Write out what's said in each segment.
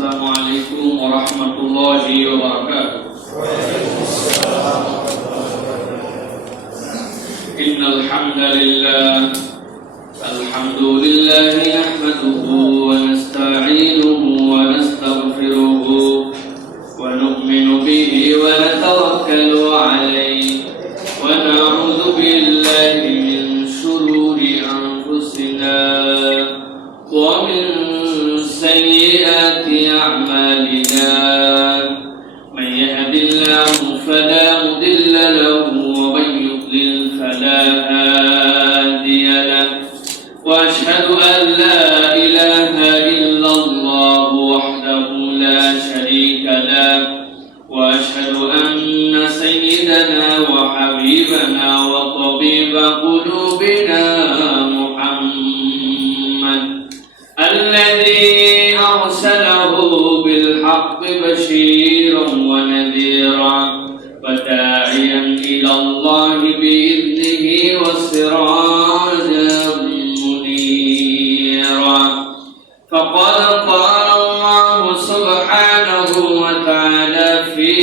السلام عليكم ورحمة الله وبركاته. إن الحمد لله نحمده ونستعينه ونستغفره ونؤمن به ونتوكل عليه ونعوذ بالله من شرور أنفسنا ومن سيئات أعمالنا. من يهد الله فلا مضل له ومن يضلل فلا هادي له. وأشهد أن لا إله إلا الله وحده لا شريك له. وأشهد أن سيدنا وحبيبنا وطبيب قلوبنا محمد الذي أرسله بالحق بشيرا ونذيرا وداعيا إلى الله بإذنه وسراجا منيرا. فقد قال الله سبحانه وتعالى في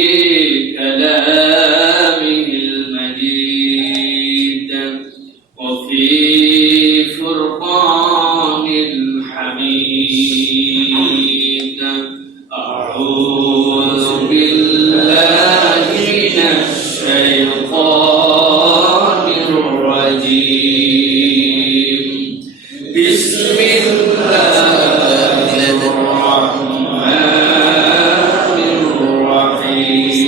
كلامه المجيد وفي فرقان الحميد. أعوذ بالله من الشيطان الرجيم. بسم الله الرحمن الرحيم.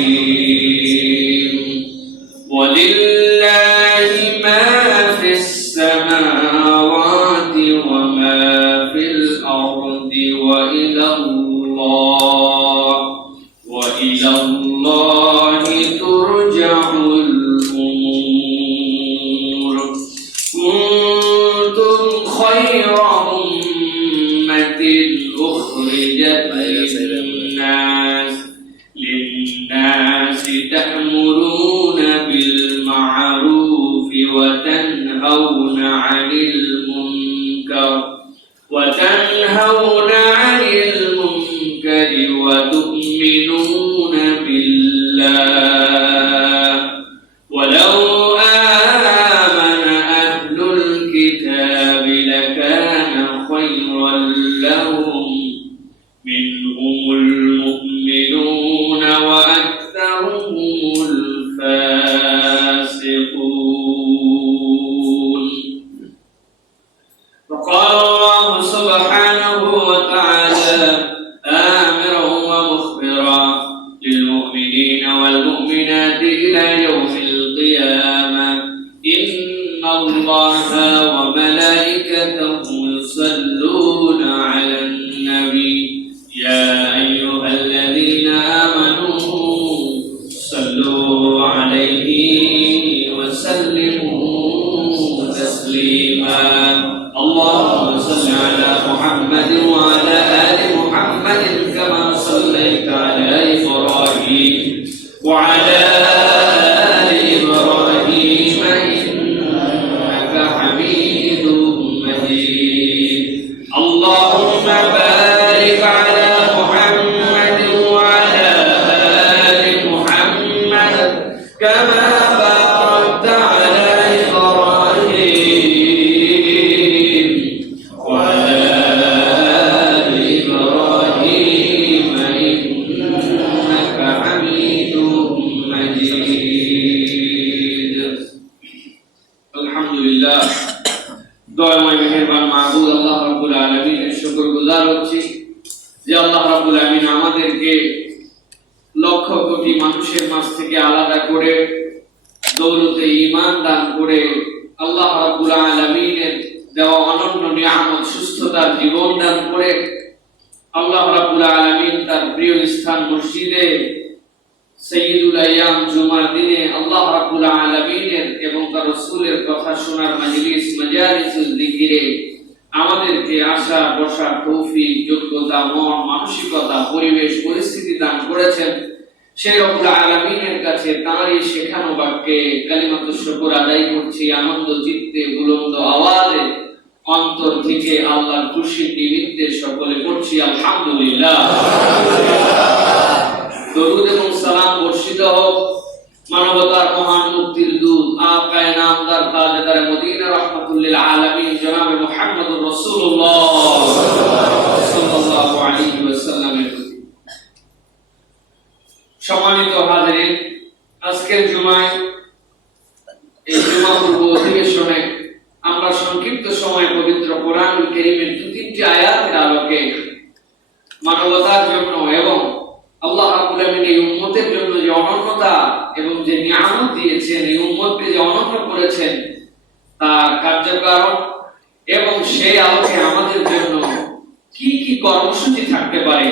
ولله ما في السماوات وما في الأرض وإلى الله ترجع الأمور. كنتم خير أمة أخرجت للناس تأمرون بالمعروف وتنهون عن المنكر وتؤمنون بالله. ولو آمن أهل الكتاب لكان خيرا لهم منهم المؤمنون وأكثرهم الفاسقون. وقال الله سبحانه وتعالى آمرا ومخبرا للمؤمنين والمؤمنات إلى يوم القيامة إن الله وملائكته يصلون على النبي يا أيها الذين آمنوا صلوا عليه وسلموا تسليما. اللهم صل على محمد وعلى آل محمد كما صليت على إبراهيم وعلى آل إبراهيم إنك حميد مجيد. اللهم بارك على محمد وعلى آل محمد كما باركت على إبراهيم وعلى آل إبراهيم إنك حميد مجيد. الحمد لله. দয়াময় মেহেরবান মাবুদ আল্লাহ রাব্বুল আলামিনের শুকরগুজার হচ্ছি যে আল্লাহ রাব্বুল আলামিন আমাদেরকে লক্ষ কোটি মানুষের মাঝ থেকে আলাদা করে দৌলতে ঈমান দান করে আল্লাহ রাব্বুল আলামিনের দেওয়া অনন্য নিয়ামত সুস্থতার জীবন দান করে আল্লাহ রাব্বুল আলামিন তার প্রিয় স্থান মসজিদে সাইয়্যিদুল আইয়াম জুমার দিনে আল্লাহ রাব্বুল আলামিনের এবং তার রাসূলের কথা শোনার মাজলিস মাজালিসুল যিকিরে আমাদেরকে আসা বসার তৌফিক যোগ্যতা মন মানসিকতা পরিবেশ পরিস্থিতি দান করেছেন। সেই রব্বুল আলামিনের কাছে তাঁরই শেখানো বাক্যে কালিমাতুশ শুকর আদায় করছি আনন্দ চিত্তে বুলন্দ আওয়াজে অন্তর থেকে আল্লাহর খুশির নিমিত্তে সকলে পড়ছি পড়ছি আলহামদুলিল্লাহ। দরুদ এবং সালাম বর্ষিত হোক মানবতার মহান মুক্তির দূত আকায়ে নামদার তাজদার মদিনা রাহমাতুল লিল আলামিন জনাবে মুহাম্মদুর রাসূলুল্লাহ সাল্লাল্লাহু আলাইহি ওয়াসাল্লামের প্রতি। সম্মানিত হাজিরিন, আজকের জুমায় এই জুমা পূর্ব অধিবেশনে আমরা সংক্ষিপ্ত সময় পবিত্র কোরআনুল কারীমের দুটি আয়াতের আলোকে মানবতার জন্য এবং আল্লাহ রাব্বুল আলামিন এই উম্মতের জন্য যে অনন্যতা এবং যে নিয়ামত দিয়েছেন, এই উম্মতকে যে অনন্য করেছেন তার কার্যকারণ এবং সেই আলোকে আমাদের জন্য কি কি কর্মসূচি থাকতে পারে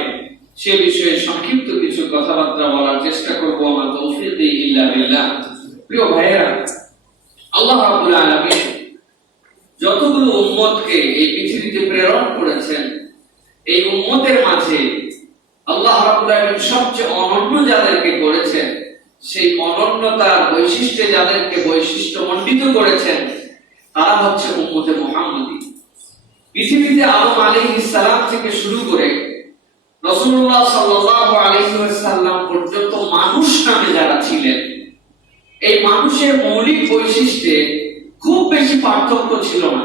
সে বিষয়ে সংক্ষিপ্ত কিছু কথাবার্তা বলার চেষ্টা করব। আমার তৌফিক ইল্লা বিল্লাহ। প্রিয় ভাইয়েরা, আল্লাহ রাব্বুল আলামিন যতগুলো উম্মতকে এই পৃথিবীতে প্রেরণ করেছেন, এই উম্মতের মাঝে আল্লাহ রাব্বুল আলামিন সবচেয়ে অনন্য যাদেরকে করেছেন, সেই অনন্যতার বৈশিষ্ট্যে যাদেরকে বৈশিষ্ট্যমণ্ডিত করেছেন তারা হচ্ছে উম্মতে মুহাম্মাদী। পৃথিবীতে আদম আলাইহিস সালাম থেকে শুরু করে রাসূলুল্লাহ সাল্লাল্লাহু আলাইহি ওয়াসাল্লাম পর্যন্ত মানুষ নামে যারা ছিলেন, এই মানুষের মৌলিক বৈশিষ্ট্যে খুব বেশি পার্থক্য ছিল না।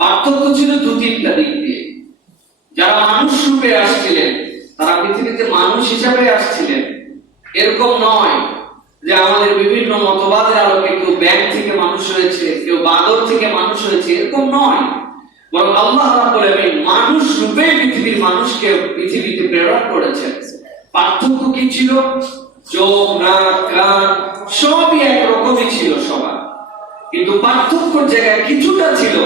পার্থক্য ছিল দু তিনটা দিক দিয়ে। যারা মানুষ রূপে আসছিলেন তারা পৃথিবীতে মানুষ হিসাবে আসছিলেন। এরকম নয় যে আমাদের বিভিন্ন মতবাদের আলোকে কেউ ব্যাঙ থেকে মানুষ হয়েছে, কেউ বাদর থেকে মানুষ হয়েছে, এরকম নয়। বরং আল্লাহ রাব্বুল আলামিন মানুষ রূপে পৃথিবীর মানুষকে পৃথিবীতে প্রেরণ করেছেন। পার্থক্য কি ছিল? চোখ, নাক, কান সবই একরকমই ছিল সবার, কিন্তু পার্থক্যের জায়গায় কিছুটা ছিল।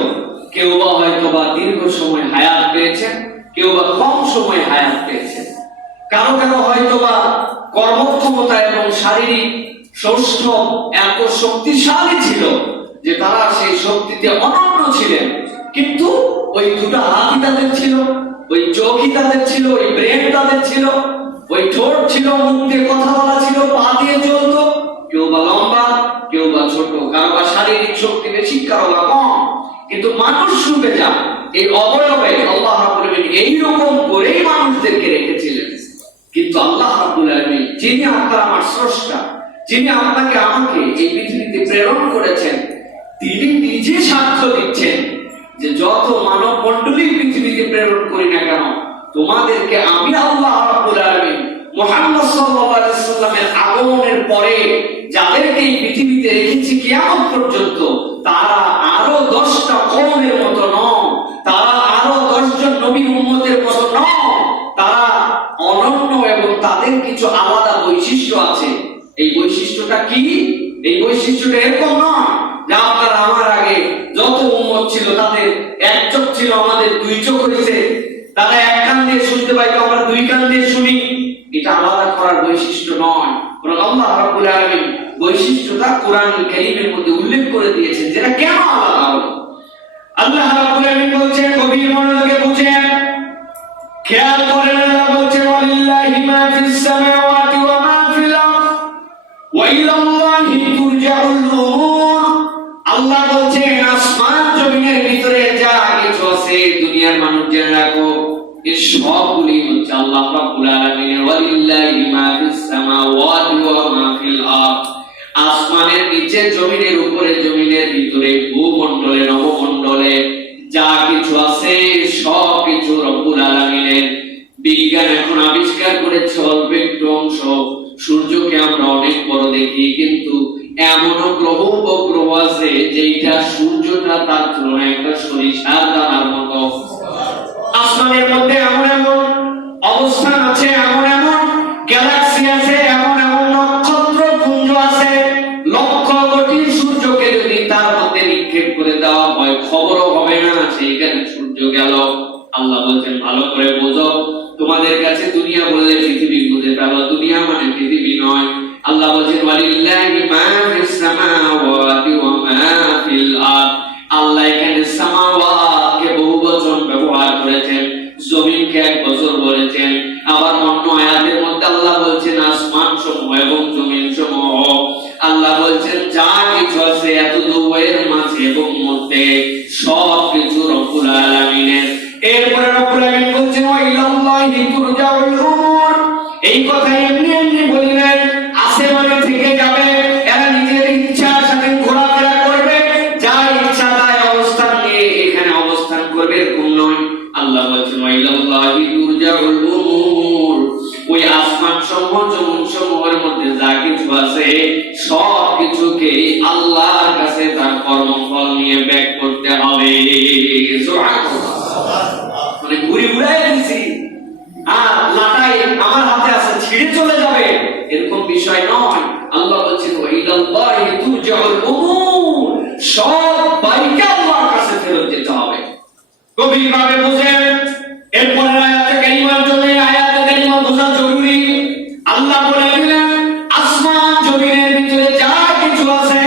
কেউ বা হয়তো বা দীর্ঘ সময় হায়াত পেয়েছেন, কেউ বা কম সময় হায়াত পেয়েছেন। কারো কারো হয়তো বা কর্মক্ষমতা এবং শারীরিক সুস্থ এত শক্তিশালী ছিল যে তারা সেই শক্তিতে অনন্য ছিলেন, কিন্তু ওই দুটো হাতই তাদের ছিল, ওই চোখই তাদের ছিল, ওই ব্রেন তাদের ছিল, ওই ঠোঁট ছিল, মুখ দিয়ে কথা বলা ছিল, পা দিয়ে চলতো। কেউ বা লম্বা, কেউ বা ছোট, কারো বা শারীরিক শক্তি বেশি, কারো বা কম, কিন্তু মানুষ রূপে যা এই অবয়বে আল্লাহ রাব্বুল আলামিন এইরকম করেই মানুষদেরকে রেখেছিলেন। কিন্তু আল্লাহ রাব্বুল আলামিন যিনি আপনার আমার স্রষ্টা, যিনি আপনাকে আমাকে এই পৃথিবীতে প্রেরণ করেছেন, তিনি নিজে সাক্ষ্য দিচ্ছেন যে যত মানব মণ্ডলী পৃথিবীতে প্রেরণ করি না কেন, তোমাদেরকে আমি আল্লাহ রাব্বুল আলামিন মুহাম্মদ সাল্লাল্লাহু আলাইহি ওয়াসাল্লামের আগমনের পরে যাদেরকে এই পৃথিবীতে রেখেছি কিয়ামত পর্যন্ত, তারা আরো 10টা কওমের মতো নয়, তারা আরো 10 জন নবীর উম্মতের মতো নয়, তারা অনন্য এবং তাদের কিছু আলাদা বৈশিষ্ট্য আছে। এই বৈশিষ্ট্যটা কি? এই বৈশিষ্ট্যটা এরকম নয় যে আপনার আমার আগে যত উম্মত ছিল তাদের এক চোখ ছিল, আমাদের দুই চোখ হয়েছে, তারা এক কান দিয়ে শুনতে পাইতো, আমরা দুই কান দিয়ে শুনি। এটা আলাদা করার বৈশিষ্ট্য নয়, বরং আল্লাহ রাব্বুল আলামিন বৈশিষ্ট্যটা কোরআনুল কারীমের মধ্যে উল্লেখ করে দিয়েছেন যেটা কেন আলাদা হলো। আল্লাহ রাব্বুল আলামিন বলছেন, গভীর মনোযোগে বুঝেন, খেয়াল করেন। আল্লাহ বলছেন, ওয়ালিল্লাহি মা ফিস সামাওয়াতি ওয়া মা ফিল আরদ ওয়া ইলাল্লাহি তুরজাউল উমুর। আল্লাহ বলছেন, আসমান জমিনের ভিতরে যা কিছু আছে দুনিয়ার মানুষ জেনে রাখো, এই সবগুলি হচ্ছে আল্লাহ রাব্বুল আলামিনের। ওয়ালিল্লাহি মা ফিস সামাওয়াতি ওয়া মা ফিল আরদ, আসমানের নিচে, জমিনের উপরে, জমিনের ভিতরে, ভূমণ্ডলে, নবমণ্ডলে যা কিছু আছে সব কিছু রব্বুল আলামিনের। বিজ্ঞান এখন আবিষ্কার করেছে অল্প একটু অংশ, সূর্যকে আমরা অনেক বড় দেখি, কিন্তু এমনও গ্রহ উপগ্রহ আছে যেটা সূর্যটা তার তুলনায় একটা সরিষার দানার মতো। আসমানের মধ্যে এমন এমন অবস্থান আছে, এমন এমন গ্যালাক্সি আছে, এমন এমন নক্ষত্র পুঞ্জ আছে, লক্ষ কোটি সূর্যকে যদি তার মধ্যে নিক্ষেপ করে দেওয়া হয় খবরও হবে না সেইখানে সূর্য গেল। আল্লাহ বলছেন, ভালো করে বোঝো, তোমাদের কাছে দুনিয়া বললে পৃথিবী বুঝে ফেলো, দুনিয়া মানে পৃথিবী নয়। আল্লাহ বলছেন, ওয়ালিল্লাহি মা ফিস সামাওয়াতি ওয়া মা ফিল আরদ। আল্লাহ এখানে সামাওয়াতকে বহুবচন ব্যবহার করেছেন, জমিনকে এক বছর বলেছেন। আবার অন্য আয়াতের মধ্যে আল্লাহ বলছেন আসমান সমূহ এবং জমিন সমূহ। আল্লাহ বলছেন যা কিছু আছে এত দুয়ের মাঝে এবং মধ্যে সব কিছু রব্বুল আলামিনের। এরপরে রব্বুল আলামিন বলছেন, ইলাল্লাহি তুরজাউল উমুর। এই কথা এমনি এমনি বলি নাই, আসমানে থেকে যাবে, এরা নিজের ইচ্ছার সাথে ঘোরাফেরা করবে, যা ইচ্ছা তাই অবস্থান নিয়ে এখানে অবস্থান করবে, এরকম নয়। আল্লাহ বলছেন ইলাল্লাহি তুরজাউল উমুর, ওই আসমান সমূহ জমিন সমূহের মধ্যে যা কিছু আছে সব কিছুকে আল্লাহর কাছে তার কর্মফল নিয়ে ব্যাক করতে হবে। সুবহানাল্লাহ। মানে ঘুরে ঘুরাই দিছি আর লাটাই আমার হাতে আছে ছিঁড়ে চলে যাবে, এরকম বিষয় নয়। আল্লাহ বলছেন ইলাল্লাহি তুরজাউল উমুর, সব বাইকে আল্লাহর কাছে ফেরত যেতে হবে। গভীরভাবে বুঝেন। এরপরে আয়াতে কারিমার জন্য আয়াতে কারিমা বোঝা জরুরি। আল্লাহ বলে দিলেন আসমান জমিনের ভিতরে যা কিছু আছে,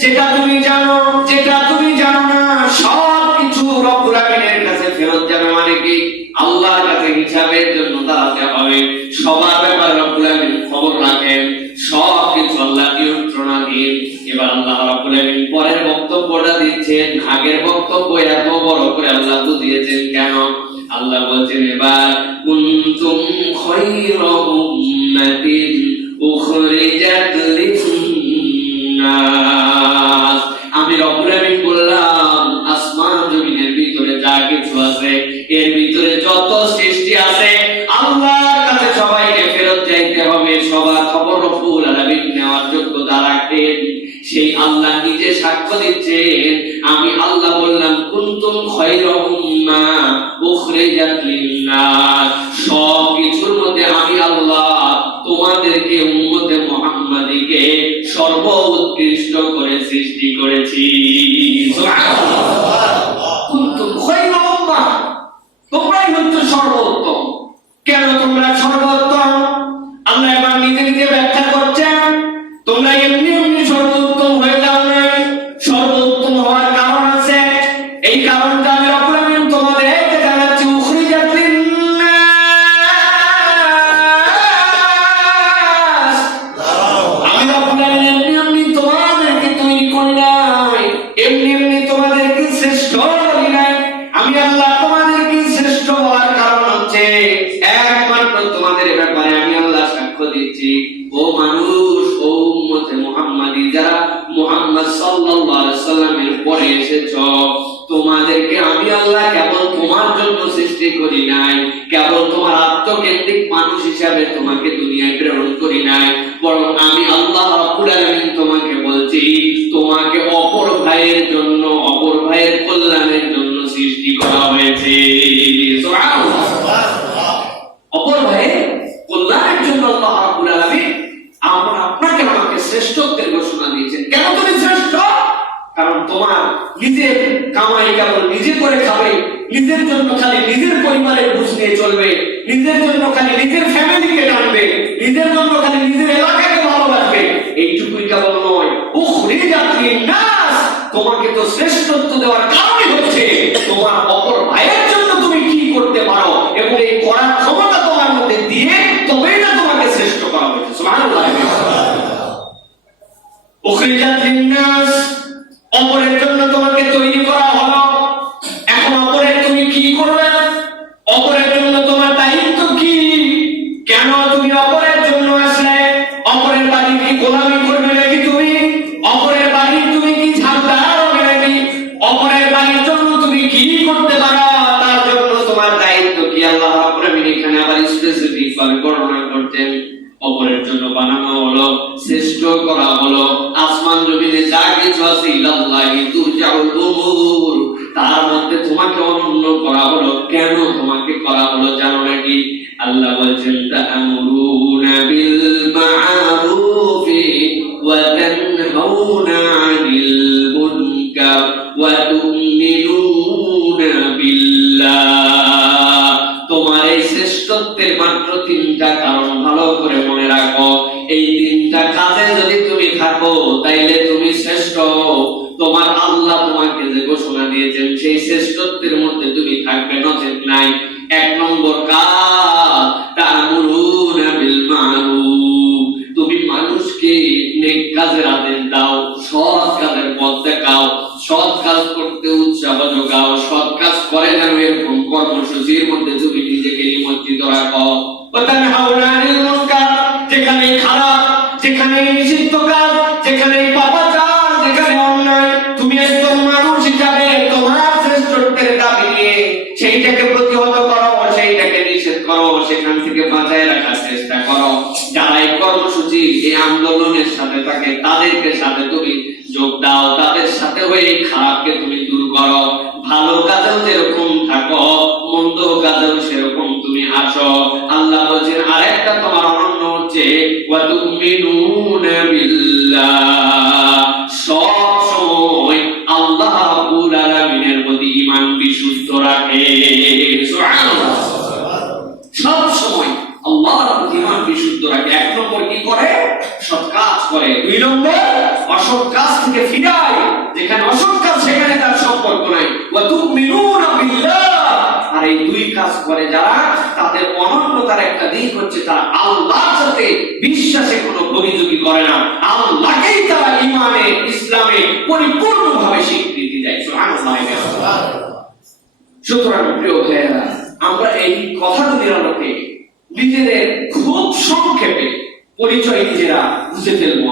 যেটা তুমি জানো, যেটা তুমি জানো না, সব কিছু রব্বুল আমিনের কাছে ফেরত যাবে। মানে কি? আল্লাহর কাছে হিসাবের জন্য দাঁড়াতে হবে। সবার ব্যাপারে রব্বুল আমিন খবর রাখেন, সব কিছু আল্লাহ নিয়ন্ত্রণাধীন। এবার আল্লাহ রাব্বুল আমিন পরের বক্তব্যটা দিচ্ছেন। আগের বক্তব্য এত বড় করে আল্লাহ বুঝিয়েছেন কেন? আল্লাহ বলছেন এবার কুনতুম খায়রা উম্মাতিন উখরিজাত লিন-নাস। আমি রব্বুল আমিন বললাম আসমান জমিনের ভিতরে যা কিছু আছে, এর ভিতরে যত সৃষ্টি আছে আল্লাহর কাছে সবাইকে ফেরত যাইতে হবে। সবার খবর রব্বুল আলামিন নেওয়ার যোগ্যতা রাখেন। সেই আল্লাহ নিজে সাক্ষ্য দিচ্ছেন, আমি আল্লাহ বললাম কুনতুম খায়রা উম্মা উখরিজাত লিন-নাস, সব কিছুর মধ্যে আমি আল্লাহ তোমাদেরকে উম্মতে মুহাম্মাদীকে সর্বোৎকৃষ্ট করে সৃষ্টি করেছি। সুবহানাল্লাহ। কুনতুম খায়রা উম্মা, তোমরাই হচ্ছে সর্বোত্তম। কেন তোমরা সর্বোত্তম? আল্লাহ এবার নিজে নিজে ব্যাখ্যা করছেন। তোমরা এমনি এমনি সর্বোত্তম হয়ে যাও নাই, সর্বোত্তম হওয়ার কারণ আছে। এই কারণটা আমি রব্বুল আমিন তোমাদেরকে জানাচ্ছি। উখরিজাত লিন-নাস, আমি রব্বুল আমিন এমনি এমনি তোমাদেরকে তৈরি করি নাই, এমনি এমনি তোমাদেরকে শ্রেষ্ঠ করি নাই। আমি আল্লাহ তোমাদেরকে শ্রেষ্ঠ বলার কারণ হচ্ছে একমাত্র তোমাদের ব্যাপারে আমি আল্লাহ সাক্ষ্য দিচ্ছি। ও মানুষ, ও উম্মতে মুহাম্মাদী যারা মুহাম্মদ সাল্লাল্লাহু আলাইহি সাল্লামের পরে এসেছো, তোমাদেরকে আমি আল্লাহ কেবল তোমার জন্য সৃষ্টি করি নাই, কেবল তোমার আত্মকেন্দ্রিক মানুষ হিসাবে তোমাকে দুনিয়ায় প্রেরণ করি নাই, বরং আমি আল্লাহ রাব্বুল আলামিন তোমাকে বলছি তোমাকে অপর ভাইয়ের জন্য, অপর ভাইয়ের কল্যাণের জন্য সৃষ্টি করা হয়েছে। সুবহানাল্লাহ। অপর ভাইয়ের কল্যাণের জন্য আল্লাহ রাব্বুল আলামিন আপনাকে আমাকে শ্রেষ্ঠত্বের ঘোষণা দিয়েছেন। কেন তুমি শ্রেষ্ঠ? কারণ তোমার নিজের কামাই কেবল নিজে করে খাবে, নিজের জন্য খালি নিজের পরিবারের বুঝ নিয়ে চলবে, নিজের জন্য খালি নিজের ফ্যামিলিকে টানবে, নিজের জন্য খালি নিজের এলাকাকে ভালোবাসবে, এইটুকুই কেবল নয়। উখরিজাত লিন-নাস, তোমাকে তো শ্রেষ্ঠত্ব দেওয়ার কারণই হচ্ছে তোমার অপর ভাইয়ের জন্য তুমি কি করতে পারো, এবং এই করার ক্ষমতা তোমার মধ্যে দিয়ে তবেই না তোমাকে শ্রেষ্ঠ করা হয়েছে। সুবহানাল্লাহ। উখরিজাত লিন-নাস, অপরের জন্য তোমাকে তৈরি করা হলো। এখন অপরের তুমি কি করবে? অপরের জন্য তোমার দায়িত্ব কি? কেন তুমি অপরের জন্য আসলে? অপরের বাড়ি কি গোলামি করবে নাকি তুমি? অপরের বাড়ি তুমি কি ঝাড়দার হবে নাকি? অপরের বাড়ির জন্য তুমি কি করতে পারো, তার জন্য তোমার দায়িত্ব কি? আল্লাহ রাব্বুল আমিন এখানে আবার স্পেসিফিক ভাবে বর্ণনা করতেন। অপরের জন্য বানানো হলো, শ্রেষ্ঠ করা হলো। আসমান জমিনে যা কিছু আছে ইলাল্লাহি তুরজাউল উমুর, তার মধ্যে তোমাকে অনন্য করা হলো। কেন তোমাকে করা হলো জানো নাকি? আল্লাহ বলছেন তা'মুরুনা বিল মা'রুফি ওয়া তানহাউনা আনিল মুনকার ওয়া তু'মিনুনা বিল্লাহ। তোমার এই শ্রেষ্ঠত্বের মাত্র তিনটা কারণ ভালো করে মনে রাখো। এই তিনটা কাজে যদি তুমি থাকো তাইলে তুমি শ্রেষ্ঠ। তোমার আল্লাহ তোমাকে যে ঘোষণা দিয়েছেন সেই শ্রেষ্ঠত্বের মধ্যে তুমি থাকবে, নচেত নাই। এক নম্বর কাজ তা'মুরুনা বিল মা'রুফ, তুমি মানুষকে নেক কাজের আদেশ দাও, সৎ কাজের পথ দেখাও, সৎ কাজ করতে উৎসাহ যোগাও, সৎ কাজ করে যেন এরকম কর্মসূচির মধ্যে তুমি নিজেকে মসজিদ রাখো। ওয়া তানহাউনা আনিল মুনকার, যেখানে খারাপ, যেখানে নিষিদ্ধ কাজ, যেখানে পাপাচার, যেখানে অন্যায়, তুমি একজন মানুষ হিসাবে তোমার শ্রেষ্ঠত্বের দাবি নিয়ে সেইটাকে প্রতিহত করো, সেইটাকে নিষেধ করো, সেখান থেকে বাঁচায় রাখার চেষ্টা করো। যারা এই কর্মসূচি, এই আন্দোলনের সাথে থাকে, তাদেরকে সাথে তুমি যোগ দাও, তাদের সাথে হয়ে এই খারাপকে তুমি দূর করো। ভালো কাজেও যেরকম থাকো, মন্দ কাজেও সেরকম তুমি আসো। আল্লাহ বলছেন আরেকটা তোমার অনন্য হচ্ছে ওয়া তুমিনুনা বিল্লাহ, সব সময় আল্লাহ রাব্বুল আলামিনের প্রতি ঈমান বিশুদ্ধ রাখে। সুবহানাল্লাহ। সব সময় আল্লাহর প্রতি ঈমান বিশুদ্ধ রাখে। এক নম্বর কি করে? সৎ কাজ করে। দুই নম্বর অসৎ কাজ থেকে ফিরায়, যেখানে অসৎ কাজ সেখানে তার সম্পর্ক নাই। ওয়া তুমিনুনা বিল্লাহ, আর এই দুই কাজ করে যারা, তাদের অনন্যতার একটা দিক হচ্ছে তারা আল্লাহর সাথে বিশ্বাসে কোনো প্রতিযোগী করে না, আল্লাহকেই তারা ঈমানে, ইসলামে পরিপূর্ণভাবে স্বীকৃতি দেয়। সুবহানাল্লাহ। সুতরাং প্রিয় ভাইয়েরা, আমরা এই কথাগুলির আলোকে নিজেদের খুব সংক্ষেপে পরিচয় নিজেরা বুঝে ফেলবো।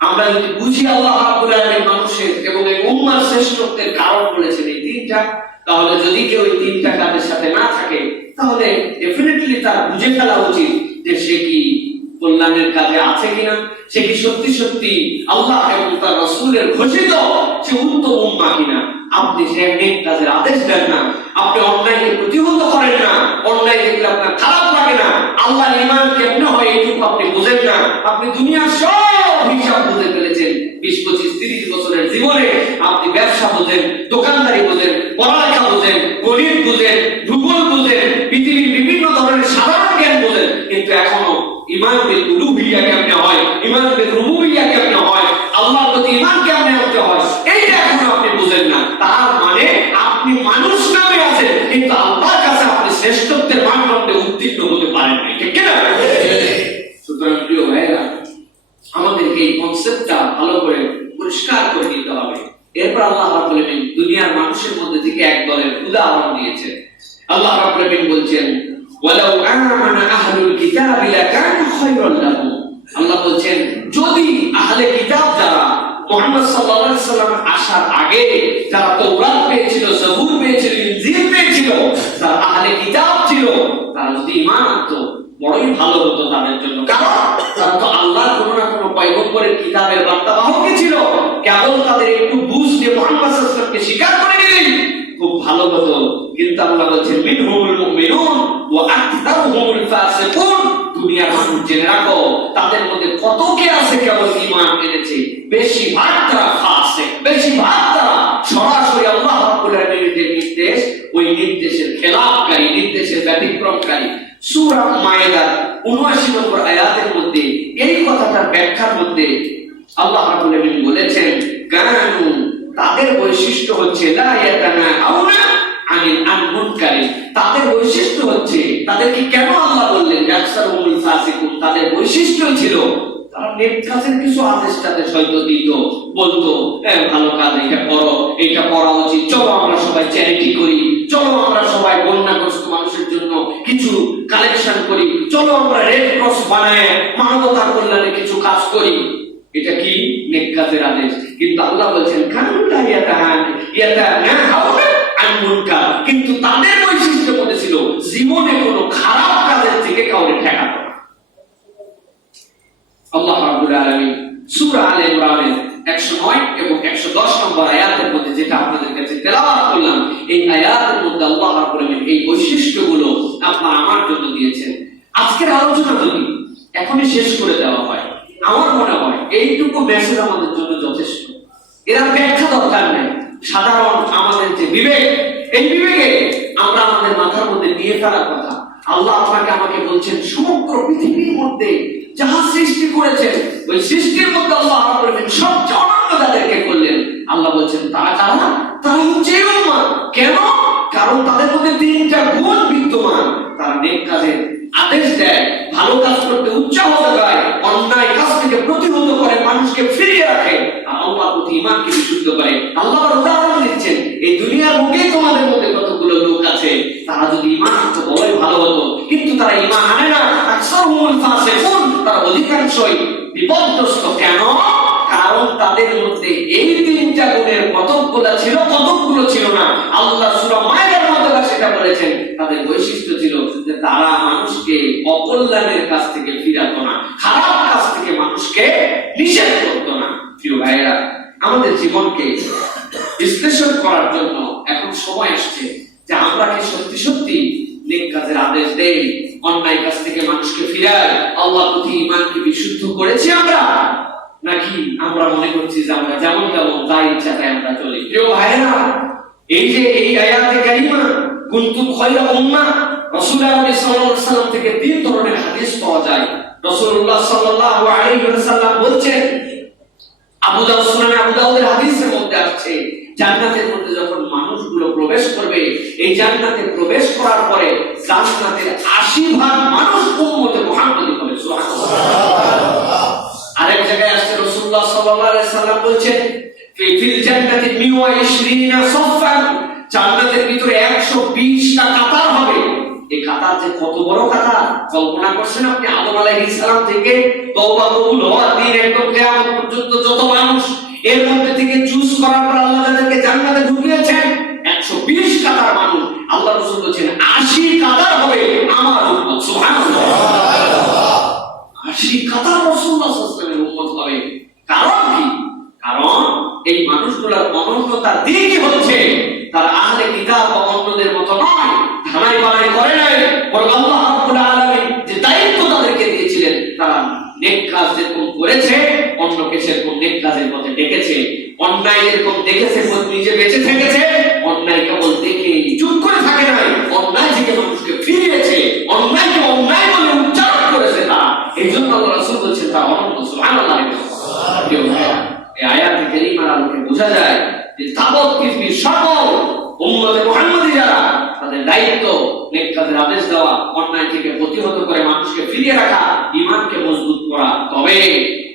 আমরা যদি বুঝি আল্লাহ রাব্বুল আলামিন মানুষের এবং এই উম্মার শ্রেষ্ঠত্বের কারণ বলেছেন এই তিনটা, তাহলে যদি কেউ এই তিনটা কাজের সাথে না থাকে, তাহলে ডেফিনেটলি তার বুঝে ফেলা উচিত যে সে কি কল্যাণের কাজে আছে কিনা, সে কি সত্যি সত্যি আল্লাহ এবং তার রাসূলের ঘোষিত সে উত্তম উম্মাহ কিনা। আপনি সে নেক কাজের আদেশ দেন না, আপনি অন্যায়কে প্রতিহত করেন না, অন্যায় দেখলে আপনার খারাপ লাগে না, আল্লাহর ঈমান কেমনে হয় এইটুকু আপনি বুঝেন না, আপনি দুনিয়ার সব হিসাব বুঝে ফেলেছেন। 20, 25, 30 বছরের জীবনে আপনি ব্যবসা বুঝেন, দোকানদারি বুঝেন, পড়ালেখা বুঝেন, গণিত বুঝেন, ভূগোল বুঝেন, পৃথিবীর বিভিন্ন ধরনের সাধারণ জ্ঞান বুঝেন, কিন্তু এখনো ঈমান বিল উলুহিয়্যাহ কেমনে হয়, ঈমান বিল রুবুবিয়্যাহ কেমনে হয়, আল্লাহর প্রতি ঈমান কেমনে আনতে হয়, এইটা এখনো আপনি বুঝেন না। তার মানে আপনি মানুষ নামে আছেন, কিন্তু আল্লাহর কাছে আপনি শ্রেষ্ঠত্বের মানদণ্ডে উত্তীর্ণ হতে পারেন না। ঠিক কিনা? সুতরাং প্রিয় ভাইরা, আমাদেরকে এই কনসেপ্টটা ভালো করে পরিষ্কার করে নিতে হবে। এরপর আল্লাহ রাব্বুল আলামিন দুনিয়ার মানুষের মধ্যে থেকে এক দলের উদাহরণ দিয়েছেন। আল্লাহ রাব্বুল আলামিন বলছেন ওয়ালাউ আমানা আহলুল কিতাবি লাকানা খায়রান লাহুম। আল্লাহ বলছেন যদি আহলে কিতাব যারা মুহাম্মদ সাল্লাল্লাহু আলাইহি ওয়াসাল্লাম আসার আগে যারা তাওরাত পেয়েছিল, জবুর পেয়েছিল, ইনজিল পেয়েছিল, যারা আহলে কিতাব ছিল, তারা যদি ঈমান আনতো বড়ই ভালো হতো তাদের জন্য। কারণ তারা তো আল্লাহর কোনো না কোনো পয়গম্বরের কিতাবের বার্তাবাহকই ছিল। কেবল তাদের একটু বুঝ দিয়ে মুহাম্মদ সাল্লাল্লাহু আলাইহি ওয়াসাল্লামকে স্বীকার করে নিলেই খুব ভালো হতো। কিন্তু আল্লাহ বলছেন মিনহুমুল মুমিনুন ওয়া আকতারুহুমুল ফাসিকুন। দুনিয়ার মানুষ জেনে রাখো তাদের মধ্যে কত কে আছে কেবল ঈমান এনেছে, বেশিরভাগ তারা ফাসিক, বেশিরভাগ তারা সরাসরি আল্লাহ রাব্বুল আলামিনের যে নির্দেশ, ওই নির্দেশের খেলাফকারী, নির্দেশের ব্যতিক্রমকারী। সূরা মায়েদার ৭৯ নম্বর আয়াতের মধ্যে এই কথাটার ব্যাখ্যার মধ্যে আল্লাহ রাব্বুল আলামিন বলেছেন কানু, তাদের বৈশিষ্ট্য হচ্ছে লা ইয়াতানাউনা আনিল মুনকারি। তাদের বৈশিষ্ট্য হচ্ছে, তাদেরকে কেন আল্লাহ বললেন আকসারুহুমুল ফাসিকুন, তাদের বৈশিষ্ট্য ছিল তারা নেক কাজের কিছু আদেশ তাদের হয়তো দিত, বলতো ভালো কাজ এটা করো, এটা করা উচিত, চলো আমরা সবাই চ্যারিটি করি, চলো আমরা সবাই বন্যাগ্রস্ত মানুষের জন্য কিছু কালেকশন করি, চলো আমরা রেড ক্রস বানায় মানবতার কল্যাণে কিছু কাজ করি। এটা কি নেক কাজের আদেশ। কিন্তু আল্লাহ বলছেন কানুলা ইয়াতানাহাউনা আন মুনকার, কিন্তু তাদের বৈশিষ্ট্য মধ্যে ছিল জীবনে কোনো খারাপ কাজের থেকে কাউকে ঠেকাতো না। আল্লাহ রাব্বুল আলামিন সূরা আলে ইমরানের 109 এবং 110 নম্বর আয়াতের মধ্যে যেটা আপনাদের কাছে তেলাওয়াত করলাম, এই আয়াতের মধ্যে আল্লাহ রাব্বুল আলামিন এই বৈশিষ্ট্যগুলো আপনার আমার জন্য দিয়েছেন। আজকের আলোচনা যদি এখনই শেষ করে দেওয়া হয়, আমার মনে হয় এইটুকু মেসেজ আমাদের জন্য যথেষ্ট। এর ব্যাখ্যা দরকার নেই। সাধারণ আমাদের যে বিবেক, এই বিবেকে আমরা আমাদের মাথার মধ্যে নিয়ে ফেলার কথা। আল্লাহ আপনাকে আমাকে বলছেন সমগ্র পৃথিবীর মধ্যে যাহা সৃষ্টি করেছেন, ওই সৃষ্টির মধ্যে আল্লাহ সবচেয়ে অনন্য যাদেরকে করলেন, আল্লাহ বলছেন তারা কারা? তারা হচ্ছে উম্মাহ। কেন? কারণ তাদের মধ্যে তিনটা গুণ বিদ্যমান। তারা নেক কাজের আদেশ দেয়, ভালো কাজ করতে উৎসাহ দেয়, অন্যায় কাজ থেকে প্রতিহত করে, মানুষকে ফিরিয়ে রাখে, আর আল্লাহর প্রতি ঈমানকে বিশুদ্ধ করে। আল্লাহ উদাহরণ দিচ্ছেন, এই দুনিয়ার বুকে তোমাদের মধ্যে কতগুলো লোক আছে, তারা তারা যদি ঈমান আনতো বড়ই ভালো হতো, কিন্তু তারা ঈমান আনে না। আকসারুহুল ফাসিকুন, তারা অধিকাংশই বিপদগ্রস্ত। কেন? কারণ তাদের মধ্যে এই তিনটা গুণের কতকগুলো ছিল না। আল্লাহ সূরা মায়েদার মধ্যে সেটা বলেছেন। তাদের বৈশিষ্ট্য ছিল যে তারা মানুষকে অকল্যাণের কাছ থেকে ফিরাতো না, খারাপ কাজ থেকে মানুষকে নিষেধ করতো না। প্রিয় ভাইয়েরা, আমাদের জীবনকে বিশ্লেষণ করার জন্য এখন সময় আসছে যে আমরা কি সত্যি সত্যি নেক কাজের আদেশ দেই, অন্যায় কাজ থেকে মানুষকে ফিরাই, আল্লাহর প্রতি ঈমানকে বিশুদ্ধ করেছি আমরা, নাকি আমরা মনে করছি যে আমরা যেমন তেমন যা ইচ্ছা তাই আমরা চলি? প্রিয় ভাইয়েরা, এই যে এই আয়াতে কারিমা কুনতুম খায়রা উম্মাহ, রাসূলুল্লাহ সাল্লাল্লাহু আলাইহি ওয়াসাল্লাম থেকে তিন ধরনের হাদিস পাওয়া যায়। রাসূলুল্লাহ সাল্লাল্লাহু আলাইহি ওয়াসাল্লাম বলছেন, আবু দাউদ সুনানে আবু দাউদের হাদিসের মধ্যে আছে, জান্নাতের মধ্যে যখন মানুষগুলো প্রবেশ করবে, এই জান্নাতে প্রবেশ করার পরে জান্নাতের 80% মানুষ উম্মতে মুহাম্মদী হবে। সুবহানাল্লাহ। আরেক জায়গায় আসছে রাসূলুল্লাহ সাল্লাল্লাহু আলাইহি ওয়াসাল্লাম বলছেন, ফিল জান্নাতি 120 সাফান, জান্নাতের ভিতরে 120টা কাতার হবে। এই কাতার যে কত বড় কাতার কল্পনা করছেন আপনি? আদম আলাইহিস সালাম থেকে তওবা কবুল হওয়ার দিন একদম কিয়ামত পর্যন্ত যত মানুষ, এর মধ্যে থেকে চুজ করার পর আল্লাহ তাদেরকে জান্নাতে ঢুকিয়েছেন 120 কাতার মানুষ। আল্লাহ রাসূল বলেন 80 কাতার হবে আমার উম্মত। সুবহানাল্লাহ। 80 কাতার রাসূলুল্লাহ সাল্লাল্লাহু আলাইহি ওয়াসাল্লামের উম্মত হবে। কারণ কি? কারণ এই মানুষগুলোর অনন্যতার দিকই হচ্ছে তারা আহলে কিতাব বা অন্যদের মতো নয়, ধামাই বানাই করে নাই, বরং আল্লাহ রাব্বুল আলামিন যে দায়িত্ব তাদেরকে দিয়েছিলেন, তারা নেক কাজ যেরকম করেছে অন্যকে সেরকম নেক কাজের পথে ডেকেছে, অন্যায় যেরকম দেখেছে নিজে বেঁচে থেকেছে, অন্যায় কেবল দেখে চুপ করে থাকে নাই, অন্যায় থেকে মানুষকে ফিরিয়েছে, অন্যায়কে অন্যায় বলে উচ্চারণ করেছে তারা। এই জন্য আল্লাহ রাসূল বলছেন তারা অনন্য। সুবহানাল্লাহ। এই আয়াতে কারিমার আলোকে বোঝা যায় যে তাবৎ পৃথিবীর সকল উম্মতে মুহাম্মদী যারা, তাদের দায়িত্ব নেক কাজের আদেশ দেওয়া, অন্যায় থেকে প্রতিহত করে মানুষকে ফিরিয়ে রাখা, ঈমানকে মজবুত করা। তবে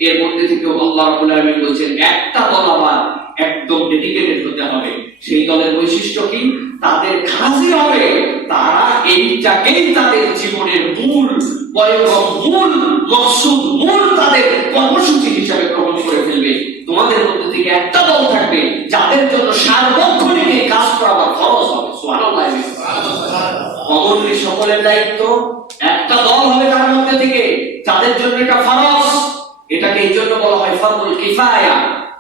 এর মধ্যে থেকে আল্লাহ রাব্বুল আলামিন বলেছেন একটা দল আবার একদম ডেডিকেটেড হতে হবে। সেই দলের বৈশিষ্ট্য কি? তাদের কাজই হবে তারা এইটাকেই তাদের জীবনের মূল পয়গম, মূল মকসুদ, মূল তাদের কর্মসূচি হিসাবে গ্রহণ করে ফেলবে। তোমাদের মধ্যে থেকে একটা দল থাকবে যাদের জন্য সার্বক্ষণিক এই কাজ করা ফরজ হবে। সুবহানাল্লাহ। কমনলি সকলের দায়িত্ব, একটা দল হবে তার মধ্যে থেকে যাদের জন্য এটা ফরজ। এটাকে এই জন্য বলা হয় ফরজুল কিফায়া।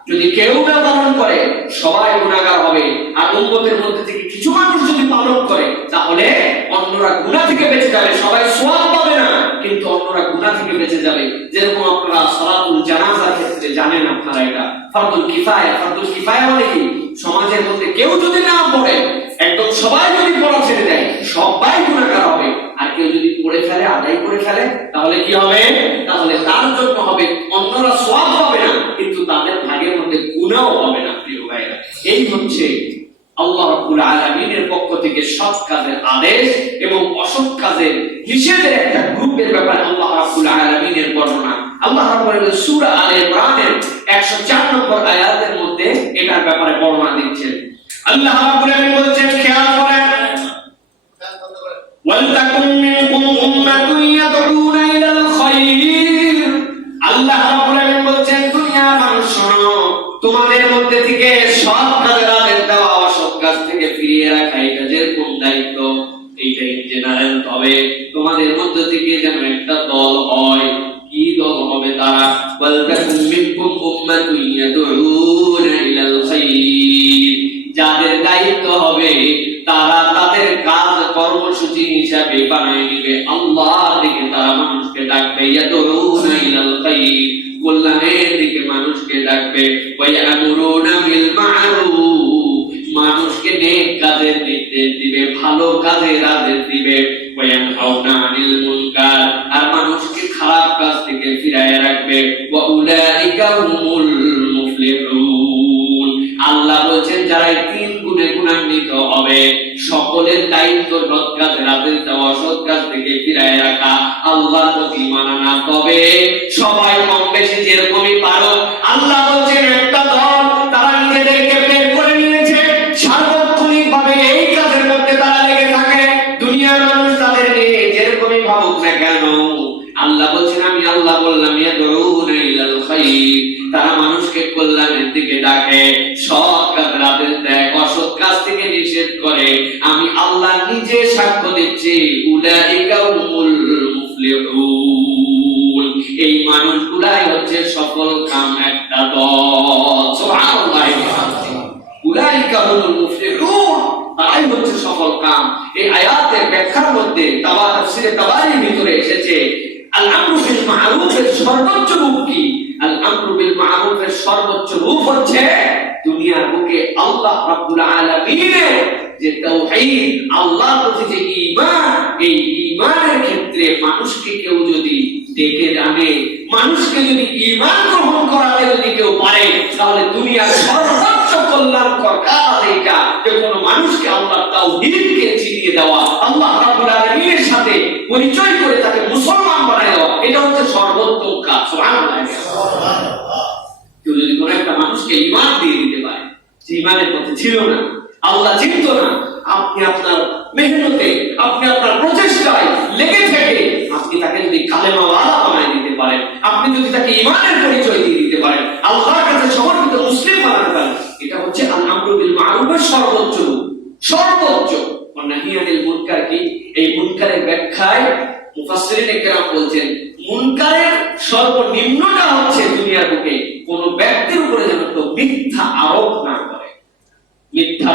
যদি কেউ না পালন করে সবাই গুনাহগার হবে, আর উম্মতের মধ্যে থেকে কিছু মানুষ যদি পালন করে তাহলে অন্যরা গুনাহ থেকে বেঁচে যাবে, সবাই সওয়াব পাবে না কিন্তু অন্যরা গুনাহ থেকে বেঁচে যাবে। যেরকম আপনারা সালাতুল জানাজার ক্ষেত্রে জানেন, আপনারা এটা ফরজুল কিফায়া। ফরজুল কিফায়া মানে কি? সমাজের মধ্যে কেউ যদি না পড়ে, একদম সবাই যদি পড়া ছেড়ে দেয়, সবাই গুনাহগার হবে। আর কেউ যদি পড়ে ফেলে, আদায় করে ফেলে, তাহলে কি হবে? তাহলে তার জন্য হবে, অন্যরা সওয়াব পাবে না কিন্তু তাদের ভাগের মধ্যে গুনাহও হবে না। প্রিয় ভাইরা, এই হচ্ছে আল্লাহ রাব্বুল আলামিনের পক্ষ থেকে সৎ কাজের আদেশ এবং অসৎ কাজের নিষেধের একটা গ্রুপের ব্যাপারে আল্লাহ রাব্বুল আলামিনের বর্ণনা। আল্লাহ রাব্বুল আলামিন সূরা আলে ইমরানের 104 নম্বর আয়াতের মধ্যে এটার ব্যাপারে বর্ণনা দিচ্ছেন। আল্লাহ রাব্বুল আলামিন বলেছেন, খেয়াল করেন, ওয়ালতাকুম মিনকুম উম্মাতুন ইয়াদউনা ইলাল খায়র। আল্লাহ রাব্বুল আলামিন বলেছেন, দুনিয়ার মানুষ শোনো, তোমাদের মধ্যে থেকে সৎ কাজের আদেশ দেওয়া, অসৎ কাজ থেকে ফিরিয়ে রাখা, এটা যেরকম দায়িত্ব, এইটা ইন জেনারেল। তবে তোমাদের মধ্যে থেকে যেন একটা দল হয়। কি দল হবে তারা? ওয়ালতাকুম মিনকুম উম্মাতুন ইয়াদউনা ইলাল খায়র। যাদের দায়িত্ব হবে তারা তাদের কাজ কর্মসূচি হিসাবে বানিয়ে নেবে আল্লাহর দিকে, তারা মানুষকে ডাকবে, ইয়াদউনা ইলাল খায়র, কল্যাণের দিকে মানুষকে ডাকবে, ওয়া ইয়ামুরুনা বিল মা'রুফ, মানুষকে নেক কাজের নির্দেশ দিবে, ভালো কাজের আদেশ দিবে, ওয়া ইয়ানহাউনা আনিল মুনকার, আর মানুষকে খারাপ কাজ থেকে ফিরিয়ে রাখবে, ওয়া উলাইকা হুমুল মুফলিহুন। আল্লাহ বলেন যারা এই তিন গুণে গুণান্বিত হবে, সকলের দায়িত্ব সৎ কাজের আদেশ দেওয়া, সৎ কাজ থেকে ফিরিয়ে রাখা, আল্লাহর প্রতি মানা। তবে সবাই কম বেশি যেরকমই পারো, আল্লাহ বলেন একটা দল তারা নিজেদেরকে বের করে নিয়েছে, সার্বক্ষণিকভাবে এই কাজের মধ্যে তারা লেগে থাকে, ভাবুক না কেন, আল্লাহ বলছেন আমি আল্লাহ বললাম ইয়াদউনা ইলাল খায়র, তারা মানুষকে কল্যাণের দিকে ডাকে, সৎ কাজের আদেশ দেয়, অসৎ কাজ থেকে নিষেধ করে। আমি আল্লাহ নিজে সাক্ষ্য দিচ্ছি উলাইকা হুমুল মুফলিহুন, এই মানুষগুলাই হচ্ছে সফল কাম একটা দল। সুবহানাল্লাহ। উলাইকা হুমুল মুফলিহুন, তারাই হচ্ছে সফল কাম। এই আয়াতের ব্যাখ্যার মধ্যে তাফসীরে তাবারির ভিতরে এসেছে আল আমরু বিল মারুফের সর্বোচ্চ রূপ কি? আল আমরু বিল মারুফের সর্বোচ্চ রূপ হচ্ছে দুনিয়ার বুকে আল্লাহ রাব্বুল আলামিনের যে তাওহীদ, আল্লাহর প্রতি যে ঈমান, এই ঈমানের ক্ষেত্রে মানুষকে কেউ যদি ডেকে আনে, মানুষকে যদি ঈমান গ্রহণ করাতে যদি কেউ পারে, তাহলে দুনিয়ার সর্বোচ্চ কল্যাণকর কাজ এইটা, যে কোনো মানুষকে আল্লাহর তাওহীদকে চিনিয়ে দেওয়া, আল্লাহ রাব্বুল আলামিনের সাথে পরিচয় করে তাকে মুসলমান বানায় দেওয়া, এটা হচ্ছে সর্বোত্তম কাজ। সুবহানাল্লাহ। কেউ যদি কোনো একটা মানুষকে ঈমান দিয়ে দিতে পারে, যে ঈমানের পথে ছিল না, আল্লাহ চিনত না, আপনি আপনার মেহনতে, আপনি আপনার প্রচেষ্টায় লেগে থেকে আপনি তাকে যদি কালেমাওয়ালা বানায় দিতে পারেন, আপনি যদি তাকে ঈমানের পরিচয় দিয়ে দিতে পারেন, আল্লাহর কাছে সমর্পিত মুসলিম বানাতে পারেন, এটা হচ্ছে আল আমরু বিল মারুফের সর্বোচ্চ রূপ, সর্বোচ্চ। ওয়া নাহী আনিল মুনকার কি? এই মুনকারের ব্যাখ্যায় মুফাসসিরিনে কেরাম বলছেন, মুনকারের সর্বনিম্নটা হচ্ছে দুনিয়ার বুকে কোন ব্যক্তির উপরে যেন কেউ মিথ্যা আরোপ না করে, মিথ্যা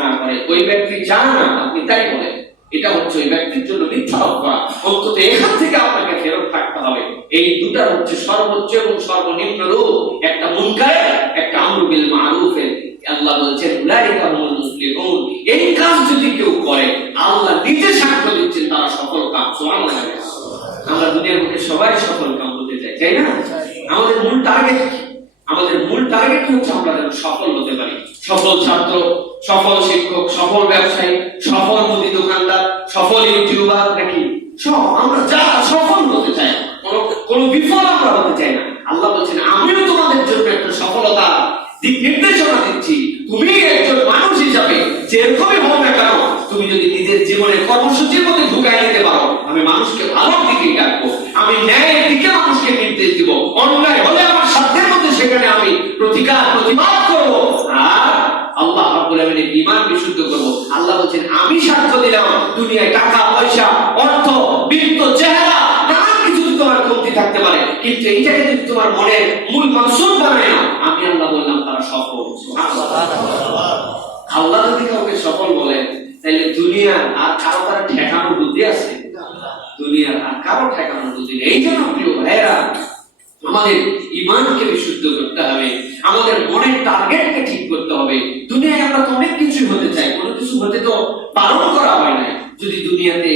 না করে। ওই ব্যক্তি জানে না, আপনি তাই বলেন, এটা হচ্ছে ওই ব্যক্তির জন্য মিথ্যা আরোপ করা। অন্তত এখান থেকে আপনাকে ফেরত থাকতে হবে। এই দুটার হচ্ছে সর্বোচ্চ এবং সর্বনিম্ন রূপ, একটা মুনকারের, একটা আমরু বিল মারুফের। আল্লাহ বলছেন উলাইকা হুমুল মুফলিহুন, এই কাজ যদি কেউ করে, আল্লাহ নিজে সাক্ষ্য দিচ্ছেন তারা সফল কাম। সুবহানাল্লাহ। আমরা দুনিয়ার মধ্যে সবাই সফল কাম হতে চাই, তাই না? আমাদের মূল টার্গেট কি? আমাদের মূল টার্গেট হচ্ছে আমরা যেন সফল হতে পারি। সফল ছাত্র, সফল শিক্ষক, সফল ব্যবসায়ী, সফল মুদি দোকানদার, সফল ইউটিউবার, নাকি সব আমরা যা সফল হতে চাই, কোনো বিফল আমরা হতে চাই না। আল্লাহ বলছেন আমিও তোমাদের জন্য একটা সফলতা দিক নির্দেশনা দিচ্ছি। তুমি একজন মানুষ হিসাবে যেরকমই হও না কেন, তুমি যদি নিজের জীবনের কর্মসূচির মধ্যে ঢুকাই নিতে পারো, আমি মানুষকে ভালোর দিকে ডাকবো, আমি ন্যায়ের দিকে মানুষকে নির্দেশ দিব, অন্যায় হলে আমার সাধ্যের মধ্যে সেখানে আমি প্রতিবাদ করবো, আর আল্লাহ রাব্বুল আলামিনের ঈমান বিশুদ্ধ করব। আল্লাহ বলেন আমি সাক্ষ্য দিলাম, দুনিয়ায় টাকা পয়সা, অর্থ, বিত্ত, চেহারা, নানান কিছু তোমার কমতি থাকতে পারে, কিন্তু এইটাকে যদি তোমার মনের মূল মাকসুদ বানায় না, আমি আল্লাহ বললাম তারা সফল। সুবহানাল্লাহ। আল্লাহ যদি কাউকে সফল বলেন, তাহলে দুনিয়ার আর কারো তারা ঠেকানোর বুদ্ধি আছে? দুনিয়ার আর কারো ঠেকানোর বুদ্ধি নেই। এই জন্য প্রিয় ভাইরা, আমাদের ঈমানকে বিশুদ্ধ করতে হবে, আমাদের মনের টার্গেটকে ঠিক করতে হবে। দুনিয়ায় আমরা তো অনেক কিছু হতে চাই, কোনো কিছু হতে তো বারণ করা হয় না। যদি দুনিয়াতে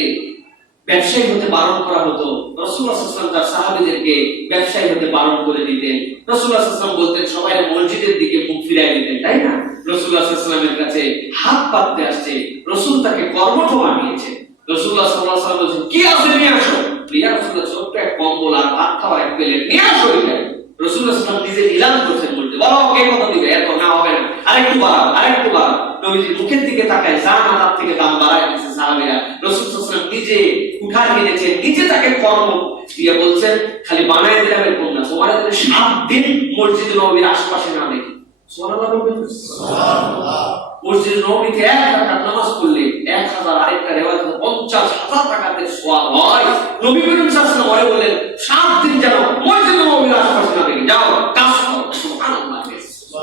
ব্যবসায়ী হতে বারণ করা হতো, রাসূলুল্লাহ সাল্লাল্লাহু আলাইহি ওয়াসাল্লাম তার সাহাবীদেরকে ব্যবসায়ী হতে বারণ করে দিতেন। রাসূলুল্লাহ সাল্লাল্লাহু আলাইহি ওয়াসাল্লাম বলতেন সবাই মসজিদের দিকে মুখ ফিরিয়ে দিতেন, তাই না? রাসূলুল্লাহ সাল্লাল্লাহু আলাইহি ওয়াসাল্লামের কাছে হাত পাততে আসছে, রাসূল তাকে কর্মঠ বানিয়েছে। রাসূলুল্লাহ সাল্লাল্লাহু আলাইহি ওয়াসাল্লাম বলেন কি আছে নিয়ে আসো। ইয়া রাসূলুল্লাহ ছোট্ট এক কম্বল আর ভাত খাওয়ার এক প্লেট নিয়ে আসো। এটা রাসূলুল্লাহ সাল্লাল্লাহু আলাইহি ওয়াসাল্লাম নিজে ইলান করছেন, বলতে বলো কে কত দিবে, এত না হবে না, আরেকটু বাড়াও, আরেকটু বাড়াও। নবীজি মুখের দিকে তাকায়, যা না তার থেকে দাম বাড়ায় দিয়েছে সাহাবীরা। রাসূল সাল্লাল্লাহু আলাইহি ওয়াসাল্লাম নিজে উঠায় এনেছেন, নিজে তাকে কর্ম দিয়ে বলছেন খালি বানায় দিলাম এরকম না, তোমার 7 দিন মসজিদ নববীর আশেপাশে না দেখি। সুবহানাল্লাহ বলবেন? সুবহানাল্লাহ। মসজিদ নববীতে 1 রাকাত নামাজ পড়লে 1000, আরেকটা রিওয়ায়েতে 50,000 রাকাতের সওয়াব হয়। নবী করিম সাল্লাল্লাহু আলাইহি ওয়াসাল্লাম বলেন 7 দিন যেন মসজিদ নববীর আশেপাশে না দেখি, যাও কাজ করো। সুবহানাল্লাহ।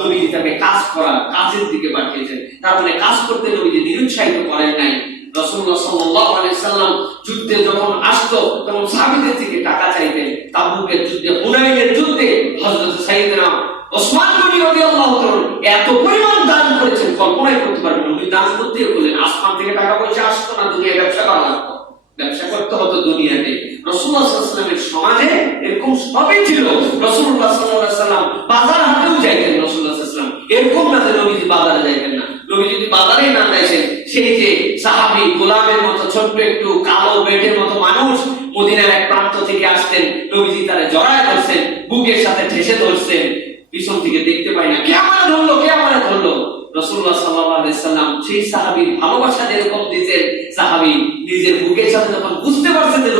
নবীজি তাকে কাজ করা, কাজের দিকে পাঠিয়েছেন। তার মানে কাজ করতে নবীজি নিরুৎসাহিত করেন নাই। রাসূলুল্লাহ সাল্লাল্লাহু আলাইহি ওয়াসাল্লাম যুদ্ধে যখন আসতো তখন সাহাবীদের থেকে টাকা চাইতেন। তাবুকের যুদ্ধে, হুনাইনের যুদ্ধে হযরত সাইয়েদনা ওসমান গনি রাদিয়াল্লাহু তাআলা এত পরিমাণ দান করেছেন, কল্পনাই করতে পারবেন। উনি দান করতে বললেন, আসমান থেকে টাকা পয়সা আসতো না, দুনিয়ায় ব্যবসা করা লাগতো, ব্যবসা করতে হতো দুনিয়াতে। রাসূলুল্লাহ সাল্লাল্লাহু আলাইহি ওয়াসাল্লামের সমাজে এরকম সবই ছিল। রাসূলুল্লাহ সাল্লাল্লাহু আলাইহি ওয়াসাল্লাম বাজার হাটেও যাইতেন। রাসূলুল্লাহ সাল্লাল্লাহু আলাইহি ওয়াসাল্লাম এরকম না যে নবীজি বাজারে যাইতেন না। নবী যদি বাজারে না যাইতেন, সেই যে সাহাবী গোলামের মতো ছোট্ট একটু কালো বেটের মতো মানুষ মদিনার এক প্রান্ত থেকে আসতেন, নবীজি তারে জড়ায় ধরছেন, বুকের সাথে ঠেসে ধরছেন, পিছন থেকে দেখতে পাই না কে আমারে ধরলো, কে আমারে ধরলো। রাসূলুল্লাহ সাল্লাল্লাহু আলাইহি ওয়াসাল্লাম সেই সাহাবীর ভালোবাসা যেরকম দিতেন, সাহাবী নিজের বুকের সাথে যখন বুঝতে পারছেন যে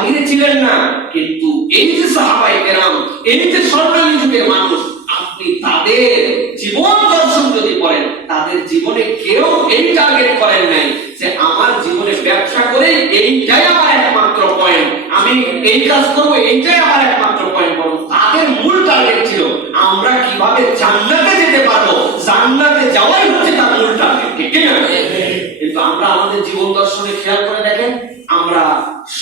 বাহিরে ছিলেন না, কিন্তু এই যে সাহাবায়ে কেরাম, এই যে স্বর্ণালী যুগের মানুষ, আপনি তাদের জীবন দর্শন যদি পড়েন, তাদের জীবনে কেউ এই টার্গেট করেন নাই যে আমার জীবনে ব্যবসা করে এইটাই আমার একমাত্র পয়েন্ট, আমি এই কাজ করব এইটাই আমার একমাত্র পয়েন্ট। বরং তাদের মূল টার্গেট ছিল আমরা কিভাবে জান্নাতে যেতে পারবো, জান্নাতে যাওয়াই হচ্ছে তার মূল টার্গেট, ঠিক না? কিন্তু আমরা আমাদের জীবন দর্শনে খেয়াল করে দেখেন, আমরা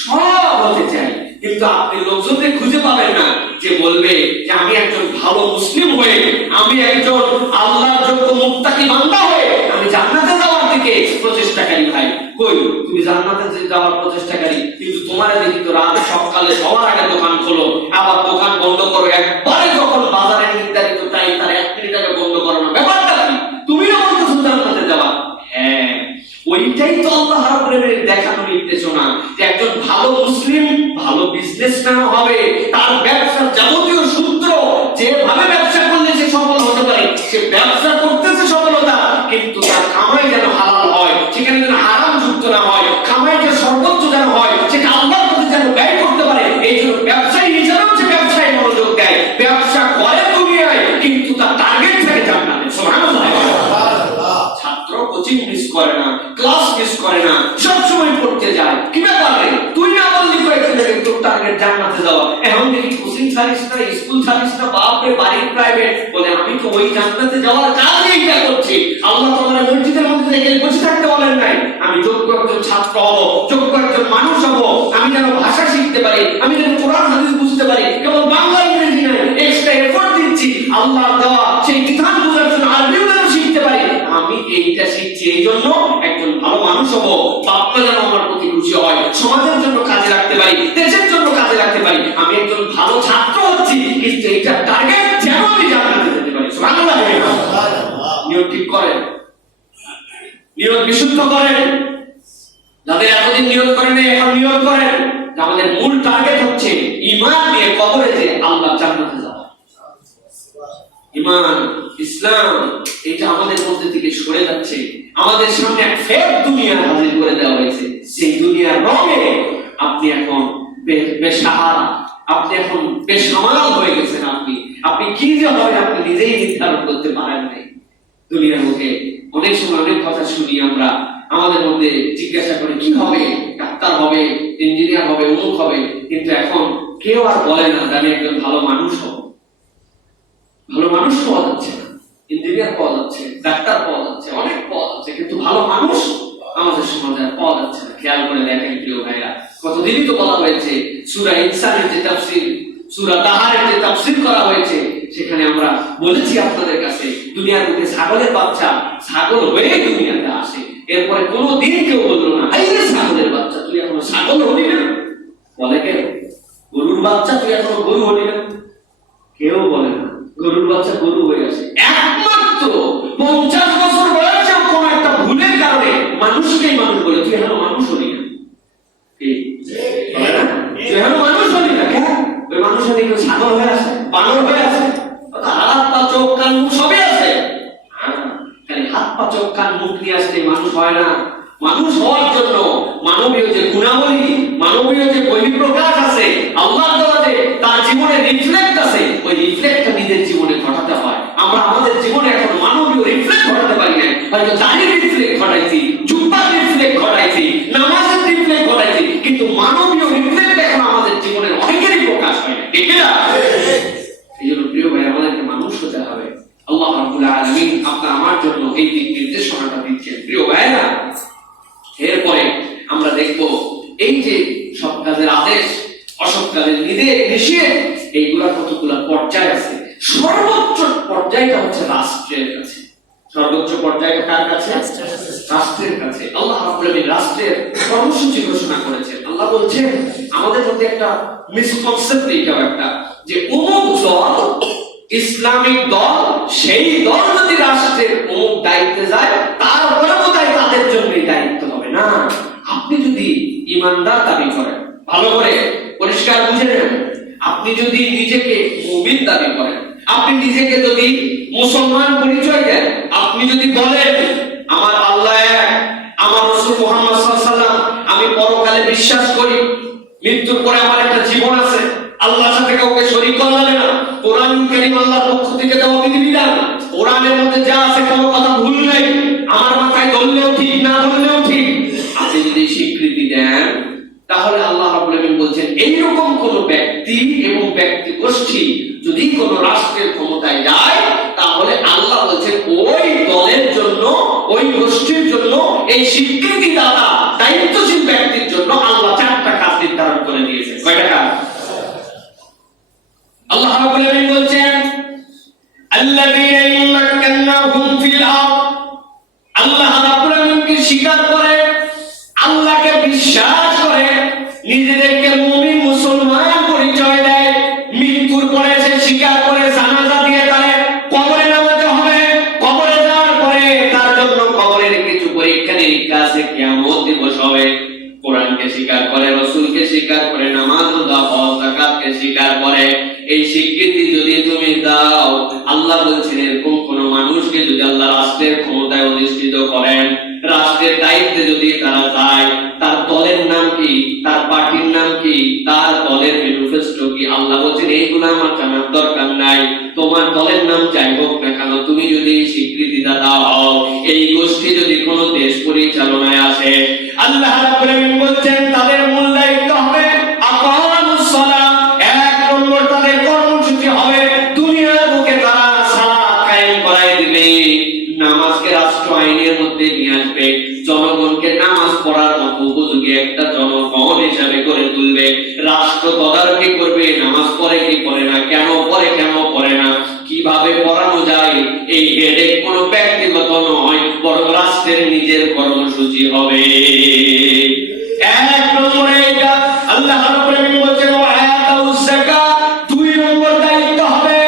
সব হতে চাই, কিন্তু আপনি লোকজনকে খুঁজে পাবেন না যে বলবে যে আমি একজন ভালো মুসলিম হয়ে, আমি একজন আল্লাহর যোগ্য মুত্তাকি বান্দা হয়ে আমি জান্নাতে যাওয়ার দিকে প্রচেষ্টাকারী। ভাই কই তুমি জান্নাতে যাওয়ার প্রচেষ্টাকারী, কিন্তু তোমার দেখি তো রাত সকালে সবার আগে দোকান খোলো, আবার দোকান বন্ধ করো একবারে যখন বাজারে নির্ধারিত টাইম তার 1 মিনিট আগে বন্ধ করো না, ব্যাপারটা কি? তুমিও বলতেছো জান্নাতে যাওয়া। হ্যাঁ, ওইটাই তো আল্লাহ রাব্বুল আলামিনের দেখানো নির্দেশনা যে একজন ভালো মুসলিম ভালো বিজনেসম্যান হবে, তার ব্যবসার যাবতীয় সূত্র যেভাবে ব্যবসা করলে সে সফল হতে পারে, সে ব্যবসা করতেছে সফলতা, কিন্তু তার কামাই যেন হালাল হয়, সেখানে যেন হারাম যুক্ত না হয়, কামাইটা সর্বোচ্চ যেন হয়, সেটা আল্লাহর পথে যেন ব্যয় করতে পারে। এই জন্য ব্যবসায়ী হিসেবেও সে ব্যবসায় মনোযোগ দেয়, ব্যবসা করে দুনিয়ায়, কিন্তু তার টার্গেট থাকে জান্নাতে। সুবহানাল্লাহ। ছাত্র কোচিং মিস করে না, ক্লাস মিস করে না, সব সময় পড়তে যায়। কি ব্যাপার রে, তুই না বললি কয়েকদিন আগে তোর টার্গেট জান্নাতে যাওয়া, এখন দেখি কোচিং ছাড়িস না, স্কুল ছাড়িস না, বাপ রে বাড়ির প্রাইভেট বলে আমি তো ওই জান্নাতে যাওয়ার কাজই এটা করছি। আল্লাহ তো আমার মসজিদের মধ্যে থেকে বসে থাকতে বলেন নাই, আমি যোগ্য একজন ছাত্র হব, যোগ্য একজন মানুষ হব, আমি যেন ভাষা শিখতে পারি, আমি যেন কোরআন হাদিস বুঝতে পারি, কেবল বাংলা ইংরেজি নয়, এক্সট্রা এফোর্ট দিচ্ছি আল্লাহর দেওয়া সেই বিধান বোঝার জন্য, আরবিও যেন শিখতে পারি। আমি এইটা শিখছি এই জন্য একজন ভালো মানুষ হব, বাপমা যেন আমার প্রতি খুশি হয়, সমাজের জন্য কাজে রাখতে পারি, দেশের জন্য কাজে রাখতে পারি। আমি একজন ভালো ছাত্র হচ্ছি, কিন্তু এইটা টার্গেট যেন আমি জান্নাতে যেতে পারি। সুবহানাল্লাহ। নিয়ত ঠিক করেন, নিয়ত বিশুদ্ধ করেন, যাদের এতদিন নিয়ত করেন এখন নিয়ত করেন যে আমাদের মূল টার্গেট হচ্ছে ঈমান নিয়ে কবরে যে আল্লাহ জান্নাতে যাওয়া। ঈমান ইসলাম এটা আমাদের মধ্যে থেকে সরে যাচ্ছে, আমাদের সামনে এক ফেক দুনিয়া হাজির করে দেওয়া হয়েছে। সেই দুনিয়ার রঙে আপনি এখন বেসাহারা, আপনি এখন বেসামাল হয়ে গেছেন। আপনি কি যে হয় আপনি নিজেই নির্ধারণ করতে পারেন নাই। দুনিয়ার মধ্যে অনেক সময় অনেক কথা শুনি আমরা, আমাদের মধ্যে জিজ্ঞাসা করে কি হবে, ডাক্তার হবে, ইঞ্জিনিয়ার হবে, অমুক হবে, কিন্তু এখন কেউ আর বলে না যে আমি একজন ভালো মানুষ হব। ভালো মানুষ পাওয়া যাচ্ছে না, ইঞ্জিনিয়ার পাওয়া যাচ্ছে, ডাক্তার পাওয়া যাচ্ছে, অনেক পাওয়া যাচ্ছে, কিন্তু ভালো মানুষ আমাদের সমাজে পাওয়া যাচ্ছে না। খেয়াল করে দেখেন প্রিয় ভাইরা, কতদিনই তো বলা হয়েছে সূরা ইনসানের যে তাফসীর, সূরা তাহারের যে তাফসীর করা হয়েছে, সেখানে আমরা বলেছি আপনাদের কাছে দুনিয়ার বুকে ছাগলের বাচ্চা ছাগল হয়ে দুনিয়াতে আসে, এরপরে কোনো দিন কেউ বললো না এই যে ছাগলের বাচ্চা তুই এখনো ছাগল হলি না, বলে কেউ গরুর বাচ্চা তুই এখনো গরু হলি না, কেউ বলে না। গরুর বাচ্চা গরু হয়ে আসে একমাত্র 50 বছর বয়সে কোন একটা ভুলের কারণে মানুষকেই মানুষ বলে তুই এখনো মানুষ হলি না, তুই এখনো মানুষ হলি না। কেন ওই মানুষ হলি ছাগল হয়ে আসে, বানর হয়ে আসে, হাত পা চোখ কান মুখ সবই আছে, খালি হাত পা চোখ কান মুখ নিয়ে আসলে মানুষ হয় না। মানুষ হওয়ার জন্য মানবীয় যে গুণাবলী, মানবীয় যে বহিঃপ্রকাশ আছে, আল্লাহর দেওয়াতে তার জীবনে রিফ্লেক্ট আছে, ওই রিফ্লেক্টটা নিজের জীবনে ঘটাতে হয়। আমরা আমাদের জীবনে এখন মানবীয় রিফ্লেক্ট ঘটাতে পারি না, হয়তো দাড়ির রিফ্লেক্ট ঘটাইছি, জুব্বার রিফ্লেক্ট ঘটাইছি, নামাজের রিফ্লেক্ট ঘটাইছি, কিন্তু মানবীয় রিফ্লেক্ট এখন আমাদের জীবনের অনেকেরই প্রকাশ হয় না, ঠিক না? এই জন্য প্রিয় ভাই, আমাদেরকে মানুষ হতে হবে। আল্লাহ রাব্বুল আলামিন আপনার আমার জন্য এই দিক নির্দেশনাটা দিচ্ছেন। প্রিয় ভাইরা, এরপরে আমরা দেখব এই যে সৎ কাজের আদেশ, অসৎ কাজের নিষেধ, এইগুলা কতগুলা পর্যায় আছে। সর্বোচ্চ পর্যায়টা হচ্ছে রাষ্ট্রের কাছে। সর্বোচ্চ পর্যায়টা কার কাছে? রাষ্ট্রের কাছে। আল্লাহ রাব্বুল আলামিন রাষ্ট্রের কর্মসূচি ঘোষণা করেছেন। আল্লাহ বলছেন আমাদের মধ্যে একটা মিসকনসেপ্ট এইটাও একটা, যে অমুক দল ইসলামিক দল, সেই দল যদি রাষ্ট্রের অমুক দায়িত্বে যায় তারপরে বোধহয় তাদের জন্যই দায়িত্ব হবে না। আপনি যদি ইমানদার দাবি করেন, ভালো করে পরিষ্কার বুঝে নেন, আপনি যদি নিজেকে মুমিন দাবি করেন, আপনি নিজেকে যদি মুসলমান পরিচয় দেন, আপনি যদি বলেন আমার আল্লাহ এক, আমার রাসূল মুহাম্মদ সাল্লাল্লাহু আলাইহি ওয়াসাল্লাম আমি পরকালে বিশ্বাস করি, মৃত্যুর পরে কোরআনের মধ্যে যা আছে কোনো কথা ভুল নাই, আমার মাথায় ধরলেও ঠিক না ধরলেও ঠিক, আপনি যদি স্বীকৃতি দেন, তাহলে আল্লাহ রাব্বুল আলামিন বলছেন এইরকম কোন ব্যক্তি এবং ব্যক্তি গোষ্ঠী যদি কোন রাষ্ট্রের ক্ষমতায় যায়, তাহলে আল্লাহ বলছেন ওই দলের জন্য, ওই গোষ্ঠীর জন্য, এই স্বীকৃতি দাতা দায়িত্বশীল ব্যক্তির জন্য আল্লাহ 4টা কাজ নির্ধারণ করে দিয়েছেন। কয়টা কাজ? আল্লাহ রাব্বুল আলামিন বলছেন আল্লাযীনা ইম্মাক্কান্নাহুম ফিল আরদ, আল্লাহ রাব্বুল আলামিনকে স্বীকার করে, আল্লাহকে বিশ্বাস করে, নিজেদেরকে মুমিন মুসলমান পরিচয় দেয়, মৃত্যুর পরে সে স্বীকার করে জানাজা দিয়ে তারে কবরে নামাতে হবে, কবরে যাওয়ার পরে তার জন্য কবরের কিছু পরীক্ষা নিরীক্ষা আছে, কিয়ামত দিবস হবে, কোরআনকে স্বীকার করে, রাসূলকে স্বীকার করে, নামাজ রোজা হজ যাকাতকে স্বীকার করে, এই স্বীকৃতি যদি তুমি দাও, আল্লাহ বলছেন এরকম কোন মানুষকে যদি আল্লাহ রাষ্ট্রের ক্ষমতায় অধিষ্ঠিত করেন, রাষ্ট্রের দায়িত্বে যদি তারা যায়, তার দলের নাম কি, তার পার্টির নাম কি, তার দলের ম্যানিফেস্টো কি, আল্লাহ বলছেন এইগুলো আমার জানার দরকার নাই, তোমার দলের নাম যাই হোক না কেন, তুমি যদি স্বীকৃতি দাতা হও, এই গোষ্ঠী যদি কোনো দেশ পরিচালনায় আসে, আল্লাহ রাব্বুল আলামিন বলছেন তাদের মূল দায়িত্ব হবে আকামুস সালাহ, এক নম্বর তাদের কর্মসূচি হবে দুনিয়ার বুকে তারা সালাত কায়েম করায় দিবে, নামাজকে রাষ্ট্র আইনের মধ্যে নিয়ে আসবে, জনগণকে নামাজ পড়ার মতো উপযোগী একটা জনগণ হিসাবে করে তুলবে, রাষ্ট্র তদারকি করবে নামাজ পড়ে কি পড়ে না, কেন পড়ে কেন পড়ে না, কিভাবে পড়ানো যায়, এই হেডেক কোনো ব্যক্তিগত নয়, বরং রাষ্ট্রের নিজের কর্মসূচি হবে। এক নম্বরে এটা আল্লাহ রাব্বুল আলামিন বলেন ওয়া আয়াতুজ যাকাত, 2 নম্বর দায়িত্ব হবে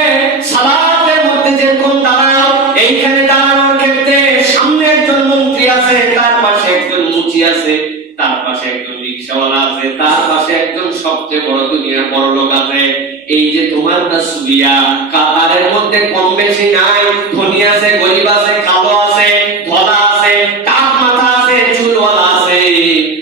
সালাতের মধ্যে যেরকম দাঁড়াও, এইখানে দাঁড়ানোর ক্ষেত্রে সামনে একজন মন্ত্রী আছে, তার পাশে একজন মুচি আছে, তার পাশে একজন রিকশাওয়ালা আছে, তার পাশে একজন সবচেয়ে বড় দুনিয়ার বড় লোক আছে, এই যে তোমার তাসবিয়া কাতারের মধ্যে কম বেশি নাই, ধনী আছে, গরিব আছে, কালো আছে, ধলা আছে, টাক মাথা আছে, চুলওয়ালা আছে,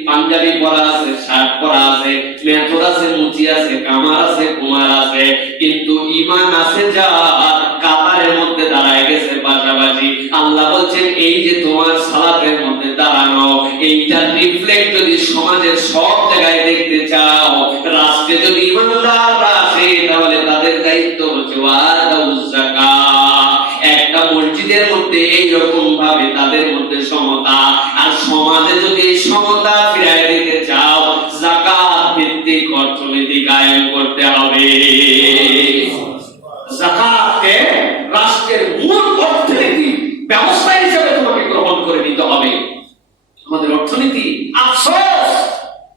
পাঞ্জাবি পরা আছে, শার্ট পরা আছে, মেথর আছে, মুচি আছে, কামার আছে, কুমার আছে, কিন্তু ঈমান আছে যার, কাতারের মধ্যে দাঁড়ায় গেছে পাশাপাশি, আল্লাহ বলছেন এই যে তোমার সালাতের মধ্যে দাঁড়ানো, এইটা রিফ্লেক্ট যদি সমাজের সব জায়গায় দেখতে চাও, রাষ্ট্রে যদি ঈমানদাররা আছে, তাহলে তাদের দায়িত্ব হচ্ছে ওয়াদাউজ যাকাত, একটা মসজিদের মধ্যে এইরকম ভাবে তাদের মধ্যে সমতা, আর সমাজে যদি সমতা ফিরিয়ে দিতে চাও, যাকাত ভিত্তিক অর্থনীতি কায়েম করতে হবে। যাকাতকে রাষ্ট্রের মূল অর্থনীতি ব্যবস্থা হিসেবে তোমাকে গ্রহণ করে নিতে হবে। আমাদের অর্থনীতি আফসোস,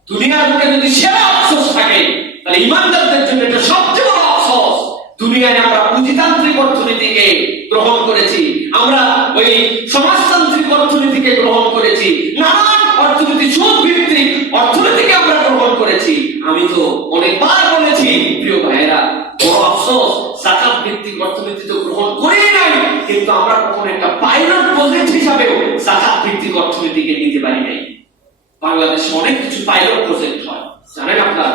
দুনিয়ার বুকে যদি সেরা আফসোস থাকে, তাহলে ইমানদারদের জন্য এটা সবচেয়ে বড় আফসোস। দুনিয়ায় আমরা পুঁজিতান্ত্রিক অর্থনীতিকে গ্রহণ করেছি, আমরা ওই সমাজতান্ত্রিক অর্থনীতিকে গ্রহণ করেছি, নানান অর্থনীতি সুদ ভিত্তিক অর্থনীতিকে আমরা গ্রহণ করেছি। আমি তো অনেকবার বলেছি প্রিয় ভাইয়েরা, বড় আফসোস যাকাত ভিত্তিক অর্থনীতি তো গ্রহণ করেই নাই, কিন্তু আমরা কখনো একটা পাইলট প্রজেক্ট হিসাবে যাকাত ভিত্তিক অর্থনীতিকে নিতে পারি নাই। বাংলাদেশে অনেক কিছু পাইলট প্রজেক্ট হয়, জানেন আপনারা,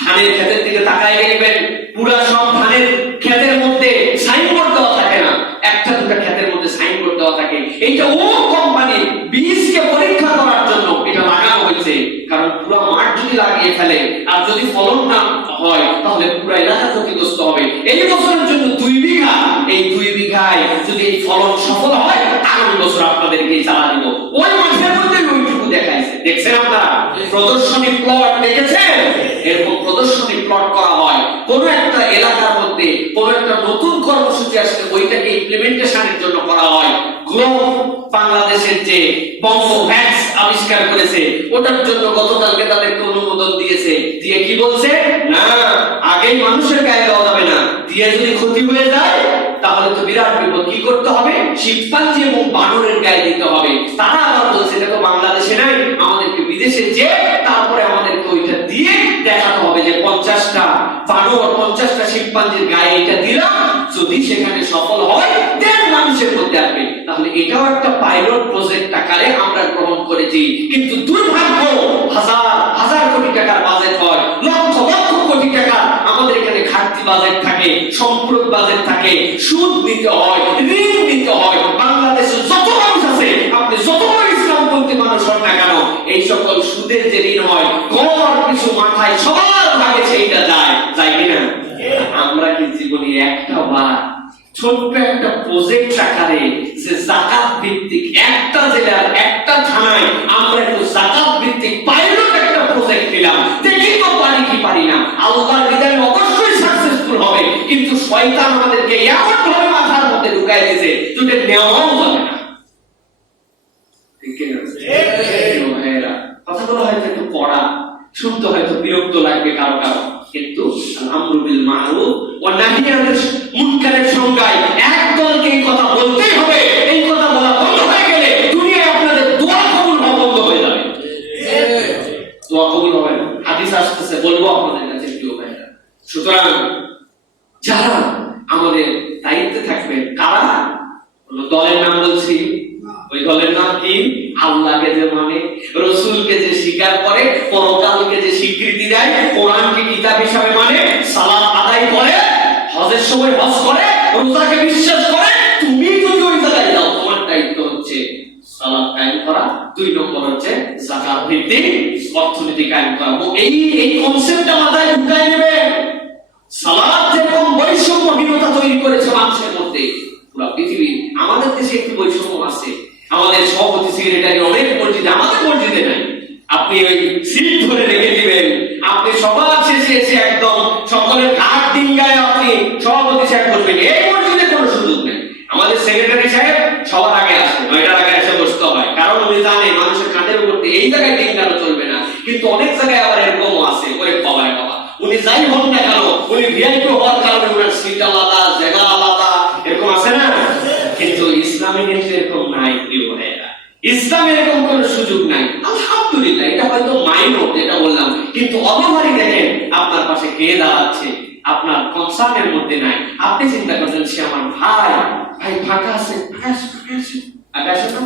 ধানের ক্ষেতের দিকে তাকায় দেখবেন পুরা সব ধানের ক্ষেতের মধ্যে সাইনবোর্ড দেওয়া থাকে না, একটা দুটা ক্ষেতের মধ্যে সাইনবোর্ড দেওয়া থাকে, এইটা ও কোম্পানি বীজকে পরীক্ষা করার জন্য এটা লাগানো হয়েছে, কারণ পুরো মাঠ যদি লাগিয়ে ফেলে আর যদি ফলন না হয়, তাহলে পুরো এলাকা ক্ষতিগ্রস্ত হবে। এই বছরের জন্য 2 বিঘা, এই 2 বিঘায় যদি এই ফলন সফল হয়, আগামী বছর আপনাদেরকে চালা দিব। ওই মাঠের মধ্যে ওইটুকু দেখাইছে, দেখছেন আপনারা প্রদর্শনী প্লট দেখেছেন, এরকম প্রদর্শনী প্লট করা হয় কোন একটা এলাকার মধ্যে, কোন একটা নতুন কর্মসূচি আসলে ওইটাকে ইমপ্লিমেন্টেশনের জন্য করা হয়। গ্রোথ বাংলাদেশের যে বঙ্গ ভ্যাক্স আবিষ্কার করেছে, ওটার জন্য গতকালকে তাদেরকে অনুমোদন দিয়েছে, দিয়ে কি বলছে, না আগেই মানুষের গায়ে দেওয়া যাবে না, দিয়ে যদি ক্ষতি হয়ে যায় তাহলে তো বিরাট বিপদ, কি করতে হবে, শিম্পাঞ্জি এবং বানরের গায়ে দিতে হবে। তারা আবার বলছে এটা তো বাংলাদেশে নাই, আমাদেরকে বিদেশে যে তারপরে আমাদেরকে ওইটা দিয়ে দেখাতে হবে যে 50টা বানর 50টা শিম্পাঞ্জির গায়ে এটা দিলাম, যদি সেখানে সফল হয় দেন মানুষের মধ্যে আসবে। তাহলে এটাও একটা পাইলট প্রজেক্ট আকারে আমরা গ্রহণ করেছি, কিন্তু দুর্ভাগ্য হাজার হাজার কোটি টাকার বাজেট হয়, লক্ষ লক্ষ কোটি টাকা আমাদের এখানে ঘাটতি বাজেট থাকে, সম্পূরক বাজেট থাকে, সুদ নিতে হয়, ঋণ নিতে যে ঋণ হয়, গড় কিছু মাথায় সবার ভাগে সেইটা যায়, যায় কিনা? আমরা কি জীবনে একটা বার ছোট্ট একটা প্রজেক্ট আকারে যে যাকাত ভিত্তিক একটা জেলার একটা থানায় আমরা একটু যাকাত ভিত্তিক পাইলট একটা প্রজেক্ট নিলাম, দেখি তো পারি কি পারি না? আল্লাহর বিধানে অবশ্যই সাকসেসফুল হবে, কিন্তু শয়তান আমাদেরকে এমন ভাবে মাথার মধ্যে ঢুকাই দিয়েছে যেটা নেওয়াও যাবে না। ঠিক কিনা? কথাগুলো হয়তো একটু পড়া শুনতে হয়তো বিরক্ত লাগবে কারো কারো, কিন্তু আমরু বিল মারুফ ওয়া নাহি আনিল মুনকারের সংজ্ঞায় একদলকে এই কথা বলতেই হবে। এই কথা বলা বন্ধ হয়ে গেলে দুনিয়ায় আপনাদের দোয়া কবুল হওয়া বন্ধ হয়ে যাবে। দোয়া কবুল হবে না। হাদিস আসতেছে, বলবো আপনাদের কাছে প্রিয় ভাইরা। সুতরাং যারা আমাদের দায়িত্বে থাকবেন, কারা? দলের নাম বলছি, ওই দলের নাম কি? আল্লাহকে যে মানে, রাসূলকে যে স্বীকার করে, পরকালকে যে স্বীকৃতি দেয়, কোরআনকে কিতাব হিসাবে মানে, সালাত আদায় করে, হজের সময় হজ করে, রোজাকে বিশ্বাস করে। তুমি যদি ওই জায়গায় যাও, তোমার দায়িত্ব হচ্ছে সালাত কায়েম করা, 2 নম্বর হচ্ছে যাকাত ভিত্তিক অর্থনীতি কায়েম করা। এই কনসেপ্টটা মাথায় ঢুকায় নেবে। সালাত যেরকম বৈষম্যহীনতা তৈরি করেছে মানুষের মধ্যে, পুরো পৃথিবী, আমাদের দেশে একটু বৈষম্য আছে। আমাদের সভাপতি সেক্রেটারি অনেক মসজিদে, আমাদের মসজিদে নাই। আপনি ওই সিট ধরে রেখে দিবেন, আপনি সবার শেষে এসে একদম সকলের ঘাট ডিঙ্গায় আপনি সভাপতি সাহেব বলবেন, এই মসজিদে কোনো সুযোগ নেই। আমাদের সেক্রেটারি সাহেব সবার আগে আসে, 9টার আগে এসে বসতে হয়, কারণ উনি জানে মানুষের কাঁধের উপর এই জায়গায় ডিঙ্গানো চলবে না। কিন্তু অনেক জায়গায় আবার এরকমও আছে, ওরে বাবা বাবা, উনি যাই হোক না কেন, উনি ভিআইপি হওয়ার কারণে উনার সিট আলাদা, জায়গা আলাদা, এরকম আছে না? কিন্তু ইসলামে কিন্তু এরকম নাই প্রিয় ভাইয়েরা। ইসলামে এরকম কোন সুযোগ নাই। আলহামদুলিল্লাহ, এটা হয়তো মাইনর যেটা বললাম, কিন্তু অবধারি দেখেন আপনার পাশে কে দাঁড়াচ্ছে, আপনার কনসার্নের মধ্যে নাই। আপনি চিন্তা করছেন সে আমার ভাই, ভাই ফাঁকা আছে, আকাশে না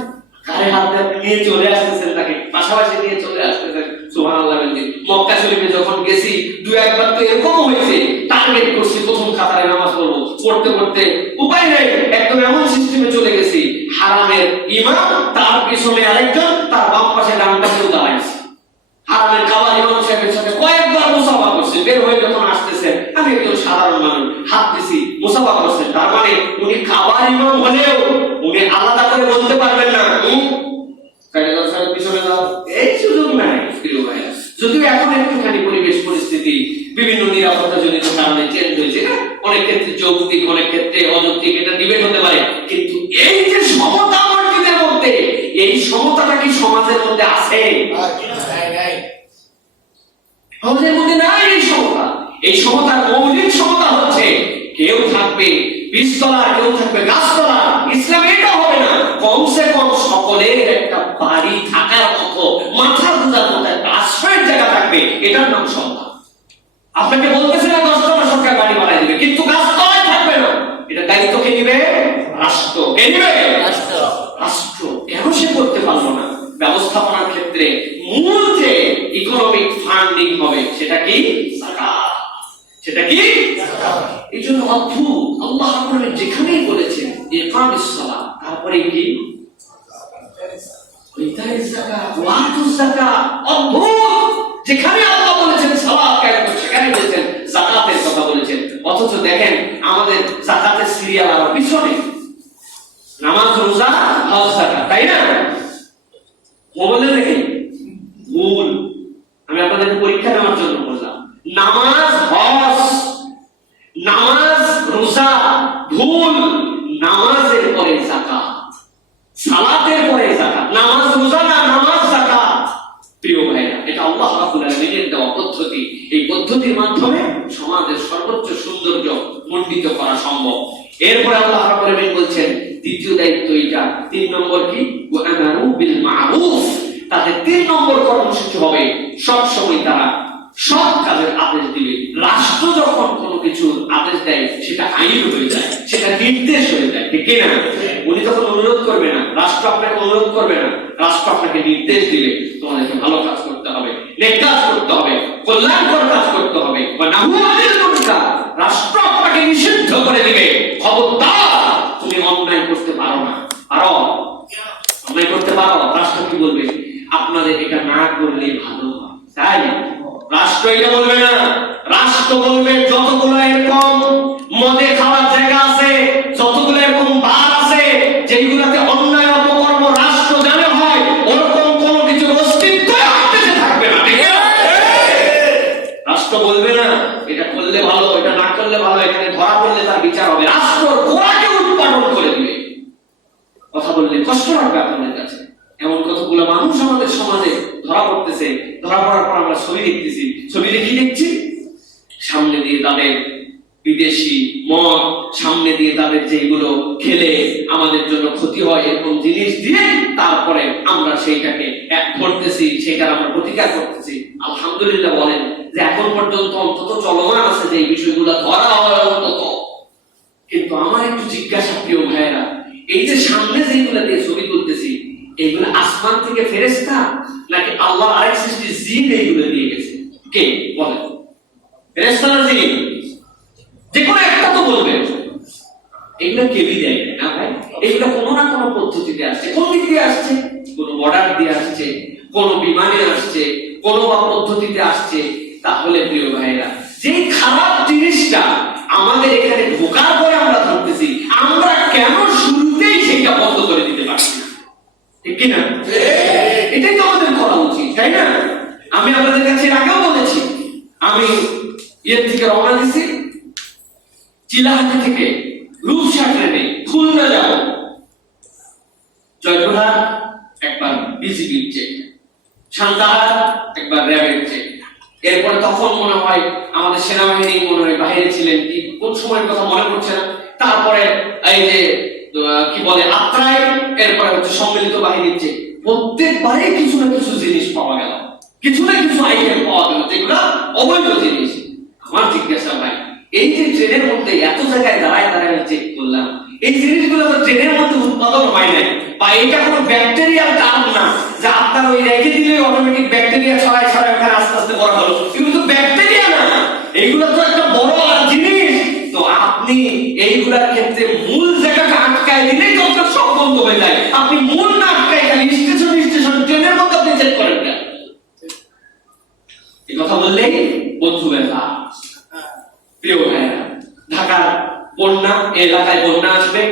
কারে হাত নিয়ে চলে আসতেছেন, তাকে পাশাপাশি নিয়ে চলে আসতেছেন। সুবহানাল্লাহ। মক্কা শরীফে যখন গেছি, 2-1 বার তো এরকম হয়েছে, টার্গেট করছি প্রথম কাতারে নামাজ পড়বো, পড়তে পড়তে উপায় নেই, একদম এমন সিস্টেমে চলে গেছি, হারামের ইমাম, তার পিছনে আরেকজন, তার বাম পাশে ডান পাশেও দাঁড়াইছে। হারামের কাওয়ার ইমাম সাহেবের সাথে কয়েকবার মুসাফা করছে, বের হয়ে যখন আসতেছেন, আমি একজন সাধারণ মানুষ, হাত দিছি, মুসাফা করছেন। তার মানে উনি কাওয়ার ইমাম হলেও উনি আলাদা করে বলতে পারবেন না পিছনে যাও, এই সুযোগ নাই প্রিয় ভাইরা। যদিও এখন একটুখানি পরিবেশ পরিস্থিতি বিভিন্ন নিরাপত্তা জনিত কারণে চেঞ্জ হয়েছে না, অনেক ক্ষেত্রে যৌক্তিক, অনেক ক্ষেত্রে অযৌক্তিক, এটা ডিবেট হতে পারে, কিন্তু এই যে সমতা মসজিদের মধ্যে, এই সমতাটা কি সমাজের মধ্যে আছে? সমাজের মধ্যে নাই এই সমতা। এই সমতার মৌলিক সমতা হচ্ছে কেউ থাকবে 20 তলা, কেউ থাকবে 10 তলা। ইসলাম এটা হবে না, কমসে কম সকলের একটা বাড়ি থাকার মতো, মাথা গুঁজার মতো একটা আশ্রয়ের জায়গা থাকবে, এটার নাম সমতা। আপনাকে বলতেছে না 10 তলা সরকার বাড়ি বানাই দিবে, কিন্তু 10 তলায় থাকবে না, এটা দায়িত্ব কে নিবে? রাষ্ট্র। কে নিবে? রাষ্ট্র। কেন সে করতে পারলো না? ব্যবস্থাপনার ক্ষেত্রে মূল যে ইকোনমিক ফান্ডিং হবে, সেটা কি? যাকাত। সেটা কি? যাকাত। এই জন্য অদ্ভুত, আল্লাহ রাব্বুল আলামিন যেখানেই বলেছেন ইকামিস সালাত, তারপরে কি? ইতাইজ যাকাত, ওয়াতুজ যাকাত। অদ্ভুত, যেখানে আল্লাহ বলেছেন সালাত কায়েম করতে, সেখানে বলেছেন যাকাতের কথা বলেছেন। অথচ দেখেন আমাদের যাকাতের সিরিয়াল আবার পিছনে, নামাজ, রোজা, হজ, যাকাত, তাই না? বলে দেখেন ভুল, আমি আপনাদের পরীক্ষা নেওয়ার জন্য বললাম, নামাজ, হজ, নামাজ, রোজা ভুল, নামাজের পরে যাকাত, সালাতের পরে যাকাত, নামাজ রোজা না, নামাজ যাকাত। প্রিয় ভাইরা, এটা আল্লাহ রাব্বুল আলামিনের দেওয়া পদ্ধতি। এই পদ্ধতির মাধ্যমে সমাজের সর্বোচ্চ সৌন্দর্য মণ্ডিত করা সম্ভব। এরপরে আল্লাহ রাব্বুল আলামিন বলছেন দ্বিতীয় দায়িত্ব এটা, 3 নম্বর কি? ওয়া আমারু বিল মারুফ। তাদের 3 নম্বর কর্মসূচি হবে সব সময় তারা সৎ কাজের আদেশ দিবে। রাষ্ট্র যখন কোনো কিছুর আদেশ দেয়, সেটা আইন হয়ে যায়, সেটা নির্দেশ হয়ে যায়, ঠিক না? উনি তখন অনুরোধ করবে না, রাষ্ট্র আপনাকে অনুরোধ করবে না, রাষ্ট্র আপনাকে নির্দেশ দিবে, তোমাদেরকে ভালো কাজ করতে হবে, নেক কাজ করতে হবে, কল্যাণকর কাজ করতে হবে। রাষ্ট্র আপনাকে নিষিদ্ধ করে দিবে, খবরদার তুমি অন্যায় করতে পারো না। পারো? অন্যায় করতে পারো? রাষ্ট্র কি বলবে? আপনাদের এটা না করলে ভালো হয়। তাই রাষ্ট্র এটা বলবে না, রাষ্ট্র বলবে যতগুলো এরকম মদে খাওয়ার জায়গা আছে, যতগুলো এরকম বার আছে যেগুলোতে অন্যায় অপকর্ম রাষ্ট্র জানে হয়, ওরকম কোন কিছু অস্তিত্ব বেঁচে থাকবে না। ঠিক আছে? রাষ্ট্র বলবে না এটা করলে ভালো, এটা না করলে ভালো, এখানে ধরা পড়লে তার বিচার হবে। রাষ্ট্র গোড়াকে উৎপাদন করে দিবে। কথা বললে কষ্ট লাগবে আপনাদের কাছে। এমন কতগুলো মানুষ আমাদের সমাজে ধরা পড়তেছে, ধরা পড়ার পর আমরা ছবি দেখতেছি, ছবি দেখি দেখছি সামনে দিয়ে তাদের বিদেশি মদ, সামনে দিয়ে তাদের যেগুলো খেলে আমাদের জন্য ক্ষতি হয় এরকম জিনিস দিয়ে তারপরে আমরা সেইটাকে ধরতেছি, সেটার আমরা প্রতিকার করতেছি। আলহামদুলিল্লাহ বলেন যে এখন পর্যন্ত অন্তত চলমান আছে যে এই বিষয়গুলো ধরা হয় অন্তত। কিন্তু আমার একটু জিজ্ঞাসা প্রিয় ভাইয়েরা, এই যে সামনে যেগুলো দিয়ে ছবি তুলতেছি এইগুলো আসমান থেকে ফেরেশতা নাকি আল্লাহ আরেক সৃষ্টি জিন এইগুলো দিয়ে গেছে? কে বলেন? ফেরেশতা না জিন? যে কোনো একটা তো বলবেন। এগুলো কেউই দেয় না ভাই, এগুলো কোনো না কোনো পদ্ধতিতে আসছে। কোন দিক দিয়ে আসছে? কোনো বর্ডার দিয়ে আসছে, কোনো বিমানে আসছে, কোনো বা পদ্ধতিতে আসছে। তাহলে প্রিয় ভাইরা, যে খারাপ জিনিসটা আমাদের এখানে ঢোকার পরে আমরা ধরতেছি, আমরা কেন শুরুতেই সেটা বন্ধ করে দিতে পারছি না? ঠিক কিনা? এটাই তো আমাদের করা উচিত, তাই না? আমি আপনাদের কাছে আগেও বলেছি, আমি এর থেকে রওনা দিছি চিলাহাটি থেকে রূপসা ট্রেনে খুলনা যাব, জয়পুরহাট একবার বিজিবির চেক, সান্তাহার একবার র্যাবের চেক। এরপরে তখন মনে হয় আমাদের সেনাবাহিনী মনে হয় বাইরে ছিলেন, কি কোন সময়ের কথা মনে পড়ছে না। তারপরে এই যে কি বলে আত্রাই, এরপরে হচ্ছে সম্মিলিত বাহিনীর চেক। প্রত্যেকবারে কিছু না কিছু জিনিস পাওয়া গেল, কিছু না কিছু আইটেম পাওয়া গেল যেগুলো অবৈধ জিনিস। আমার জিজ্ঞাসা ভাই, এই যে ট্রেনের মধ্যে এত জায়গায় দাঁড়ায় দাঁড়ায় চেক করলাম, এই জিনিসগুলো তো ট্রেনের মধ্যে উৎপাদন হয় না, বা এটা কোনো ব্যাকটেরিয়াল কারণ না যে আপনার ওই রেখে দিলে অটোমেটিক ব্যাকটেরিয়া ছড়ায় ছড়ায় ওখানে আস্তে আস্তে করা হলো। কিন্তু ব্যাকটেরিয়া না, এইগুলো তো একটা বড় জিনিস। তো আপনি এইগুলার ক্ষেত্রে মূল জায়গাটা আটকায় দিলেই তো আপনার সব বন্ধ হয়ে যায়। আপনি মূল না আটকায় খালি স্টেশন স্টেশন ট্রেনের মধ্যে আপনি চেক করেন না। এই কথা বললেই বন্ধু ব্যথা। প্রিয় ভাইরা, ঢাকার বন্যা, এলাকায় বন্যা আসবে,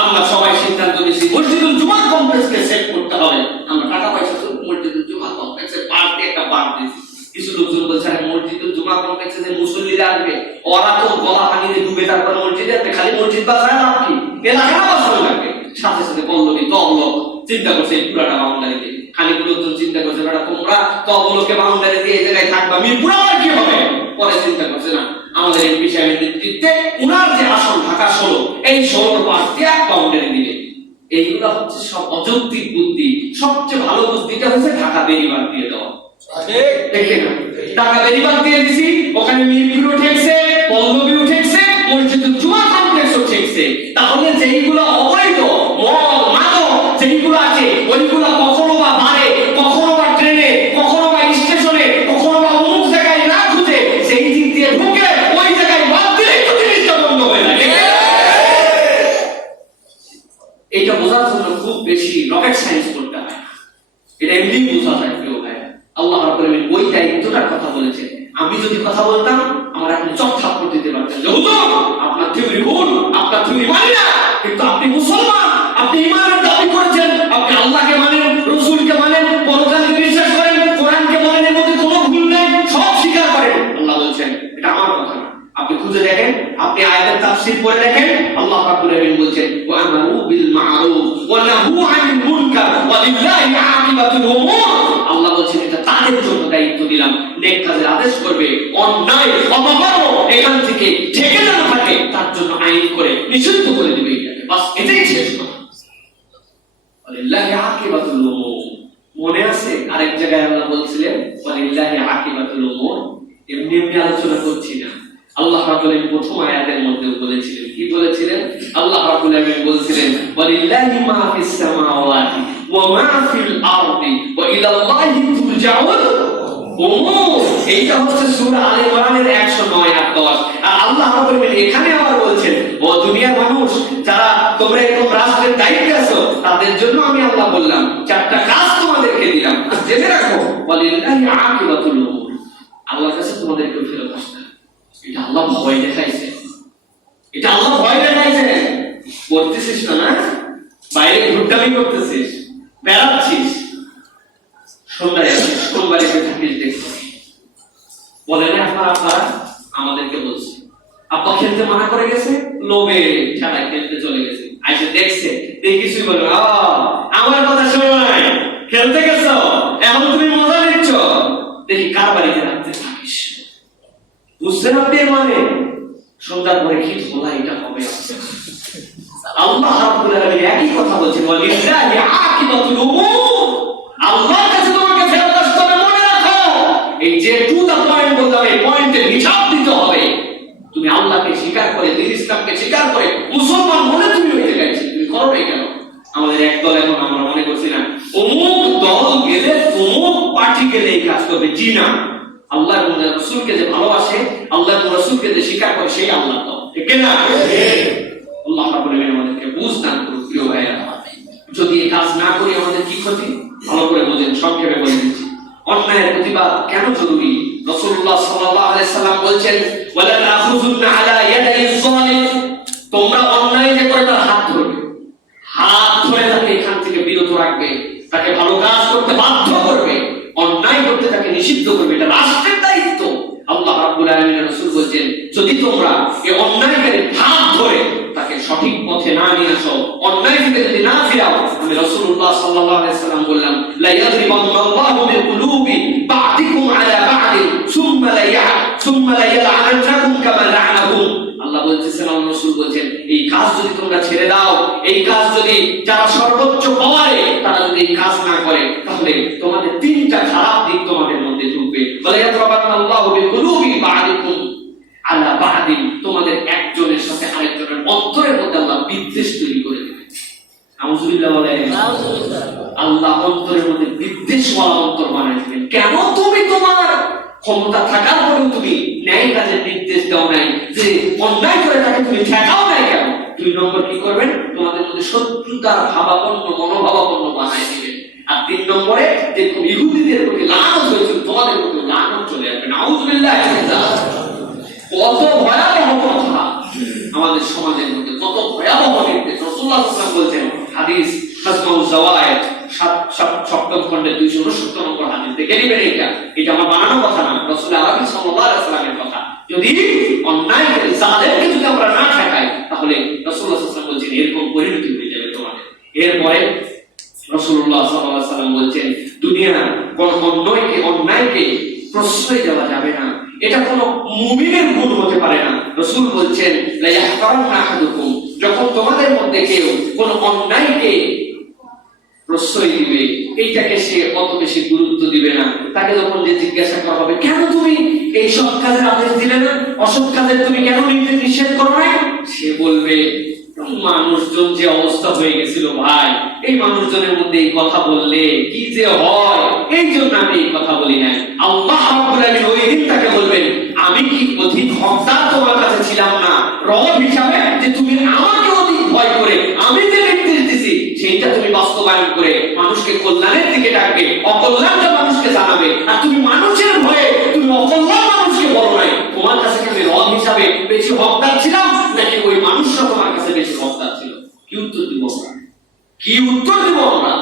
আমরা সবাই সিদ্ধান্ত নিয়েছি মসজিদুল জুমা কমপ্লেক্সকে সেট করতে হবে। আমরা টাকা পয়সা তো মসজিদুল জুমা কমপ্লেক্সে পার্টি একটা বার দিয়েছি। কিছু লোকজন বলছে মসজিদুল জুমা কমপ্লেক্সে যে মুসল্লিরা আসবে ওরা তো গলা পানিতে ডুবে তারপর মসজিদে আসবে, খালি মসজিদ বাসায় লাভ কি? এলাকা বাসায় লাগবে। সাথে সাথে পল্লবী তবলক চিন্তা করছে এই পুরাটা বাউন্ডারিতে, খালি লোকজন চিন্তা করছে বেটা তোমরা তবলকে বাউন্ডারি দিয়ে এই জায়গায় থাকবা, মিরপুরা আর কি হবে? পরে চিন্তা করছে না, আমাদের এমপি সাহেবের নেতৃত্বে উনার যে আসন ঢাকা 16, এই 16 পাঁচ দিয়ে এক বাউন্ডারি দিবে। এইগুলা হচ্ছে সব অযৌক্তিক বুদ্ধি। সবচেয়ে ভালো বুদ্ধিটা হচ্ছে ঢাকা বেরিবাদ দিয়ে দেওয়া। ঠিক না? ঢাকা বেরিবাদ দিয়ে দিছি, ওখানে মিরপুর উঠেছে, পল্লবী উঠেছে, মসজিদুল জুমা কমপ্লেক্স উঠেছে। তাহলে যেইগুলো অবৈধ মদ মাদক যেইগুলো আছে ওইগুলো কখনো বা বারে, কখনো বা ট্রেনে, কখনো বা স্টেশনে, কখনো বা অমুক জায়গায় না খুঁজে সেই দিক দিয়ে ঢুকে ওই জায়গায় বাদ দিলে তো জিনিসটা বন্ধ হয়ে যায়। এইটা বোঝার জন্য খুব বেশি রকেট সায়েন্স করতে হয়, এটা এমনি বোঝা যায়। কেউ ভাই আল্লাহ রাব্বুল আলামিন ওই দায়িত্বটার কথা বলেছে। আমি যদি কথা বলতাম আমার আপনি চপছাপ করে দিতে পারতেন যে হুজুর আপনার থিওরি ভুল, আপনার থিওরি মানি না। কিন্তু আপনি মুসলমান, আপনি ঈমানের দাবি করেছেন, আপনি আল্লাহকে মানেন, রাসূলকে মানেন, পরকালে বিশ্বাস করেন, কোরআনকে মানেন, এর মধ্যে কোনো ভুল নেই, সব স্বীকার করেন। আল্লাহ বলছেন এটা আমার কথা না, আপনি খুঁজে দেখেন, আপনি আয়াতের তাফসীর পড়ে দেখেন। আল্লাহ রাব্বুল আলামিন বলছেন ওয়া আমারু বিল মা'রুফ ওয়া নাহু আনিল মুনকার ওয়া লিল্লাহি আকিবাতুল উমুর। আল্লাহ বলছেন এটা তাদের জন্য দায়িত্ব দিলাম, নেক কাজের আদেশ করবে, অন্যায় অপকর্ম এখান থেকে ঠেকে যেন থাকে তার জন্য আইন করে নিষিদ্ধ করে দিবে। এটাকে বাস এটাই শেষ কথা। ওয়া লিল্লাহি আকিবাতুল উমুর। মনে আছে আরেক জায়গায় আল্লাহ বলছিলেন ওয়া লিল্লাহি আকিবাতুল উমুর। এমনি এমনি আলোচনা করছি না, আল্লাহ রাব্বুল আলামিন প্রথম আয়াতের মধ্যে বলেছিলেন, কি বলেছিলেন? আল্লাহ রাব্বুল আলামিন বলেছিলেন ওয়ালিল্লাহি মা ফিস সামাওয়াতি ওয়া মা ফিল আরদি ওয়া ইলাল্লাহি তুরজাউল উমুর। এইটা হচ্ছে সূরা আলে ইমরানের 109 আর 10। আর আল্লাহ রাব্বুল আলামিন এখানে আবার বলছেন ও দুনিয়ার মানুষ যারা তোমরা এরকম রাষ্ট্রের দায়িত্বে আছো তাদের জন্য আমি আল্লাহ বললাম চারটা কাজ তোমাদেরকে রেখে দিলাম। আর জেনে রাখো ওয়ালিল্লাহি আকিবাতুল উমুর, আল্লাহর কাছে তোমাদেরকে ফেরত আসতে হবে। এটা আল্লাহ ভয় দেখাইছে, এটা আল্লাহ ভয় দেখাইছে। করতেছিস না, বাইরে ঘুরটামি করতেছিস, বেড়াচ্ছিস, সন্ধ্যায় সোমবারে থাকিস, দেখছো বলে না আপনারা আমাদেরকে বলছে আব্বা খেলতে মানা করে গেছে, লোভে খেলায় খেলতে চলে গেছে, আইসে দেখছে, কিছুই বলে আমার কথা শোনো নাই, খেলতে গেছো এখন তুমি মজা নিচ্ছ, দেখি কার বাড়িতে রাখতে থাকিস। বুঝছেন আপনি মানে সন্ধ্যার পরে কি ধোলা এটা হবে। আল্লাহ রাব্বুল আলামিন একই কথা বলছেন, ওয়ালিল্লাহি আকিবাতুল উমুর, আল্লাহর কাছে তোমাকে ফেরত আসতে হবে। মনে রাখো এই যে টু দা পয়েন্ট বললাম, এই পয়েন্টের হিসাব দিতে হবে। তুমি আল্লাহকে স্বীকার করে, দ্বীন ইসলামকে স্বীকার করে মুসলমান বলে তুমি ওই জায়গায় তুমি করো নাই কেন? আমাদের এক দল এখন আমরা মনে করছি না অমুক দল গেলে অমুক পার্টি গেলে এই কাজ করবে। জি না, আল্লাহ এবং রাসূলকে যে ভালোবাসে, আল্লাহ এবং রাসূলকে যে স্বীকার করে সেই আল্লাহ তো, ঠিক না? আল্লাহ রাব্বুল আলামিন আমাদেরকে বুঝ দান করুন। প্রিয় ভাইরা, যদি এই কাজ না করি আমাদের কি ক্ষতি ভালো করে বোঝেন, সংক্ষেপে বলে দিচ্ছি। অন্যায়ের প্রতিবাদ কেন জরুরি? রাসূলুল্লাহ সাল্লাল্লাহু আলাইহি সাল্লাম বলেন, ওয়ালা তাখুযুনা আলা ইয়াদাইজ যালিম, তোমরা অন্যায় যে করে তার হাত ধরবে, হাত ধরে তাকে এখান থেকে বিরত রাখবে, তাকে ভালো কাজ করতে বাধ্য করবে, অন্যায় করতে তাকে নিষিদ্ধ করবে। এটা রাষ্ট্রের দায়িত্ব। আল্লাহ রাব্বুল আলামিনের রাসূল বলেন, যদি তোমরা এই অন্যায়কারীর হাত ধরে তাকে সঠিক পথে না নিয়ে আসো, অন্যায় থেকে যদি না ফিরাও, আমি রাসূলুল্লাহ সাল্লাল্লাহু আলাইহি সাল্লাম বললাম, লা ইয়াযরিবাল্লাহু বিকুলুবি বা'দিকুম আলা বা'দিন সুম্মা লা ইয়ালআনাকুম কামা লা'নাহুম। আল্লাহ বলতেছেন, আল্লাহ রাসূল বলেন, এই কাজ যদি তোমরা ছেড়ে দাও, এই কাজ যদি যারা সর্বোচ্চ পাওয়ারে তারা যদি এই কাজ না করে, তাহলে তোমাদের তিনটা খারাপ দিক তোমাদের মধ্যে ঢুকবে। বলে ইয়াযরিবাল্লাহু বিকুলুবি বা'দিকুম আলা বা'দিন, তোমাদের একজনের সাথে আরেকজনের অন্তরের মধ্যে আল্লাহ বিদ্বেষ তৈরি করে দেবে। আউযুবিল্লাহ বলেন, আল্লাহ অন্তরের মধ্যে বিদ্বেষ ওয়ালা অন্তর বানায় দিবেন। কেন? তুমি তোমার ক্ষমতা থাকার পরেও তুমি ন্যায় কাজের নির্দেশ দাও নাই, যে অন্যায় করে তাকে তুমি ঠেকাও নাই কেন? 2 নম্বর কি করবেন? তোমাদের মধ্যে শত্রুতার ভাবাপন্ন মনোভাবাপন্ন বানায় দিবেন। আর 3 নম্বরে যে ইহুদিদের প্রতি লানত হয়েছিল, তোমাদের প্রতি লানত চলে আসবে। আউযুবিল্লাহ। কত ভয়াবহ কথা আমাদের সমাজের মধ্যে, কত ভয়াবহ নির্দেশ। রাসূলুল্লাহ সাল্লাল্লাহু আলাইহি ওয়াসাল্লাম বলেন, হাদিস হাজমাউজ জাওয়ায়েদ 7ম খণ্ডে 269 নম্বর হাদিস, দেখে নেবেন। এটা আমার বানানো কথা না, রাসূল আরবি সাল্লাল্লাহু আলাইহি ওয়াসাল্লামের কথা। যদি অন্যায় জালেমকে যদি আমরা না ঠেকাই, তাহলে রাসূলুল্লাহ সাল্লাল্লাহু আলাইহি ওয়াসাল্লাম বলেন এরকম পরিণতি হয়ে যাবে তোমাদের। এরপরে রাসূলুল্লাহ সাল্লাল্লাহু আলাইহি ওয়াসাল্লাম বলেন, দুনিয়া কোন অন্যায়কে প্রশ্রয় দেওয়া যাবে না। এটা কোন মুমিনের গুণ হতে পারে না। রাসূল বলেন, লা ইয়াহতারান্না আহাদুকুম, যখন তোমাদের মধ্যে কেউ কোন অন্যায়কে প্রশ্রয় দিবে, এইটাকে সে অত বেশি গুরুত্ব দিবে না। তাকে যখন যে জিজ্ঞাসা করা হবে, কেন তুমি এই সৎ কাজের আদেশ দিলে না, অসৎ কাজের তুমি কেন নিষেধ করো না, সে বলবে, মানুষজন যে অবস্থা হয়ে গেছিল ভাই, এই মানুষজনের মধ্যে এই কথা বললে কি যে হয়, এই জন্য আমি এই কথা বলি না। আল্লাহ রাব্বুল আলামিন ওই দিন তাকে বলবেন, আমি কি অধিক হকদার তোমার কাছে ছিলাম না রব হিসাবে, যে তুমি আমাকে অধিক ভয় করে আমি যে নির্দেশ দিছি সেইটা তুমি বাস্তবায়ন করে মানুষকে কল্যাণের দিকে ডাকবে, অকল্যাণটা মানুষকে জানাবে, আর তুমি মানুষের ভয়ে তুমি অকল্যাণ মানুষকে বলো নাই। তোমার কাছে কি আমি রব হিসাবে বেশি হকদার ছিলাম, নাকি ওই মানুষরা তোমার কাছে বেশি হকদার ছিল? কি উত্তর দিব আমরা? কি উত্তর দিব আমরা?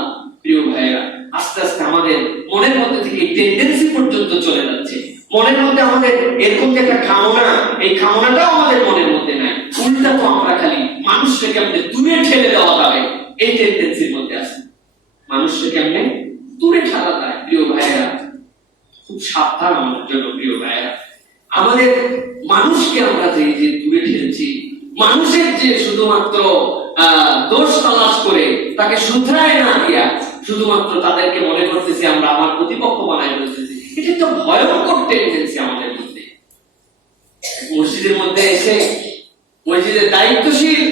প্রিয় ভাইরা, আস্তে আস্তে আমাদের মনের মধ্যে থেকে টেন্ডেন্সি পর্যন্ত চলে যাচ্ছে। মনের মধ্যে আমাদের এরকম যে একটা কামনা, এই কামনাটাও আমাদের মনের মধ্যে নাই। উল্টা তো আমরা খালি মানুষকে কেমনে দূরে ঠেলে দেওয়া যাবে এই টেন্ডেন্সির মধ্যে আছে। মানুষকে কেমনে দূরে ঠেলা যায়। প্রিয় ভাইরা, খুব সাবধান আমাদের জন্য। প্রিয় ভাইরা, আমাদের মানুষকে আমরা যে দূরে ঠেলছি, মানুষের যে শুধুমাত্র দোষ তালাশ করে তাকে শুধরায় না দিয়া শুধুমাত্র তাদেরকে মনে করতেছি আমরা আমার প্রতিপক্ষ বানাই ফেলতেছি, এটা তো ভয়ঙ্কর টেন্ডেন্সি আমাদের মধ্যে। মসজিদের মধ্যে এসে মসজিদের দায়িত্বশীল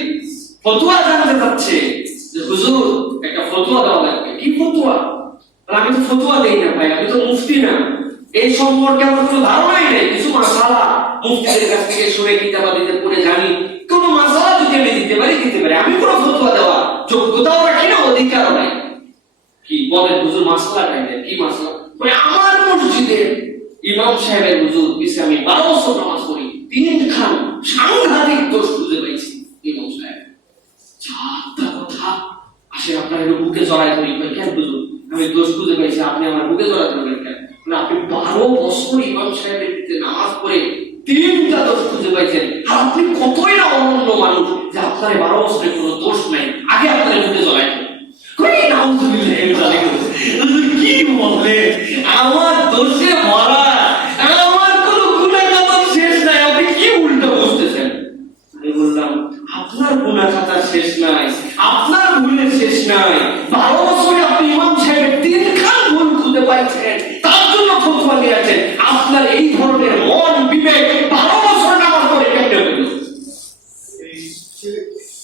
ফতোয়া জানাতে চাচ্ছে যে হুজুর একটা ফতোয়া দেওয়া লাগবে। কি ফতোয়া? আমি তো ফতোয়া দেই না ভাই, আমি তো মুফতি না, এই সম্পর্কে আমার কোনো ধারণাই নেই। কিছু মাসালা মুফতিদের কাছ থেকে শুনে কিতাবাদিতে পড়ে জানি, কোন মাসালা যদি আমি দিতে পারি, আমি কোনো ফতোয়া দেওয়া যোগ্যতাও রাখি না, অধিকারও নাই। কি বলেন হুজুর, মাসলা কাইলেন কি মাসলা? ওই আমার মসজিদে ইমাম সাহেবের হুজুর পিছে আমি 12 বছর নামাজ পড়ি, 3 খান সাংঘাতিক দোষ খুঁজে পাইছি ইমাম সাহেব। যা কথা আসে আপনার একটু বুকে জড়ায় ধরি, কেন হুজুর আমি দোষ খুঁজে পাইছি, আপনি আমার বুকে জড়ায় ধরবেন কেন? আপনি 12 বছর ইমাম সাহেবের পিছে নামাজ পড়ে 3টা দোষ খুঁজে পাইছেন, আর আপনি কতই না অনন্য মানুষ যে আপনার 12 বছরের কোনো দোষ নাই, আগে আপনার বুকে জড়ায় কি বলে আমার দোষে ভরা, আমার কোনো গুনাহ শেষ নাই, আপনি কি উল্টো বুঝতেছেন? আমি বললাম আপনার গুনাহ খাতা শেষ নাই, আপনার ভুলের শেষ নাই, 12 বছরে আপনি ইমাম সাহেবের 3 খান ভুল খুঁজে পাইছেন, তার জন্য ফতোয়া দিয়েছেন। আপনার এই ধরনের মন বিবেক 12 বছর নামাজ পড়ে কেমনে হলো?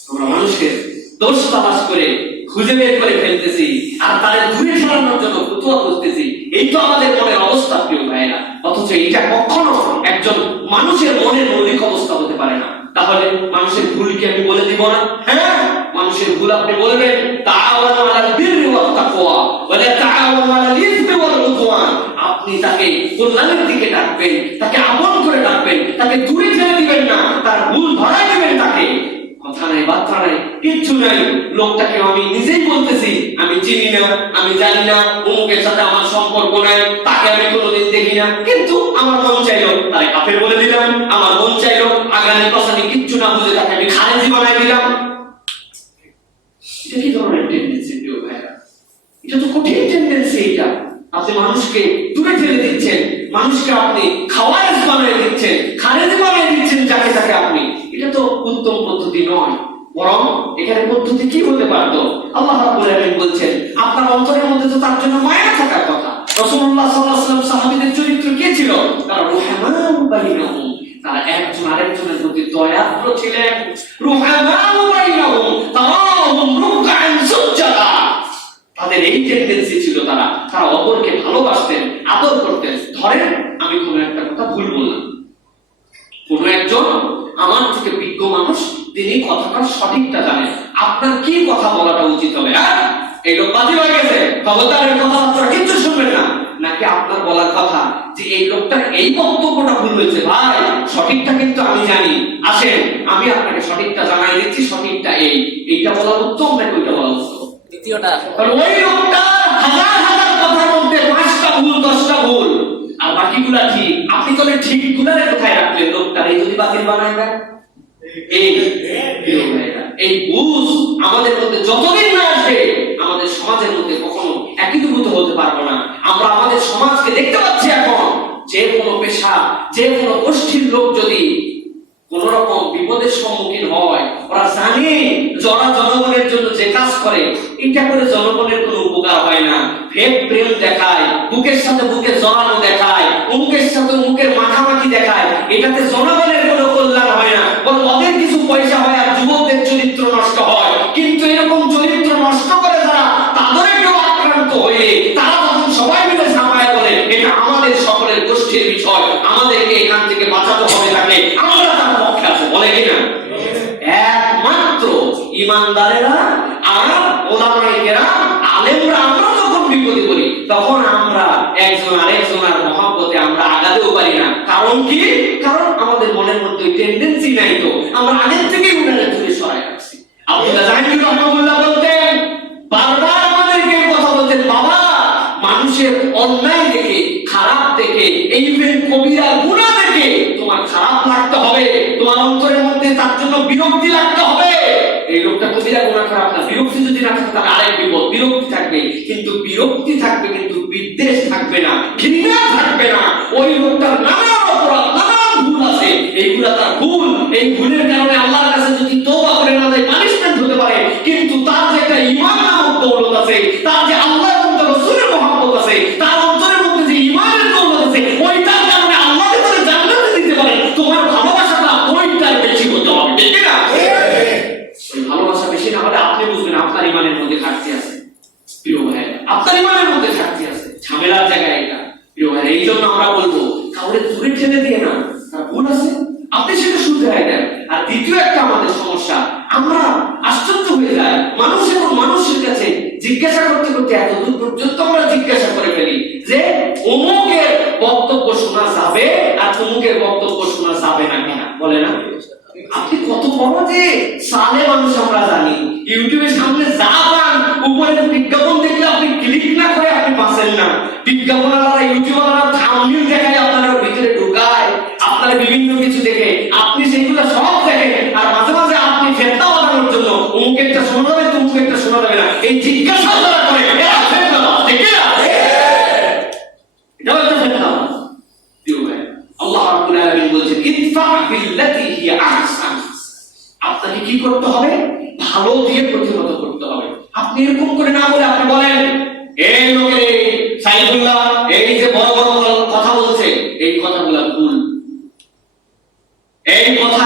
আমরা মানুষের দোষ তালাশ করে খুঁজে বের করে ফেলতেছি, আর তাদের ঘুরে সরানোর জন্য ফতোয়া খুঁজতেছি। এই তো আমাদের মনের অবস্থা প্রিয় ভাইরা। অথচ এটা কখনো একজন মানুষের মনের মৌলিক অবস্থা হতে পারে না। তাহলে মানুষের ভুল কি আমি বলে দিব না? হ্যাঁ, মানুষের ভুল আপনি বলবেন তাআওয়ানু আলাল বিররি ওয়াত তাকওয়া ওয়া লা তাআওয়ানু আলাল ইসমি ওয়াল উদওয়ান। আপনি তাকে কল্যাণের দিকে ডাকবেন, তাকে আপন করে ডাকবেন, তাকে দূরে ঠেলে দিবেন না, তার ভুল ধরাই দিবেন তাকে। কথা নাই, বার্তা নাই, কিচ্ছু নাই। লোকটাকে আমি নিজেই বলতেছি আমি চিনি না, আমি জানি না, অমুকের সাথে আমার সম্পর্ক নাই, তাকে আমি কোনোদিন দেখি না, কিন্তু আমার মন চাইলো তাই কাফের বলে দিলাম, আমার মন চাইলো আগামী পাশানি কিচ্ছু না বুঝে তাকে আমি খারেজি বানাই দিলাম। এটা কি ধরনের টেন্ডেন্সি প্রিয় ভাইরা? এটা তো কঠিন টেন্ডেন্সি। এটা আপনি মানুষকে দূরে ঠেলে দিচ্ছেন, মানুষকে আপনি খাওয়ারেজ বানিয়ে দিচ্ছেন, খারেজি বানিয়ে দিচ্ছেন যাকে তাকে আপনি। এটা তো উত্তম পদ্ধতি নয়। বরং এখানে পদ্ধতি কি হতে পারতো? আল্লাহ রাব্বুল আলামিন বলছেন আপনার অন্তরের মধ্যে তো তার জন্য মায়া থাকার কথা। রাসূলুল্লাহ সাল্লাল্লাহু আলাইহি ওয়াসাল্লাম সাহাবীদের চরিত্র কি ছিল? তারা রুহামাউ বাইনাহুম, তারা একজন আরেকজনের প্রতি দয়ার্দ্র ছিলেন। রুহামাউ বাইনাহুম তারাহুম রুকআন সুজদা। তাদের এই টেন্ডেন্সি ছিল, তারা অপরকে ভালোবাসতেন, আদর করতেন। ধরেন আমি কোনো একটা কথা ভুল বললাম, কোন একজন আমার থেকে বিজ্ঞ মানুষ, তিনি কথাটা সঠিকটা জানেন, আপনার কি কথা বলাটা উচিত হবে? এই লোক বাতিল হয়ে গেছে, খবরদার এর কথাবার্তা কিচ্ছু শুনবেন না। নাকি আপনার বলার কথা যে এই লোকটার এই বক্তব্যটা ভুল হয়েছে, ভাই সঠিকটা কিন্তু আমি জানি, আসেন আমি আপনাকে সঠিকটা জানাই দিচ্ছি, সঠিকটা এইটা বলা উত্তম নাকি ওইটা বলা উত্তম? দ্বিতীয়টা। ওই লোকটা হাজার হাজার কথার মধ্যে 5টা ভুল 10টা ভুল আর বাকিগুলা ঠিক, আপনি তো ঠিকগুলারে কোথায় রাখলেন? লোকটার এই যদি বাতিল বানায় দেন, এই বুঝ আমাদের মধ্যে যতদিন না আসবে আমাদের সমাজের মধ্যে কখনো একীভূত হতে পারবো না। আমরা আমাদের সমাজকে দেখতে পাচ্ছি এখন, যে কোনো পেশা, যে কোনো গোষ্ঠীর লোক যদি কোন রকম বিপদের সম্মুখীন হয়, ওরা জানে যারা জনগণের জন্য যে কাজ করে এটা করে জনগণের কোনো উপকার হয় না। ফেক প্রেম দেখায়, বুকের সাথে বুকে জড়ানো দেখায়, মুখের সাথে মুখের মাখামাখি দেখায়, এটাতে জনগণের কোনো কল্যাণ হয় না, বরং ওদের কিছু পয়সা হয় আর যুবকদের চরিত্র নষ্ট হয়। কিন্তু এরকম চরিত্র নষ্ট করে যারা, তাদের কেউ আক্রান্ত হয়ে তারা তখন সবাই মিলে ঝাঁপায় বলে এটা আমাদের সকলের গোষ্ঠীর বিষয়, আমাদেরকে এখান থেকে বাঁচাতে হবে, তাকে আমরা তার পক্ষে আছি, বলে কিনা? একমাত্র ইমানদারেরা আর ওলামায়ে কেরাম আলেমরা আমরা যখন বিপদে পড়ি তখন আমরা একজন আরেকজনের মহব্বতে আমরা আগাতেও পারি না। কারণ কি? কারণ আমাদের মনের মধ্যে টেন্ডেন্সি নাই, তো আমরা আগের থেকেই উনাদের দূরে সরাই রাখছি। আব্দুল্লাহ জাহাঙ্গীর রাহমাতুল্লাহ বলতেন, বারবার আমাদেরকে কথা বলতেন, বাবা মানুষের অন্যায় দেখে, খারাপ দেখে, এই কবিরা গুনাহ দেখে তোমার খারাপ লাগতে হবে, তোমার অন্তরের মধ্যে তার জন্য বিরক্তি লাগতে হবে। এই লোকটা কবিরা গুনাহ খারাপ না, বিরক্তি যদি না থাকে তাহলে আরেক বিপদ। বিরক্তি থাকবে, কিন্তু বিরক্তি থাকবে কিন্তু বিদ্বেষ থাকবে না, ঘৃণা থাকবে না। ওই লোকটার নানা অপরাধ, নানা ভুল আছে, এইগুলা তার ভুল, এই ভুলের কারণে আল্লাহর কাছে যদি তওবা করে না যায় পানিশমেন্ট হতে পারে, কিন্তু তার যে একটা ঈমান নামক দৌলত আছে, তার যে আল্লাহ এবং তার রাসূলের মহব্বত আছে, তার অন্তরের মধ্যে যে ঈমানের দৌলত আছে, ওইটার কারণে আল্লাহ তাকে জান্নাতে দিতে পারে। তোমার ভালোবাসাটা ওইটার বেশি হতে হবে, ঠিক না? ওই ভালোবাসা বেশি না হলে আপনি বুঝবেন আপনার ঈমানের মধ্যে ঘাটতি আছে। প্রিয় ভাই, আপনার ঈমানের মধ্যে ঘাটতি আছে, ঝামেলার জায়গায় এটা। প্রিয় ভাই, এই জন্য আমরা বলবো কাউকে দূরে ঠেলে দিয়ে না, তার ভুল আছে আপনি সেটা শুধরাই দেন। আর দ্বিতীয় একটা আমাদের সমস্যা, আমরা আশ্চর্য হয়ে যাই মানুষ এবং মানুষের কাছে জিজ্ঞাসা করতে প্রতি এতদূর পর্যন্ত আমরা জিজ্ঞাসা করে ফেলি যে অমুকের বক্তব্য শোনা যাবে আর অমুকের বক্তব্য শোনা যাবে না কিনা, বলে না? আপনি কত বড় যে সালে মানুষ আমরা জানি, ইউটিউবের সামনে যা পান উপরে বিজ্ঞাপন দেখলে আপনি ক্লিক না করে আপনি পাচ্ছেন না। বিজ্ঞাপনওয়ালা ইউটিউবাররা থাম্বনেল দেখায় আপনার ভিতরে ঢুকায়, আপনারা বিভিন্ন কিছু দেখে আপনি সেগুলো সব দেখেন, আর মাঝে মাঝে আপনি ফেরতা বানানোর জন্য অমুক একটা শোনা যাবে তমুক একটা শোনা যাবে না এই জিজ্ঞাসা করা করে এরা ফেরতা ঠিক না? এটাও একটা ফেরতা। আল্লাহ রাব্বুল আলামিন বলেছেন ইদফা বিল্লাতি হিয়া আহসান, আপনাকে কি করতে হবে? ভালো দিয়ে প্রতিহত করতে হবে। আপনি এরকম করে না বলে আপনি বলেন এই লোকের সাইফুল্লাহ এই যে বড় বড় কথা বলছে এই কথাগুলো ভুল, এই কথা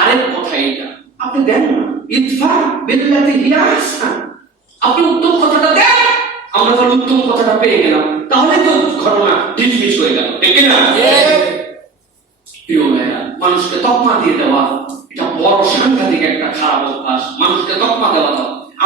আরেক কথা এটা আপনি দেন না। ইদফা বিল্লাতি হিয়া আহসান, আপনি উত্তম কথাটা দেন, আমরা তো উত্তম কথাটা পেয়ে গেলাম, তাহলে তো ঘটনা ডিসমিস হয়ে গেল, ঠিক না? প্রিয় ভাইরা, মানুষকে তকমা দিয়ে দেওয়া এটা বড় সাংঘাতিক একটা খারাপ অভ্যাস। মানুষকে তকমা দেওয়া,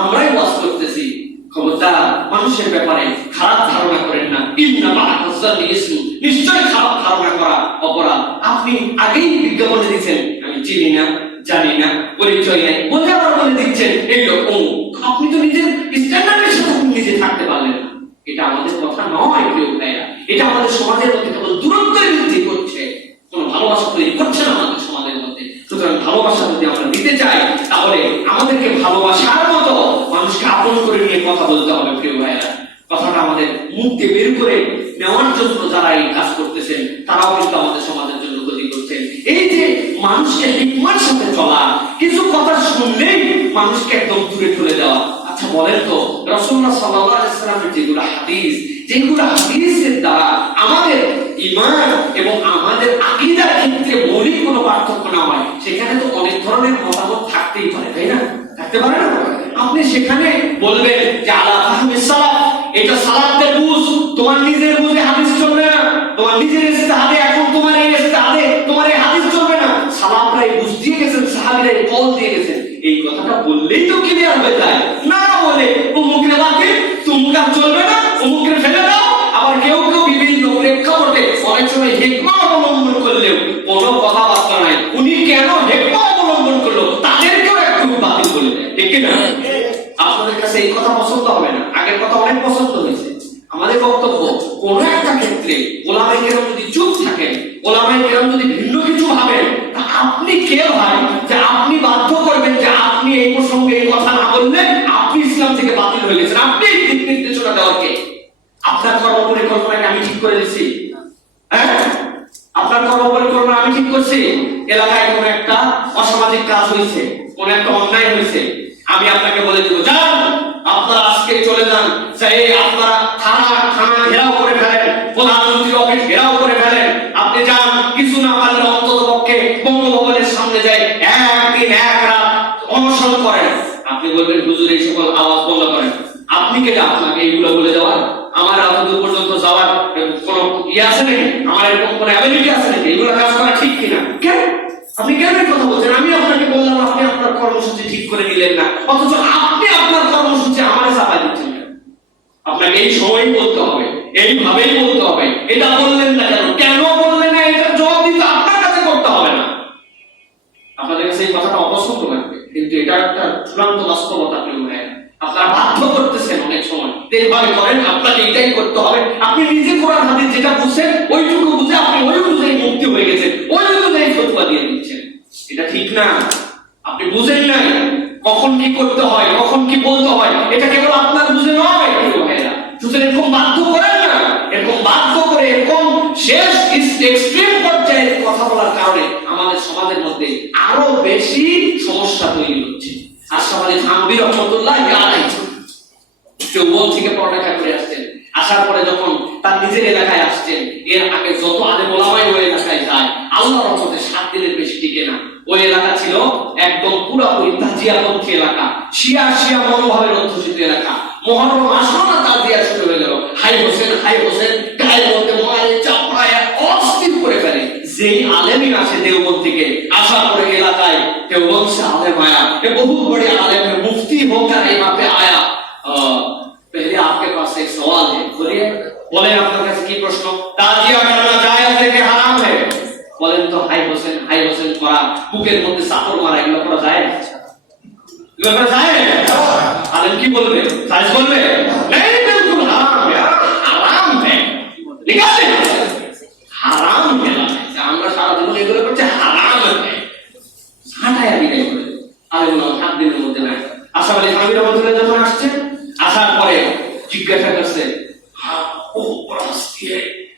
আমরাই ওয়াজ করতেছি, খবরদার মানুষের ব্যাপারে খারাপ ধারণা করেন না। ইন্না মা'আজ-যান্নি ইসম, নিশ্চয় খারাপ ধারণা করা অপরাধ। আপনি আগেই বিজ্ঞাপনে দিচ্ছেন আমি চিনি না, জানি না, পরিচয় নাই বলে আবার বলে দিচ্ছেন এই লোক অমুক। আপনি তো নিজের স্ট্যান্ডার্ডের সাথে নিজে থাকতে পারলেন না। এটা আমাদের কথা নয় প্রিয় ভাইরা, এটা আমাদের সমাজের মধ্যে কেবল দূরত্ব বৃদ্ধি করছে, কোন ভালোবাসা তৈরি করছে না আমাদের সমাজের মধ্যে। সুতরাং ভালোবাসা যদি আমরা দিতে চাই তাহলে আমাদেরকে ভালোবাসার মতো মানুষকে আপন করে নিয়ে কথা বলতে হবে প্রিয় ভাইরা। কথাটা আমাদের মুখ দিয়ে বের করে নেওয়ার জন্য যারা এই কাজ করতেছেন তারাও কিন্তু আমাদের সমাজের জন্য ক্ষতি করছেন। এই যে মানুষকে হিকমার সাথে চলা, কিছু কথা শুনলেই মানুষকে একদম দূরে ঠেলে দেওয়া। আচ্ছা বলেন তো রাসূলুল্লাহ সাল্লাল্লাহু আলাইহি ওয়াসাল্লামের যেগুলো হাদিসের দ্বারা আমাদের ঈমান এবং আমাদের আকীদার ক্ষেত্রে মৌলিক কোনো পার্থক্য না হয়, সেখানে তো অনেক ধরনের মতামত থাকতেই পারে, তাই না? থাকতে পারে না? আপনি সেখানে বলবেন যে আলা ফাহমিস সালাফ, এটা সালাফদের বুঝ, তোমার নিজের বুঝে হাদিস চলবে না, তোমার নিজের ইজতিহাদে এখন তোমার এই ইজতিহাদে তোমার এই হাদিস চলবে না। সালাফরা এই বুঝ দিয়ে গেছেন, সাহাবীরা এই কল দিয়ে গেছেন, এই কথাটা বললেই তো ক্লিয়ার হয়ে যায়। না বলে অমুকের বাকি তুমকা চলবে না, অমুকের ফেলে দাও। আবার কেউ কেউ বিভিন্ন প্রেক্ষাপটে অনেক সময় হিকমা অবলম্বন করলেও কোনো কথাবার্তা নাই, উনি কেন হিকমা অবলম্বন করলো তাদেরকেও একটু বাতিল করে দেয়, ঠিক না? আপনাদের কাছে এই কথা পছন্দ হবে না, আগের কথা অনেক পছন্দ হয়েছে। আমাদের বক্তব্য কোন একটা ক্ষেত্রে ওলামায়ে কেরাম যদি চুপ থাকেন, ওলামায়ে কেরাম যদি ভিন্ন কিছু ভাবেন, তা আপনি কে ভাই যে আপনি বাধ্য করবেন যে আপনি এই প্রসঙ্গে এই কথা না বললে আপনি ইসলাম থেকে বাতিল হয়ে গেছেন? আপনি দিক নির্দেশনা দেওয়ার কে? আপনার কর্ম পরিকল্পনাকে আমি ঠিক করে দিচ্ছি, হ্যাঁ? আপনার কর্ম পরিকল্পনা আমি ঠিক করছি। এলাকায় কোন একটা অসামাজিক কাজ হয়েছে, কোন একটা অন্যায় হয়েছে, আমি আপনাকে বলে দেবো যান আপনারা আজকে চলে যান, চাই আপনারা থানা ঘেরাও করে ফেলেন, প্রধানমন্ত্রী অফিস ঘেরাও করে ফেলেন, আপনি যান, কিছু না পারলে অন্তত পক্ষে বঙ্গভবনের সামনে যাই একদিন এক রাত অনশন করেন। আপনি বলবেন হুজুর এই সকল আওয়াজ বন্ধ করেন। আপনি কে আপনাকে এইগুলো বলে যাওয়ার? আমার এতদূর পর্যন্ত যাওয়ার কোন ইয়ে আছে নাকি? আমার এরকম কোন অ্যাবিলিটি আছে নাকি এগুলো কাজ করা ঠিক কিনা? কেন আপনি কেন কথা বলছেন? আমি আপনাকে বললাম, আপনি আপনার কর্মসূচি ঠিক করে নিলেন না, অথচ আপনি আপনার কর্মসূচি আমারে চাপাই দিচ্ছেন। আপনাকে এই সময় বলতে হবে, এইভাবেই বলতে হবে। এটা বললেন না কেন? কেন বললেন না এটা জবাব দিতে আপনার কাছে করতে হবে না। আপনাদের কাছে এই কথাটা অপছন্দ লাগবে, কিন্তু এটা একটা চূড়ান্ত বাস্তবতা। আপনারা বাধ্য করতেছেন অনেক সময় এইভাবে করেন, আপনাকে এটাই করতে হবে। আপনি নিজে কোরআন হাদিস যেটা বুঝছেন ওইটুকু বুঝে আপনি ওই অনুযায়ী মুক্তি হয়ে গেছেন, ওই অনুযায়ী ফতোয়া দিয়ে দিচ্ছেন। এটা ঠিক না। আপনি বুঝেন নাই কখন কি করতে হয়, কখন কি বলতে হয়, এটা কেবল আপনার বুঝে নয়। সুতরাং এরকম বাধ্য করেন না। এরকম বাধ্য করে এরকম শেষ এক্সট্রিম পর্যায়ে কথা বলার কারণে আমাদের সমাজের মধ্যে আরো বেশি সমস্যা তৈরি হচ্ছে। আশরাফ আলী থানভী রাহমাতুল্লাহি আলাইহি চৌবন থেকে পড়ালেখা করে আসছেন, আসার পরে যখন তার নিজের এলাকায় আসছেন, এর আগে যত আলেম ওলামাই ওই এলাকায় যায় আল্লাহর রহমতে 7 দিনের বেশি টিকে না। ওই এলাকা ছিল একদম পুরোপুরি তাজিয়াপন্থী এলাকা, শিয়া মনোভাবের অধ্যুষিত এলাকা। মুহররম আসলো না তাজিয়া শুরু হয়ে গেল, হাই হোসেন গায়ের মধ্যে মারে চাপড়ায় অস্থির করে ফেলে। যেই আলেমই আসে দেওবন্দ থেকে, আসার পরে এলাকায় देवबंद से आलेम आया, ये बहुत बड़े आलेम है, मुफ्ती होकर यहाँ पे आया। पहले आप বলেন আপনার কাছে কি প্রশ্ন? তাজিয়া করনা জায়েজ থেকে হারাম হয়? বলেন তো হাই হোসেন করা, বুকের মধ্যে চাপড় মারা, এগুলো করা যায়? এগুলো করা যায়? আলেম কি বলবে? জায়েজ বলবে? नहीं बिल्कुल হারাম है, হারাম है, নিকালে হারাম है। আমরা সারা জীবন এগুলো করতে হারাম है, হাঁটায় বিদায় করে আলেম 7 দিনের মধ্যে নাই। আশা আলী থানভী রহমাতুল্লাহ যখন আসছেন, আসার পরে জিজ্ঞাসা করছে, ও পড়াচ্ছি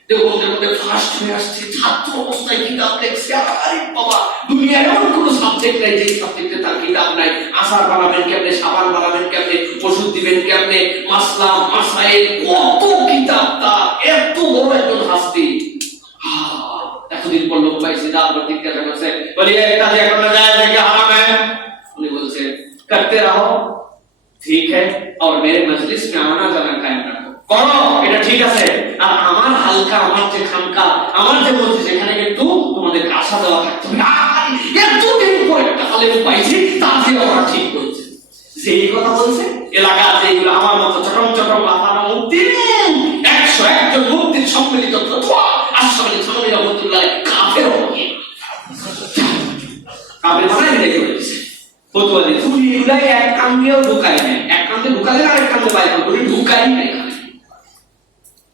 দেওবন্দের মধ্যে ফার্স্ট হয়ে আসছে, ছাত্র অবস্থায় কিতাব লিখছে, আরে বাবা দুনিয়ার এমন কোন সাবজেক্ট নাই যে সাবজেক্টে তার কিতাব নাই। আসার বানাবেন কেমনে, সাবান বানাবেন কেমনে, ওষুধ দিবেন কেমনে, মাসলা মাসাইল, কত কিতাব তার, এত বড় একজন হাস্তি। এতদিন পর লোক পাইছে, তারপর জিজ্ঞাসা করছে, বলি একটা যে এখন যায় দেখে হারাম है? উনি বলছে करते रहो ठीक है और मेरे मजलिस में आना जाना कायम रखो, করো এটা ঠিক আছে। আর আমার হালকা, আমার যে খানকা, আমার যে মসজিদ, এখানে কিন্তু তোমাদের আসা দেওয়া থাকতে হবে। এতদিন পর একটা আলেম পাইছি, তাতে ওরা ঠিক করছে। যে এই কথা বলছে, এলাকা যেগুলো আমার মতো চটম লাফানো মুক্তি 101 জন মুক্তির সম্মিলিত ফতোয়া, আশরাফ আলী থানভী রহমাতুল্লাহ কাফের হবে, কাফের মানে দেখে বলেছে ফতোয়া দিয়ে তুমি এগুলাই এক কান দিয়েও ঢুকাই নাই, এক কান দিয়ে ঢুকালে আরেক কান দিয়ে বাইরে করে ঢুকাই নাই।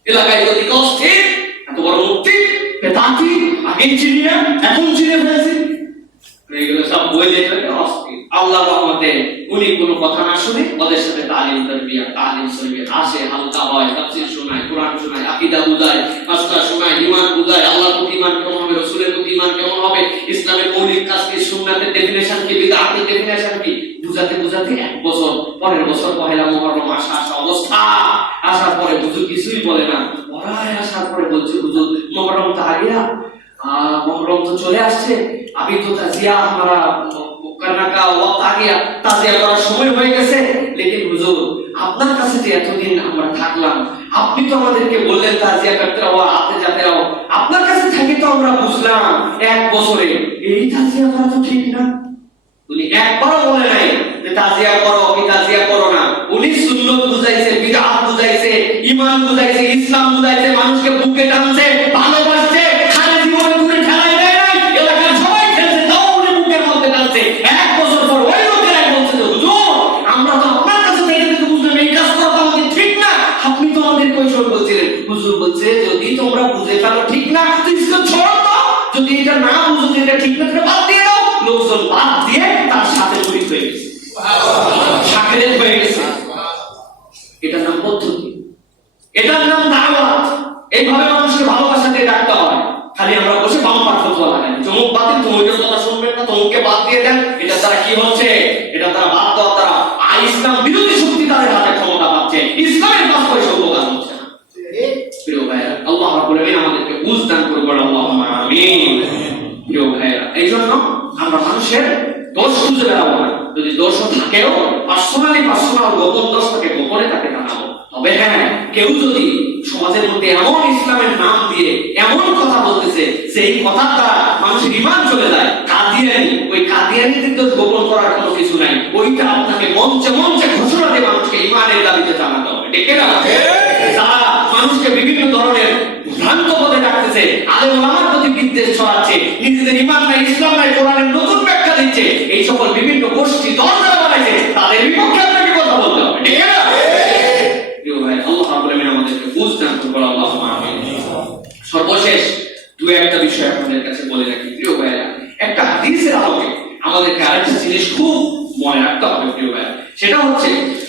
এলাকায় যদি অস্থির, এত বড় মুক্তি পেতাকি আগে চিনি না, এখন চিনে ফেলেছি, এগুলো সব বই দেখলে অস্থির। আল্লাহর রহমতে উনি কোনো কথা না শুনে ওদের সাথে তালিম শরীয়ত আসে, হালকা হয়, তাফসীর শোনায়, কোরআন শোনায়, আকীদা বুঝায়, মাসলা শোনায়, ঈমান বুঝায়, আল্লাহর প্রতি ঈমান কেমন হবে, রাসূলের প্রতি ঈমান কেমন হবে, ইসলামের মৌলিক কাজ কি, সুন্নাতের ডেফিনিশন কি, বিদআতের ডেফিনিশন কি, বুঝাতে 1 বছর, পরের বছর পহেলা মুহররম আসা অবস্থা। আসার পরে হুজুর কিছুই বলে না, পড়ায় আসার পরে বলছে হুজুর মুহররম তো আ গিয়া, মুহররম তো চলে আসছে, আমি তো তাজিয়া আমরা करना का वक्त आ गया, তাজিয়া করার সময় হয়ে গেছে। लेकिन হুজুর আপনার কাছে যে এতদিন আমরা থাকলাম, আপনি তো আমাদেরকে বললেন তাজিয়া করতে রহো, আতে যেতে রহো, আপনার কাছে থেকে তো আমরা বুঝলাম 1 বছরে এই তাজিয়া করা তো ঠিক না। উনি একবারও বলে নাই যে তাজিয়া করো কি তাজিয়া করো না। উনি সুন্নাত বুঝাইছে, বিদআত বুঝাইছে, ঈমান বুঝাইছে, ইসলাম বুঝাইছে, মানুষকে বুকে টানছে, ভালোবাসছে, খালি জীবনে দূরে ঠেলাই দেয় নাই, এলাকার সবাই খেলছে, তাও উনি বুকের মধ্যে টানছে। 1 বছর পর ওই লোকেরা বলছে যে হুজুর আমরা তো আপনার কাছে থেকে বুঝলাম এই কাজ করা আমাদের ঠিক না, আপনি তো আমাদের কৈশোর বলছিলেন। হুজুর বলছে যদি তোমরা বুঝে ফেলো ঠিক না, তো ইসলাম ছড়ো দাও, যদি এটা না বুঝো যে এটা ঠিক না, তাহলে বাদ দিয়ে দাও। লোকজন বাদ দিয়ে তার সাথে শরীক হয়ে গেছে, সাকেরেত হয়ে গেছে। এটার নাম পদ্ধতি, এটার নাম দাওয়াত। এইভাবে মানুষকে ভালোবাসা দিয়ে ডাকতে হয়। খালি আমরা বসে বাম পাঠ ফতোয়া লাগাই, চমক বাতিল, তোমাদের কথা শুনবেন না, তোমাকে বাদ দিয়ে দেন। এটা তারা কি হচ্ছে? এটা তারা বাদ দেওয়া, তারা ইসলাম বিরোধী শক্তি তাদের হাতে ক্ষমতা পাচ্ছে, ইসলামের কাজ করে উপকার হচ্ছে না। প্রিয় ভাইরা, আল্লাহ রাব্বুল আলামিন আমাদেরকে বুঝ দান করুন, আল্লাহুম্মা আমিন। প্রিয় ভাইরা, এই জন্য আমরা মানুষের দোষ খুঁজে বেড়াবো না। যদি দোষও থাকেও পার্সোনাল গোপন দোষ থাকে, গোপনে তাকে জানাবো। তবে হ্যাঁ, কেউ যদি সমাজের মধ্যে এমন ইসলামের নাম দিয়ে এমন কথা বলতেছে যে এই কথার দ্বারা মানুষের ঈমান চলে যায়, কাদিয়ানি, ওই কাদিয়ানিদের দোষ গোপন করার কোনো কিছু নাই। ওইটা আপনাকে মঞ্চে ঘোষণা দিয়ে মানুষকে ঈমানের দাবিতে জানাতে হবে, ঠিক না? যারা মানুষকে বিভিন্ন ধরনের ভ্রান্ত পথে ডাকতেছে, আলেম ওলামার প্রতি বিদ্বেষ ছড়াচ্ছে, নিজেদের ঈমান নাই, ইসলাম নাই, কোরআনের নতুন ব্যাখ্যা দিচ্ছে, এই সকল বিভিন্ন গোষ্ঠী দল যারা বানাইছে তাদের বিপক্ষে আপনাকে কথা বলতে হবে, ঠিক না? প্রিয় ভাই, আল্লাহ রাব্বুল আলামিন আমাদেরকে বুঝ দান করুন, আল্লাহুম্মা আমিন। সর্বশেষ 2-1টা বিষয় আপনাদের কাছে বলে রাখি প্রিয় ভাইরা। একটা হাদিসের আলোকে আমাদেরকে আরেকটা জিনিস খুব মনে রাখতে হবে প্রিয় ভাইরা। সেটা হচ্ছে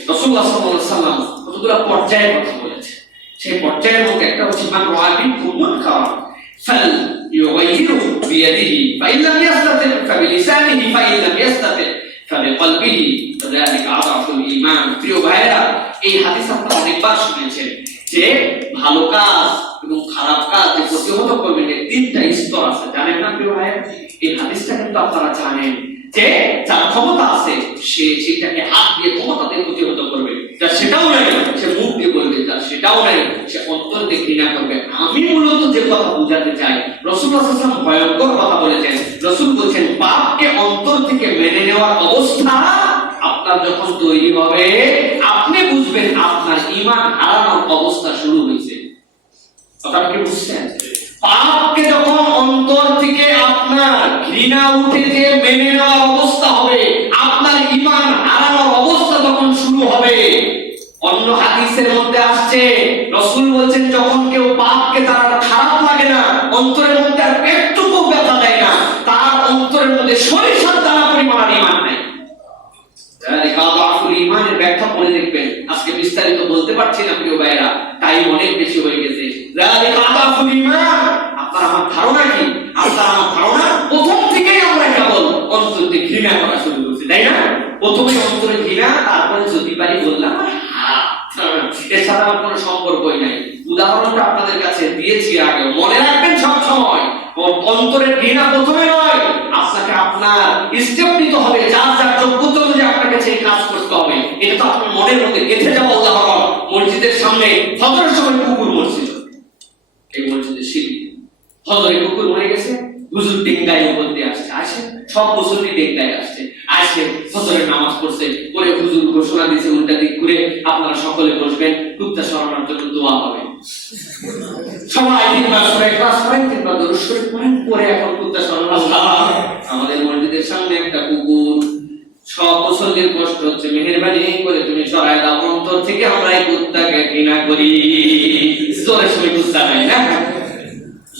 রাসূলুল্লাহ সাল্লাল্লাহু আলাইহি ওয়াসাল্লাম কতগুলো পর্যায়ের কথা বলেছে। সেই পর্যায়ের মধ্যে একটা হচ্ছে মান রাআবিন মুনকার ফাল ইউগাইয়িরু বিয়াদিহি ফাইন লাম ইস্তাতি ফাবিলিসানিহি ফাইন লাম ইস্তাতি ফাবিকলবিহি ফাযালিকা আযাফুল ঈমান। প্রিয় ভাইরা, এই হাদিস আপনারা অনেকবার শুনেছেন যে ভালো কাজ এবং খারাপ কাজ যে প্রতিহত করবে এর 3টা স্তর আছে, জানেন না প্রিয় ভাইরা? এই হাদিসটা কিন্তু আপনারা জানেন যে যার ক্ষমতা আছে সে সেটাকে হাত দিয়ে ক্ষমতা দিয়ে প্রতিহত করবে, যার সেটাও নাই সে মুখ দিয়ে বলবে, যার সেটাও নাই সে অন্তর দিয়ে ঘৃণা করবে। আমি মূলত যে কথা বুঝাতে চাই, রাসূলুল্লাহ সাল্লাল্লাহু আলাইহি ওয়াসাল্লাম ভয়ঙ্কর কথা বলেছেন। রাসূল বলেছেন পাপকে অন্তর থেকে মেনে নেওয়ার অবস্থা আপনার যখন তৈরি হবে, আপনি বুঝবেন আপনার ঈমান হারানোর অবস্থা শুরু হয়েছে। কথাটা কি বুঝছেন? পাপকে যখন অন্তর থেকে আপনার ঘৃণা উঠে যে মেনে নেওয়ার অবস্থা হবে, আপনার ঈমান হারানোর অবস্থা তখন শুরু হবে। অন্য হাদিসের মধ্যে আসছে, রাসূল বলছেন যখন কেউ পাপকে তার খারাপ লাগে না, অন্তরের মধ্যে আর একটুকু ব্যথা দেয় না, তার অন্তরের মধ্যে সরিষার দানা পরিমাণ ঈমান নাই। ঈমানের ব্যাখ্যা পড়ে দেখবেন। আজকে বিস্তারিত বলতে পারছি না প্রিয় ভাইরা, টাইম অনেক বেশি হয়ে গেছে। আপনার আমার ধারণা কি? আপনার আমার ধারণা প্রথম থেকেই আমরা কেবল অন্তরে ঘৃণা করা শুরু করছি, তাই না? প্রথমে অন্তরে ঘৃণা, তারপরে যদি পারি বললাম এর সাথে আমার কোনো সম্পর্কই নাই। উদাহরণটা আপনাদের কাছে দিয়েছি আগে, মনে রাখবেন সব সময়। অন্তরের ঘৃণা প্রথমে নয়, আপনাকে আপনার স্টেপ নিতে হবে, যার যার যোগ্যতা অনুযায়ী আপনাকে সেই কাজ করতে হবে। এটা তো আপনার মনের মধ্যে গেঁথে যাওয়া উদাহরণ। মসজিদের সামনে ফজরের সময় কুকুর মরছিল, এই মসজিদের সিঁড়ি ফজরে কুকুর মরে গেছে, হুজুর ডেঙ্গায় উপর দিয়ে আসছে, আসে সব মুসল্লি ডেঙ্গায় আসছে, আসে ফজরের নামাজ পড়ছে, পরে হুজুর ঘোষণা দিয়েছে উল্টা দিক করে আপনারা সকলে বসবেন, কুত্তা সরানোর জন্য দোয়া হবে। সবাই তিনবার সবাই ক্লাস করেন, তিনবার দরুদ শরীফ পড়েন, পরে এখন কুত্তা সরানো। আমাদের মসজিদের সামনে একটা কুকুর, সব মুসল্লির কষ্ট হচ্ছে, মেহেরবানি করে তুমি সরায় দাও, অন্তর থেকে আমরা এই কুত্তাকে ঘৃণা করি। জোরের সময় কুত্তা নাই না,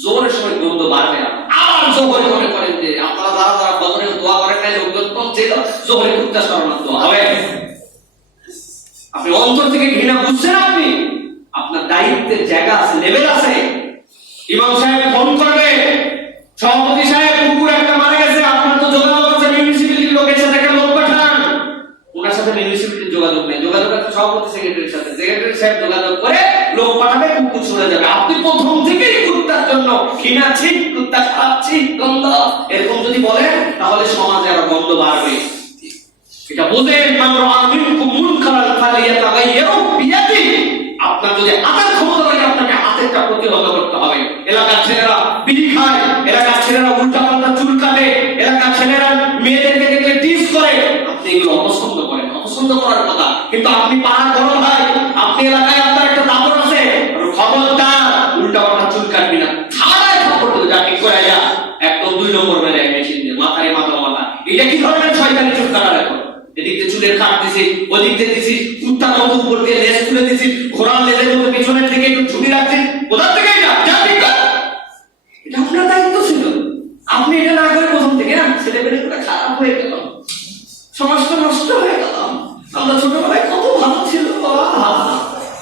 জোরের সময় গন্ধ বাড়বে। আর জোহরে মনে করেন যে আপনারা যারা যারা ফজরের দোয়া করেন না, লোকজন পৌঁছে দাও, জোহরে কুত্তা সরানোর দোয়া হবে। আপনি অন্তর থেকে ঘৃণা বুঝছেন, আপনি আপনার দায়িত্বের জায়গা আছে, লেভেল আছে। ইমাম সাহেব ফোন করবে, সভাপতি সাহেব কুকুর একটা মারা গেছে, আপনার তো যোগাযোগ আছে মিউনিসিপ্যালিটির লোকের সাথে, একটা লোক পাঠান। ওনার সাথে মিউনিসিপ্যালিটির যোগাযোগ নেই, যোগাযোগ আছে সভাপতি সেক্রেটারির সাথে, সেক্রেটারি সাহেব যোগাযোগ করে লোক পাঠাবে, কুকুর সরে যাবে। আপনি প্রথম থেকেই কুত্তার জন্য ঘৃণা, ছি কুত্তা খাচ্ছি গন্ধ, এরকম যদি বলেন তাহলে সমাজে আরো গন্ধ বাড়বে। এটা বুঝেন, আপনার যদি হাতের ক্ষমতা থাকে, আপনাকে হাতেরটা প্রতিহত করতে হবে। এলাকার ছেলেরা বিড়ি খায়, এলাকার ছেলেরা উল্টা পাল্টা চুল কাটে, এলাকার ছেলেরা মেয়েদেরকে দেখলে টিজ করে, আপনি এগুলো অপছন্দ করেন, অপছন্দ করার কথা। কিন্তু আপনি পাড়া বড় ভাই, আপনি এলাকায় আপনার একটা দাপট আছে, খবরদার উল্টা পাল্টা চুল কাটবি না, থানায় খবর দেবে, যা ঠিক করে যা, একদম 2 নম্বর মেরে মেশিন দিয়ে মাথায় মাথা। এটা কি ধরনের শয়তানি চুল কাটার? এখন এদিকে চুলের কাট দিছি, ওদিকে দিছি, কুত্তার মতো উপর দিয়ে লেজ তুলে দিছি, ঘোড়ার লেজের মতো পিছনের দিকে একটু ঝুঁকি রাখছি, কোথার থেকে এটা? এটা আপনার দায়িত্ব ছিল, আপনি এটা না করে প্রথম থেকে না ছেলেমেয়েগুলো খারাপ হয়ে গেল, সমাজটা নষ্ট হয়ে গেল। আমরা ছোটবেলায় কত ভালো ছিল,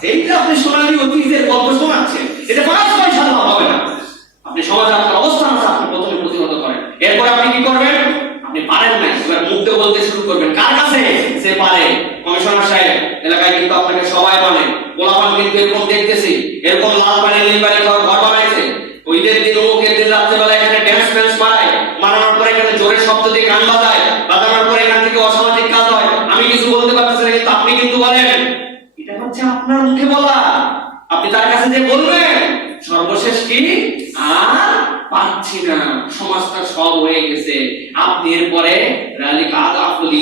এইটা আপনি সোনালী অতীতের গল্প শোনাচ্ছেন, এটা 5 পয়সা দেওয়া হবে না। আপনি সমাজে আপনার অবস্থান আছে, আপনি প্রথমে প্রতিহত করেন। এরপর আপনি কি করবেন? আপনি পারেন না, এবার মুখে বলতে শুরু করবেন। কার কাছে? সে পারে। কমিশনার সাহেব, এলাকায় কিন্তু আপনাকে সবাই মানে, গোলাপান কিন্তু এরকম দেখতেছি, এরকম লাল পানি নীল পানি ঘর বানাইছে, ওইদের দিন অমুকের দিন রাত্রেবেলা এখানে ড্যান্স ফ্যান্স মারায়, মারানোর পরে এখানে জোরের শব্দ দিয়ে গান বাজায়, বাজানোর পরে এখান থেকে অসামাজিক কাজ হয়। আমি কিছু বলতে পারতেছি না, কিন্তু আপনি কিন্তু বলেন। এটা হচ্ছে আপনার মুখে বলা, আপনি তার কাছে যে বলবেন। সর্বশেষ কি? আর পাচ্ছি না, সমাজটা সব হয়ে গেছে। আপনি এরপরে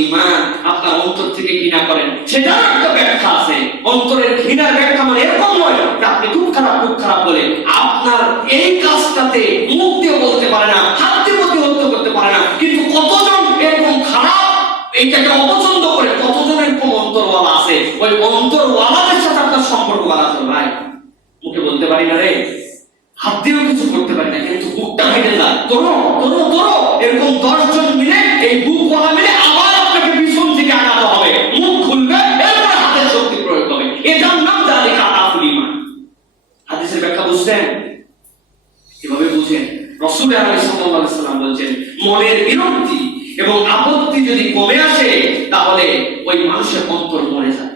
ঈমান, আপনার অন্তর থেকে ঘৃণা করেন, সেটার একটা ব্যাখ্যা আছে। অন্তরের ঘৃণার ব্যাখ্যা মানে এরকম নয় আপনি খুব খারাপ বলে আপনার এই কাজটাতে মুখ দিয়ে বলতে পারে না, হাত দিয়ে প্রতিহত করতে পারে না, কিন্তু কতজন এরকম খারাপ এইটাকে অপছন্দ করে, কতজন এরকম অন্তরওয়ালা আছে, ওই অন্তরওয়ালাদের সাথে আপনার সম্পর্ক বাড়াতে ভাই। মুখে বলতে পারি না রে, হাত দিয়েও কিছু করতে পারি না, কিন্তু বুকটা ভেঙে যায়, তোরো এরকম 10 জন মিলে, এই বুকওয়ালা মিলে আবার আপনাকে পিছন থেকে আগাতে হবে, মুখ খুলবে, এরপরে হাতের শক্তি প্রয়োগ হবে। এটার নাম যালিকা আতাফুল ঈমান। হাদিসের ব্যাখ্যা বুঝছেন? কিভাবে বুঝেন? রাসূল সাল্লাল্লাহু আলাইহি ওয়াসাল্লাম বলেন, মনের বিরক্তি এবং আপত্তি যদি কমে আসে, তাহলে ওই মানুষের অন্তর মরে যায়।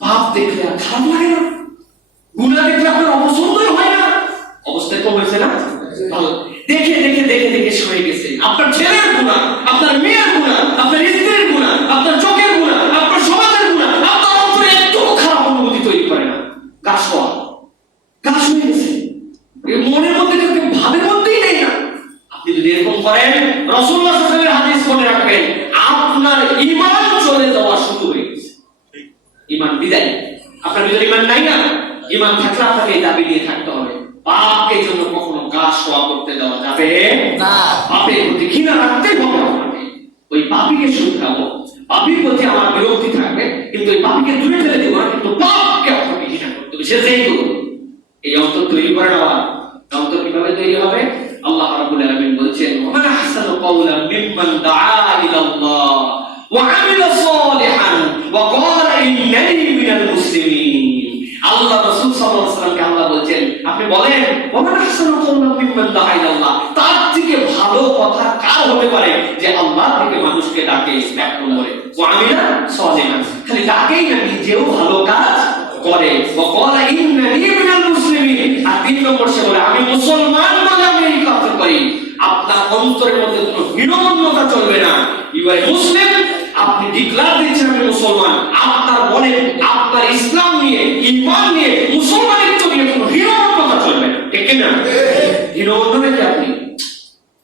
পাপ দেখলে আর খারাপ লাগে না, গুনাহ দেখলে আপনার অপছন্দই হয় না। অবস্থা তো হয়েছে না? দেখে সয়ে গেছে আপনার ছেলের গুনাহ, আপনার মেয়ের গুনাহ, আপনার স্ত্রীর গুনাহ, আপনার চোখের গুনাহ, আপনার সমাজের গুনাহ, আপনার অন্তরে একটু খারাপ অনুভূতি তৈরি করে না। গাছ হয়ে গেছে, মনের মধ্যে ভাবের মধ্যেই নেই না। আপনি যদি এরকম করেন, রাসূলুল্লাহ সাল্লাল্লাহু আলাইহি ওয়াসাল্লামের হাদিস মনে রাখবেন, আপনার ঈমান চলে যাওয়া শুরু হয়ে গেছে। ঈমান বিদায়। আপনার ভিতরে ঈমান নাই না, ঈমান থাকলে আপনাকে এই দাবি নিয়ে থাকতে হবে। পাপকে জন্য কখনো গা শোয়া করতে দেওয়া যাবে না। পাপের প্রতি ঘৃণা রাখতেই হবে আমাকে। ওই পাপীকে শুধরাবো, পাপীর প্রতি আমার বিরক্তি থাকবে, কিন্তু ওই পাপীকে দূরে ফেলে দেবো না, কিন্তু পাপকে আপনাকে ঘৃণা করতে হবে, সে যেই করুন। এই অন্তর তৈরি করে নেওয়া, অন্তর কিভাবে তৈরি হবে? আল্লাহ রাব্বুল আলামিন বলছেন, ওয়া মান আহসানু কাওলাম মিম্মান দাআ ইলাল্লাহ ওয়া আমিলা সালিহান ওয়া ক্বালা ইন্নানি মিনাল মুসলিমিন। আল্লাহ রাসূল সাল্লাল্লাহু আলাইহি ওয়াসাল্লামকে আল্লাহ বলছেন, আপনি বলেন ওয়া মান আহসানু কাওলাম মিম্মান দাআ ইলাল্লাহ, তার থেকে ভালো কথা কার হতে পারে যে আল্লাহর দিকে মানুষকে ডাকে, এক নম্বরে ওয়া আমিলা সালিহান, খালি ডাকেই না, নিজেও ভালো কাজ করে, ওয়া ক্বালা ইন্নানি মিনাল মুসলিমিন, আর তিন নম্বর সে বলে আমি মুসলমান বলে আমি এই কাজ করি। আপনার অন্তরের মধ্যে কোনো হীনমন্যতা চলবে না। ইউ আর মুসলিম, আপনি ডিক্লার দিচ্ছেন আমি মুসলমান, আপনার মনে আপনার ইসলাম নিয়ে, ঈমান নিয়ে, মুসলমানিত্ব নিয়ে কোনো হীনমন্যতা চলবে না, ঠিক না? হীনমন্যতা কি? আপনি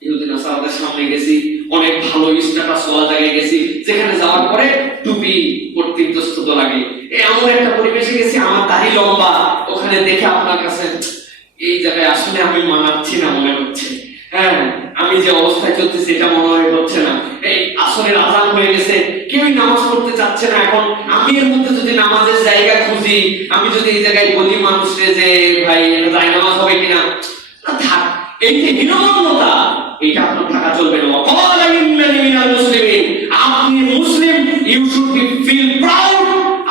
ইহুদি নাসারাদের সামনে গেছি, অনেক ভালো স্ট্যাটাস ওয়ালা জায়গায় গেছি, যেখানে যাওয়ার পরে টুপি পড়তে ইতস্তত লাগে, এমন একটা পরিবেশে গেছি আমার দাড়ি লম্বা, ওখানে দেখে আপনার কাছে এই জায়গায় আসলে আমি মানাচ্ছি না মনে হচ্ছে, হ্যাঁ আমি যে অবস্থায় চলতেছি এটা মনে হচ্ছে না, এই আসরের আযান হয়ে গেছে, কেউই নামাজ পড়তে চাচ্ছে না, এখন আমি এর মধ্যে যদি নামাজের জায়গা খুঁজি, আমি যদি এই জায়গায় বলি মানুষকে যে ভাই এটা যাই নামাজ হবে কিনা, না থাক, এই যে হীনমন্যতা এটা আপনার থাকা চলবে না। ক্বালা ইন্নানি মিনাল মুসলিমিন, আপনি মুসলিম, you should be feel proud,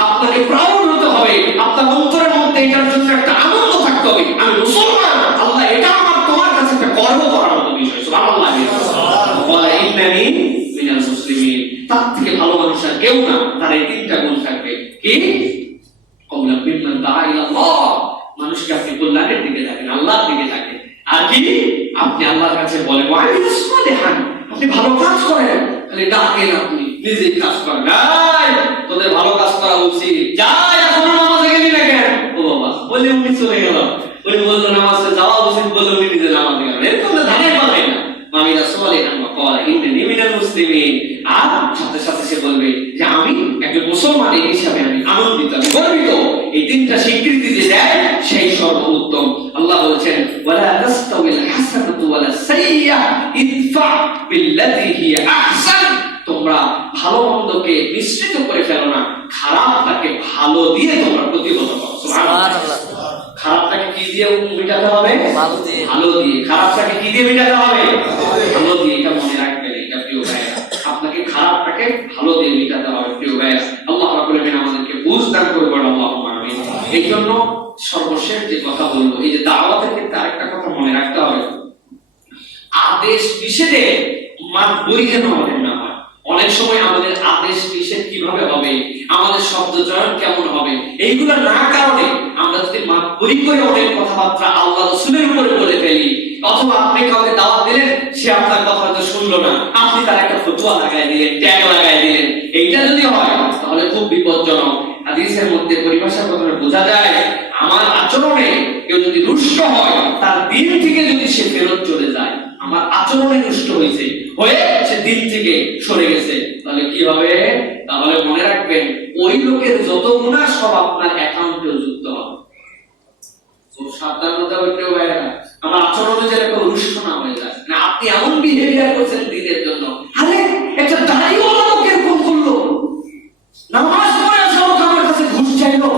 আপনাকে প্রাউড হতে হবে, আপনার অন্তরের মধ্যে এটার জন্য একটা আনন্দ থাকতে হবে, আমি মুসলমান, আল্লাহ এটা আমার তোমার কাছে একটা গর্ব করার মতো বিষয়। সুবহানাল্লাহ। ক্বালা ইন্নানি মিনাল মুসলিমিন, তার থেকে ভালো মানুষ আর কেউ না, তার এই তিনটা গুণ থাকবে। কি? ক্বালা মিম্মান দাআ ইলাল্লাহ, মানুষকে আপনি কল্যাণের দিকে ডাকেন, আল্লাহর দিকে ডাকেন, আর কি আপনি আল্লাহর কাছে বলেন ওয়া আমিলা সালিহান, আপনি ভালো কাজ করেন, খালি ডাকেন, আপনি নিজেই কাজ করেন, এই তোদের ভালো কাজ করা উচিত, যাই এখনো নামাজে গেলি না কেন? ও বাবা বলে উনি চলে গেল, উনি বললো নামাজে যাওয়া উচিত, বললো উনি নিজে নামাজে গেলেন, এরকম তো ধারে পাবেন না। আমিলা সালিহান ওয়া ক্বালা ইন্নানি মিনাল মুসলিমিন, আর সাথে সাথে সে বলবে যে আমি একজন মুসলমান এই হিসাবে আমি আনন্দিত, আমি গর্বিত। এই তিনটা স্বীকৃতি যে দেয় সেই সর্বোত্তম। আল্লাহ বলেছেন ওয়ালা তাস্তাউল হাসানাতু ওয়ালা সাইয়্যাহ ইদফা বিল্লাতী হিয়া আহসান, তোমরা ভালো মন্দকে মিশ্রিত করে ফেলো না, খারাপটাকে ভালো দিয়ে তোমরা প্রতিহত করো। সুবহানাল্লাহ। খারাপটাকে কি দিয়ে মেটাতে হবে? ভালো দিয়ে। ভালো দিয়ে। খারাপটাকে কি দিয়ে মেটাতে হবে? ভালো দিয়ে। এটা মনে রাখবেন, এটা প্রিয় ভাইরা, আপনাকে খারাপটাকে ভালো দিয়ে মেটাতে হবে প্রিয় ভাইরা। আল্লাহ রাব্বুল আলামিন আমাদেরকে বুঝ দান করবেন, আল্লাহুম্মা আমিন। এই জন্য সর্বশেষ যে কথা বলবো, এই যে দাওয়াতের ক্ষেত্রে আরেকটা কথা মনে রাখতে হবে, আদেশ নিষেধে মাতবরি যেন আমাদের না হয়। অনেক সময় আমাদের আদেশ নিষেধ কিভাবে হবে, আমাদের শব্দ চয়ন কেমন হবে, এইগুলো না কারণে আমরা যদি মাতবরি করে অনেক কথাবার্তা আল্লাহ রাসূলের উপরে বলে ফেলি, অথবা আপনি কাউকে দাওয়াত দিলেন, সে আপনার কথা হয়তো শুনলো না, আপনি তার একটা ফতোয়া লাগাই দিলেন, ট্যাগ লাগাই দিলেন, এইটা যদি হয় তাহলে খুব বিপজ্জনক। হাদিসের মধ্যে পরিভাষা করে বোঝা যায়, আমার আচরণে কেউ যদি রুষ্ট হয়, তার দিন থেকে যদি সে ফেরত চলে যায়, আমার আচরণে রুষ্ট হয়েছে, হয়ে সে দিন থেকে সরে গেছে, তাহলে কি হবে? তাহলে মনে রাখবেন, ওই লোকের যত গুনাহ সব আপনার অ্যাকাউন্টে যুক্ত হবে। খুব সাবধান হতে হবে কেউ ভাইরা, আমার আচরণে যেন কোনো রুষ্ট না হয়ে যায়। না আপনি এমন বিহেভিয়ার করছেন দিনের জন্য, আরে একটা দাড়িওয়ালা লোক এরকম করলো, নামাজ পড়ে আসা লোক আমার কাছে ঘুষ চাইলো,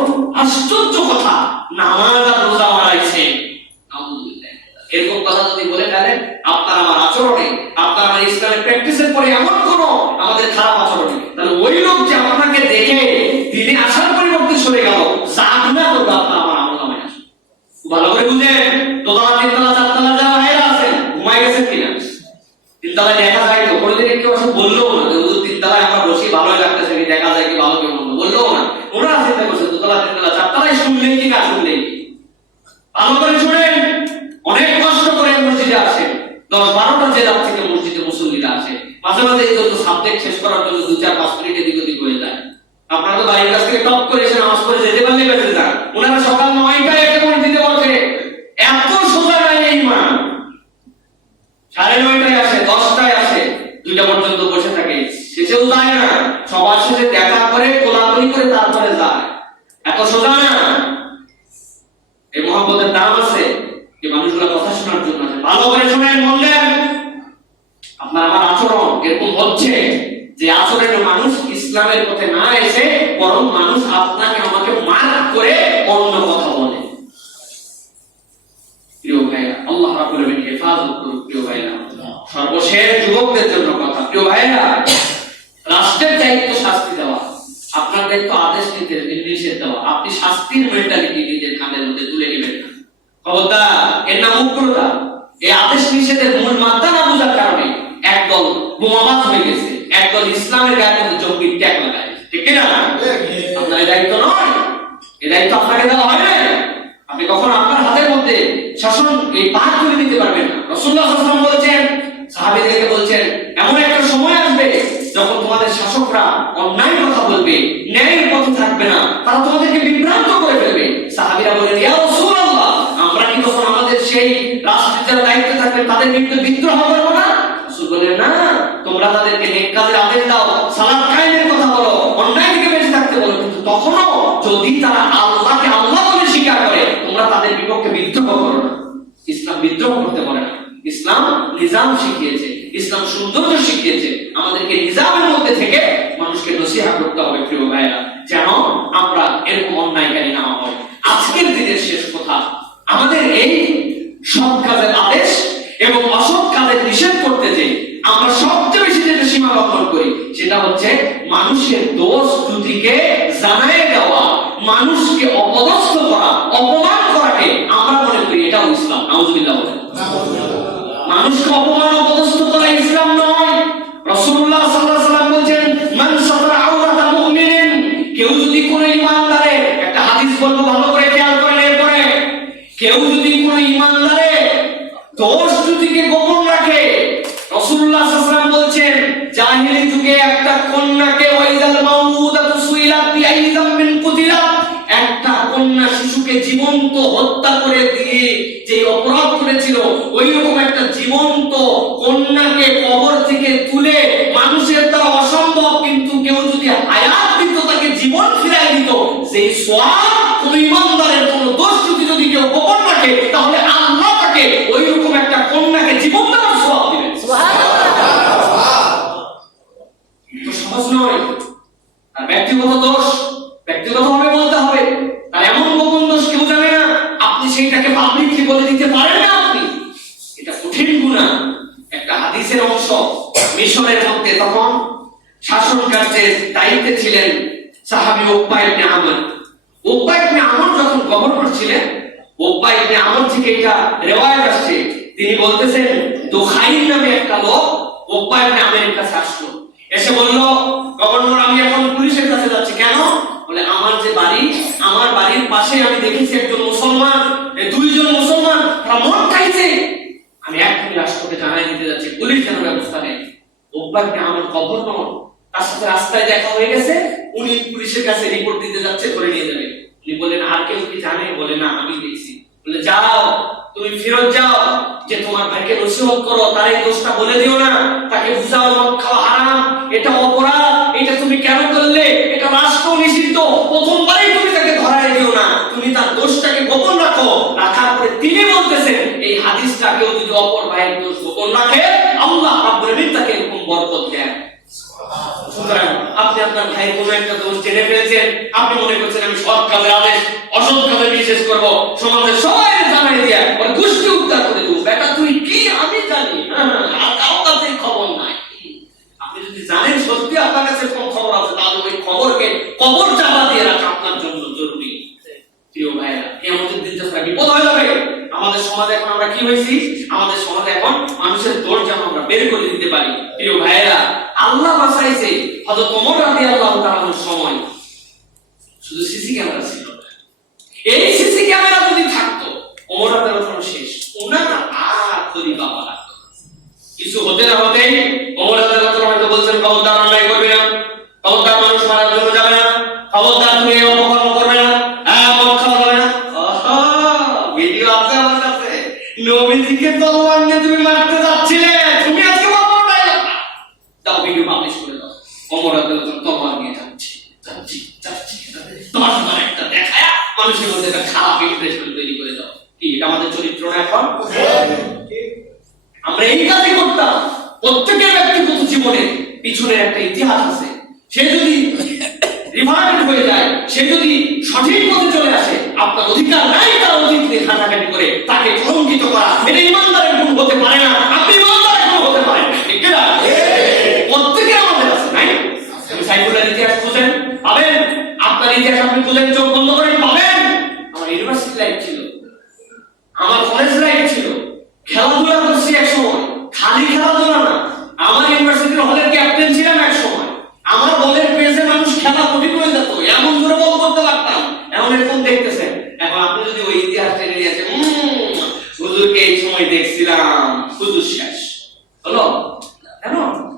আশ্চর্য কথা, নামাজ আর রোজা মারাইছে, এরকম কথা যদি বলে ফেলেন, আপনার আমার আচরণে, আপনার আমার ইসলামের প্র্যাকটিসের পরে এমন কোনো আমাদের খারাপ আচরণে, তাহলে ওই লোক যে আপনাকে দেখে দিনে আসার পরিবর্তে সরে গেল, জাগনা করবে আপনার আমার আমল নামে আসবে। ভালো করে বুঝেন, দোতলা তিনতলা চারতলা যারা ভাইরা আছেন, ঘুমাই গেছেন কিনা? তিনতলায় দেখা যায় তো, কোনোদিন কেউ আসে বললো না যে হুজুর তিনতলায় আমরা বসি ভালোই লাগতেছে, কি দেখা যায় কি ভালো কি মন্দ, বললো না। ওরা চিন্তা করছে দোতলা তিনতলা চারতলায় শুনলেন কি না শুনলেন। ভালো করে শুনেন, অনেক কষ্ট করে মসজিদে আসেন, 10-12টা জেলা থেকে মসজিদে মুসল্লিরা আসে, মাঝে মাঝে এই যত সাবজেক্ট শেষ করার জন্য 2-4-5 মিনিট এদিক ওদিক হয়ে যায়। আপনারা তো বাড়ির কাছ থেকে টপ করে এসে নামাজ পড়ে যেতে পারলে বেঁচে যান, ওনারা সকাল 9টায় এসে মসজিদে বসে, এত সোজা নাই এই মান, 9:30টায় আসে, 10টায় আসে, 2টা পর্যন্ত বসে থাকে, শেষেও যায় না, সবার সাথে দেখা করে কোলাকুলি করে তারপরে যায়। এত সোজা না, এই মহব্বতের দাম আছে। ইসলামের পথে না এসে বরং মানুষ আপনাকে আমাকে মার্ক করে অন্য কথা বলে। প্রিয় ভাইরা, আল্লাহ রাব্বুল আলামিন হেফাজত করুন। প্রিয় ভাইরা, সর্বশেষ যুবকদের জন্য কথা। প্রিয় ভাইরা, রাষ্ট্রের দায়িত্ব শাস্তি দেওয়া, আপনার দায়িত্ব আদেশ নির্দেশ দেওয়া। আপনি শাস্তির মেন্টালিটি নিজের কাঁধের মধ্যে তুলে নেবেন না। খবরদার, এর নাম উগ্রতা। এই আদেশ নিষেধের মূল মাত্রা না বোঝার কারণে একদল বোমাবাজ হয়ে গেছে, একদল ইসলামের গায়ের মধ্যে জঙ্গি ট্যাগ লাগায়। ঠিক কিনা? আপনার এই দায়িত্ব নয়, এই দায়িত্ব আপনাকে দেওয়া হয় না। আপনি কখন আপনার হাতের মধ্যে শাসন এই পাঠ করে দিতে পারবেন না। রাসূলুল্লাহ সাল্লাল্লাহু আলাইহি ওয়াসাল্লাম বলেছেন, সাহাবীদেরকে বলছেন, এমন একটা সময় আসবে যখন তোমাদের শাসকরা অন্যায় কথা বলবে, ন্যায়ের পথে থাকবে না, তারা তোমাদেরকে বিভ্রান্ত করে ফেলবে। সাহাবীরা বলেন, ইয়া রাসূলুল্লাহ, আমরা কি তখন আমাদের সেই রাষ্ট্রের যারা দায়িত্বে থাকবেন তাদের বিরুদ্ধে বিদ্রোহ করব না? রাসূল বলেন, না, তোমরা তাদেরকে নেক কাজের আদেশ দাও, সালাত কায়েমের কথা বলো, অন্যায় থেকে বেঁচে থাকতে বলো, কিন্তু তখনও যদি তারা আল্লাহকে আল্লাহ বলে স্বীকার করে তোমরা তাদের বিপক্ষে বিদ্রোহ করো না। ইসলাম বিদ্রোহ করতে বলে না। ইসলাম নিজাম শিখিয়েছে, ইসলাম সৌন্দর্য শিখিয়েছে। আমাদেরকে নিজামের মধ্যে থেকে মানুষকে নসিহত করতে হবে। প্রিয় ভাইরা, যেন আমরা এরকম অন্যায়কারী না হই। আজকের দিনের শেষ কথা, আমাদের এই সৎ কাজের আদেশ এবং অসৎ কাজের নিষেধ করতে যে আমরা সবচেয়ে বেশি যেটা সীমা লঙ্ঘন করি সেটা হচ্ছে মানুষের দোষ ত্রুটিকে জানায় দেওয়া, মানুষকে অপদস্থ করা, অপমান করাকে আমরা মনে করি এটাও ইসলাম। নাউজুবিল্লাহ বলেন। মানুষকে অপমান অপদস্থ করা ইসলাম নয়। রাসূলুল্লাহ সাল্লাল্লাহু আলাইহি ওয়াসাল্লাম বলেন, মান সাতারা আওরাতা মুমিনিন, কেউ যদি কোনো ঈমানদারের, একটা হাদিস বলবো ভালো করে খেয়াল করেন এরপরে, কেউ যদি কোনো ঈমানদারের দোষ ত্রুটিকে গোপন রাখে, রাসূলুল্লাহ সাল্লাল্লাহু আলাইহি ওয়াসাল্লাম বলেন, জাহেলি যুগে একটা কন্যাকে ওয়াইজাল মাউউদাতু সুইলাত বিআই যামবিন কুতিলাত, একটা কন্যা শিশুকে জীবন্ত হত্যা করে দিয়ে যে অপরাধ করেছিল, ওই রকম একটা জীবন্ত কন্যাকে কবর থেকে তুলে মানুষের দ্বারা অসম্ভব, কিন্তু কেউ যদি হায়াত দিত, তাকে জীবন ফিরাই দিত, সেই সওয়াব কোন ঈমানদারের কোন দোষ ত্রুটি যদি কেউ গোপন রাখে তাহলে আল্লাহ তাকে ওই রকম একটা কন্যাকে জীবন দেওয়ার সওয়াব দিবেন। সুবহানাল্লাহ। তো সহজ নয়। আর ব্যক্তিগত দোষ ব্যক্তিগতভাবে বলতে হবে, আর এমন গোপন দোষ কেউ জানে না, আপনি সেইটাকে পাবলিকলি বলে দিতে পারেন না, আপনি এটা কঠিন গুনাহ। একটা হাদিসের অংশ, মিশরের মধ্যে তখন শাসন কার্যের দায়িত্বে ছিলেন সাহাবী উকবা ইবনে আমর। উকবা ইবনে আমর যখন গভর্নর ছিলেন, উকবা ইবনে আমর থেকে এটা রিওয়ায়াত আসছে, তিনি বলতেছেন, দুখাইল নামে একটা লোক উকবা ইবনে আমরের কাছে আসলো, এসে বলল, গভর্নর, আমি এখন পুলিশের কাছে যাচ্ছি। কেন? বলে, আমার যে বাড়ি, আমার বাড়ির পাশে আমি দেখেছি একজন মুসলমান, দুইজন মুসলমান, তারা মদ খাইছে, আমি এখনই রাষ্ট্রকে জানাই দিতে যাচ্ছি, পুলিশ যেন ব্যবস্থা নেয়। উকবা ইবনে আমর গভর্নর, তার সাথে রাস্তায় দেখা হয়ে গেছে, উনি পুলিশের কাছে রিপোর্ট দিতে যাচ্ছে, ধরে নিয়ে যাবে। উনি বলেন, আর কেউ কি জানে? বলে, না, আমি দেখছি। বলে, যাও, তুমি ফেরত যাও, যে তোমার ভাইকে নসিহত করো, তার এই দোষটা বলে দিও না, তাকে বুঝাও মদ খাওয়া হারাম, এটা অপরাধ, এটা তুমি কেন করলে, এটা রাষ্ট্র নিষিদ্ধ। প্রথমবারই তুমি তাকে ধরায় দিও না, তুমি তার দোষটাকে গোপন রাখো। রাখার পরে তিনি বলতেছেন, এই হাদিসটা কেউ যদি অপর ভাইয়ের দোষ গোপন রাখে, আল্লাহ রাব্বুল আলামিন তাকে এরকম বরকত দেন। সুতরাং আপনি আপনার ভাইয়ের কোনো একটা দোষ জেনে ফেলেছেন, আপনি মনে করছেন আমি সৎ কাজের আদেশ অসৎ কাজের নিষেধ করবো, সমাজের সবাই জানাই দিয়া ওর গোষ্ঠী উদ্ধার করে দেবো। বেটা তুই কি? আমি জানি, আর কারো কাছে খবর নাই। আপনি যদি জানেন সত্যি আপনার কাছে কোন খবর আছে, তাহলে ওই খবরকে কবর চাপা দিয়ে রাখা আপনার জন্য জরুরি। প্রিয় ভাইরা, কিয়ামতের দিন যখন বিপদ হয়ে যাবে, আমাদের সমাজে এখন আমরা কি হয়েছি, আমাদের সমাজে এখন মানুষের দোষ যেন আমরা বের করে দিতে পারি। প্রিয় ভাইরা, আল্লাহ বাঁচাইছে হযরত ওমর রাদিয়াল্লাহু তাআলার সময় শুধু সিসি ক্যামেরা ছিল। এই সিসি ক্যামেরা যদি থাকতো, ওমর রাদিয়াল্লাহু তাআলা শেষ, ওনার আর খলিফা বানা কিছু হতে না হতেই ওমর রাদিয়াল্লাহু তাআলা হয়তো বলছেন, খবরদার অন্যায় করবে না, খবরদার মানুষ মারার জন্য যাবে না, খবরদার তুমি এই অপকর্ম করবে না, মদ খাওয়া যাবে না। ভিডিও আছে আমার কাছে, নবীজিকে তলোয়ার নিয়ে তুমি মারতে যাচ্ছিলে, তুমি আজকে বলবো না, দাও ভিডিও পাবলিশ করে দাও। ওমর রাদিয়াল্লাহু তাআলা তলোয়ার নিয়ে যাচ্ছে, তোমার একটা দেখায়া মানুষের মধ্যে একটা খারাপ ইমপ্রেশন তৈরি করে দাও। কি এটা আমাদের চরিত্র না? এখন আমরা এই কাজই করতাম। প্রত্যেকের ব্যক্তিগত জীবনে পিছনের একটা ইতিহাস আছে। সে যদি রিভার্টেড হয়ে যায়, সে যদি সঠিক পথে চলে আসে, আপনার অধিকার নাই তার অতীত নিয়ে ঘাটাঘাটি করে তাকে কলঙ্কিত করা। এটা ইমানদারের গুণ হতে পারে না। আপনি ইমানদারের গুণ হতে পারেন, ঠিক না? প্রত্যেকের আমাদের আছে, নাই? আপনি সাইফুলের ইতিহাস খুঁজেন, পাবেন। আপনার ইতিহাস আপনি খুঁজেন, চোখ বন্ধ করেন, পাবেন। আমার ইউনিভার্সিটি লাইফ ছিল, আমার কলেজ লাইফ ছিল, খেলাধুলা করছি এক সময়, খালি খেলাধুলা না, আমার ইউনিভার্সিটির হলের ক্যাপ্টেন ছিলাম এক সময়। আমার বলের পেজে মানুষ খেলা কঠিন হয়ে যেত, এমন ধরে বল করতে পারতাম। এখন এরকম দেখতেছেন। এখন আপনি যদি ওই ইতিহাস টেনে নিয়ে আসেন, হুজুরকে এই সময় দেখছিলাম, হুজুর শেষ হলো কেন?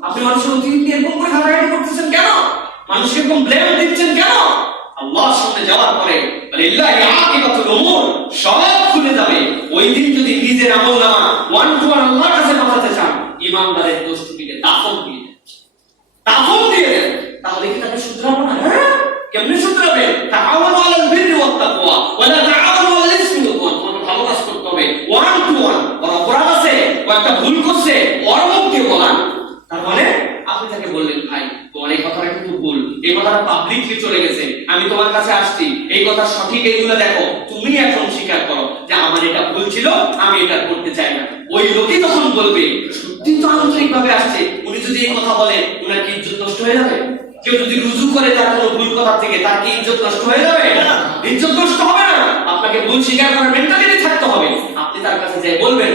আপনি মানুষের অতীত নিয়ে এরকম করে ঘাটাঘাটি করতেছেন কেন? মানুষকে এরকম ব্লেম দিচ্ছেন কেন? আল্লাহর সামনে যাওয়ার পরে লিল্লাহি আকিবাতুল উমুর সব খুলে যাবে। ওই দিন যদি নিজের আমলনামা ওয়ান টু ওয়ান আল্লাহর কাছে পাঠাতে চান, ইমানদারের দোষ ত্রুটিকে দাফন দিয়ে দেন, দাফন দিয়ে দেন। তাহলে কি তাকে শুধরাবো না? হ্যাঁ, কেমনে শুধরাবে? তাআওয়ানু আলাল বিররি ওয়াত তাকওয়া ওয়া লা তাআওয়ানু আলাল ইসমি ওয়াল উদওয়ান। তোমাকে ভালো কাজ করতে হবে, ওয়ান টু ওয়ান। ওর অপরাধ আছে, ও একটা ভুল করছে, ওর মুখ দিয়ে বলান। তার মানে আপনি তাকে বললেন, ভাই তোমার এই কথাটা কিন্তু ভুল, এই কথাটা পাবলিকলি চলে গেছে, আমি তোমার কাছে আসছি, এই কথা সঠিক, এইগুলো দেখো, তুমি এখন স্বীকার করো যে আমার এটা ভুল ছিল, আমি এটা করতে চাই না। ওই লোকই তখন বলবে, সত্যি তো আন্তরিক ভাবে আসছে, উনি যদি এই কথা বলে, উনার কি ইজ্জত নষ্ট হয়ে যাবে? কেউ যদি রুজু করে তার কোনো ভুল কথা থেকে, তার কি ইজ্জত নষ্ট হয়ে যাবে? ইজ্জত নষ্ট হবে না। আপনাকে ভুল স্বীকার করার মেন্টালিটি থাকতে হবে। আপনি তার কাছে যাই বলবেন,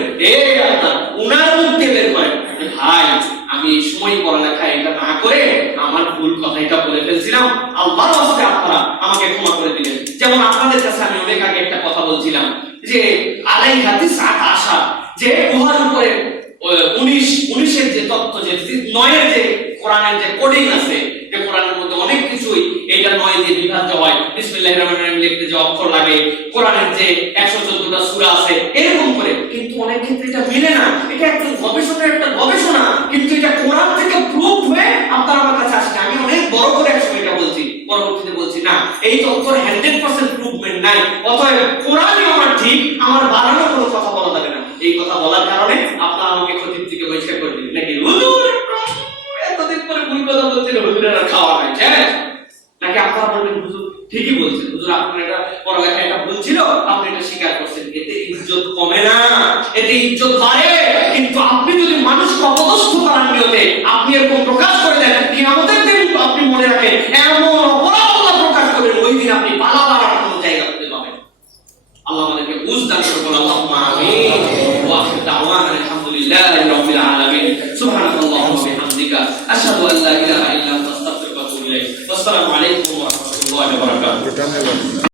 আপনার উনার মুখ দিয়ে বের করেন, ভাই আমি এই সময় পড়ালেখা এটা না করে আমার ভুল কথা এটা বলে ফেলছিলাম, আল্লাহর ওয়াস্তে আপনারা আমাকে ক্ষমা করে দিলেন। যেমন আপনাদের কাছে আমি অনেক আগে একটা কথা বলছিলাম যে আলাইহা তিসআত আশা, যে উহার উপরে 19 এর যে তত্ত্ব, যে 9 এর যে কোরআনের যে কোডিং আছে, যে কোরআনের মধ্যে অনেক কিছুই এটা 9 দিয়ে বিভাজ্য হয়। বিসমিল্লাহির রহমানির রহিম লিখতে যে অক্ষর লাগে, কোরআনের যে 114টা সূরা আছে, এরকম করে। কিন্তু অনেক ক্ষেত্রে এটা মিলে না। এটা একদম গবেষণার একটা গবেষণা, কিন্তু এটা কোরআন থেকে প্রুফ হয়ে আপনার আমার কাছে আসছে। আমি অনেক বড় করে একসময় এটা বলছি, পরবর্তীতে বলছি না, এই তত্ত্বের 100% প্রুফমেন্ট নাই, অতএব কোরআনই আমার ঠিক, আমার বানানো কোনো কথা বলা যাবে না। এই কথা বলার কারণে আপনারা আমাকে খতিব থেকে বহিষ্কার করে দিলেন নাকি? হুজুর এতদিন পরে ভুল কথা বলছেন, হুজুরের আর খাওয়া নাই, হ্যাঁ? নাকি আপনারা বলবেন, হুজুর ঠিকই বলছেন, হুজুর আপনার এটা পড়ালেখা এটা ভুল ছিল, আপনি এটা স্বীকার করছেন। এতে ইজ্জত কমে না, এতে ইজ্জত বাড়ে। কিন্তু আপনি যদি মানুষকে অপদস্থ করার নিয়তে আপনি এরকম প্রকাশ করে দেন, কিয়ামতের দিন আপনি মনে রাখেন, এমন অপরাধ প্রকাশ করেন, ওই দিন আপনি পালা বাড়ার কোনো জায়গা পেতে পাবেন। আল্লাহ আমাদেরকে বুঝ দান করুন। আল্লাহুম্মা আমিন। ওয়া আখিরু দাওয়ানা আলহামদুলিল্লাহি রাব্বিল আলামিন। সুবহানাল্লাহি ওয়া বিহামদিকা আশহাদু আল্লা ইলাহা ইল্লা আনতা আস্তাগফিরুকা ওয়া আতুবু ইলাইক। আসসালামু আলাইকুম ওয়া রাহমাতুল্লাহি ওয়া বারাকাতুহু।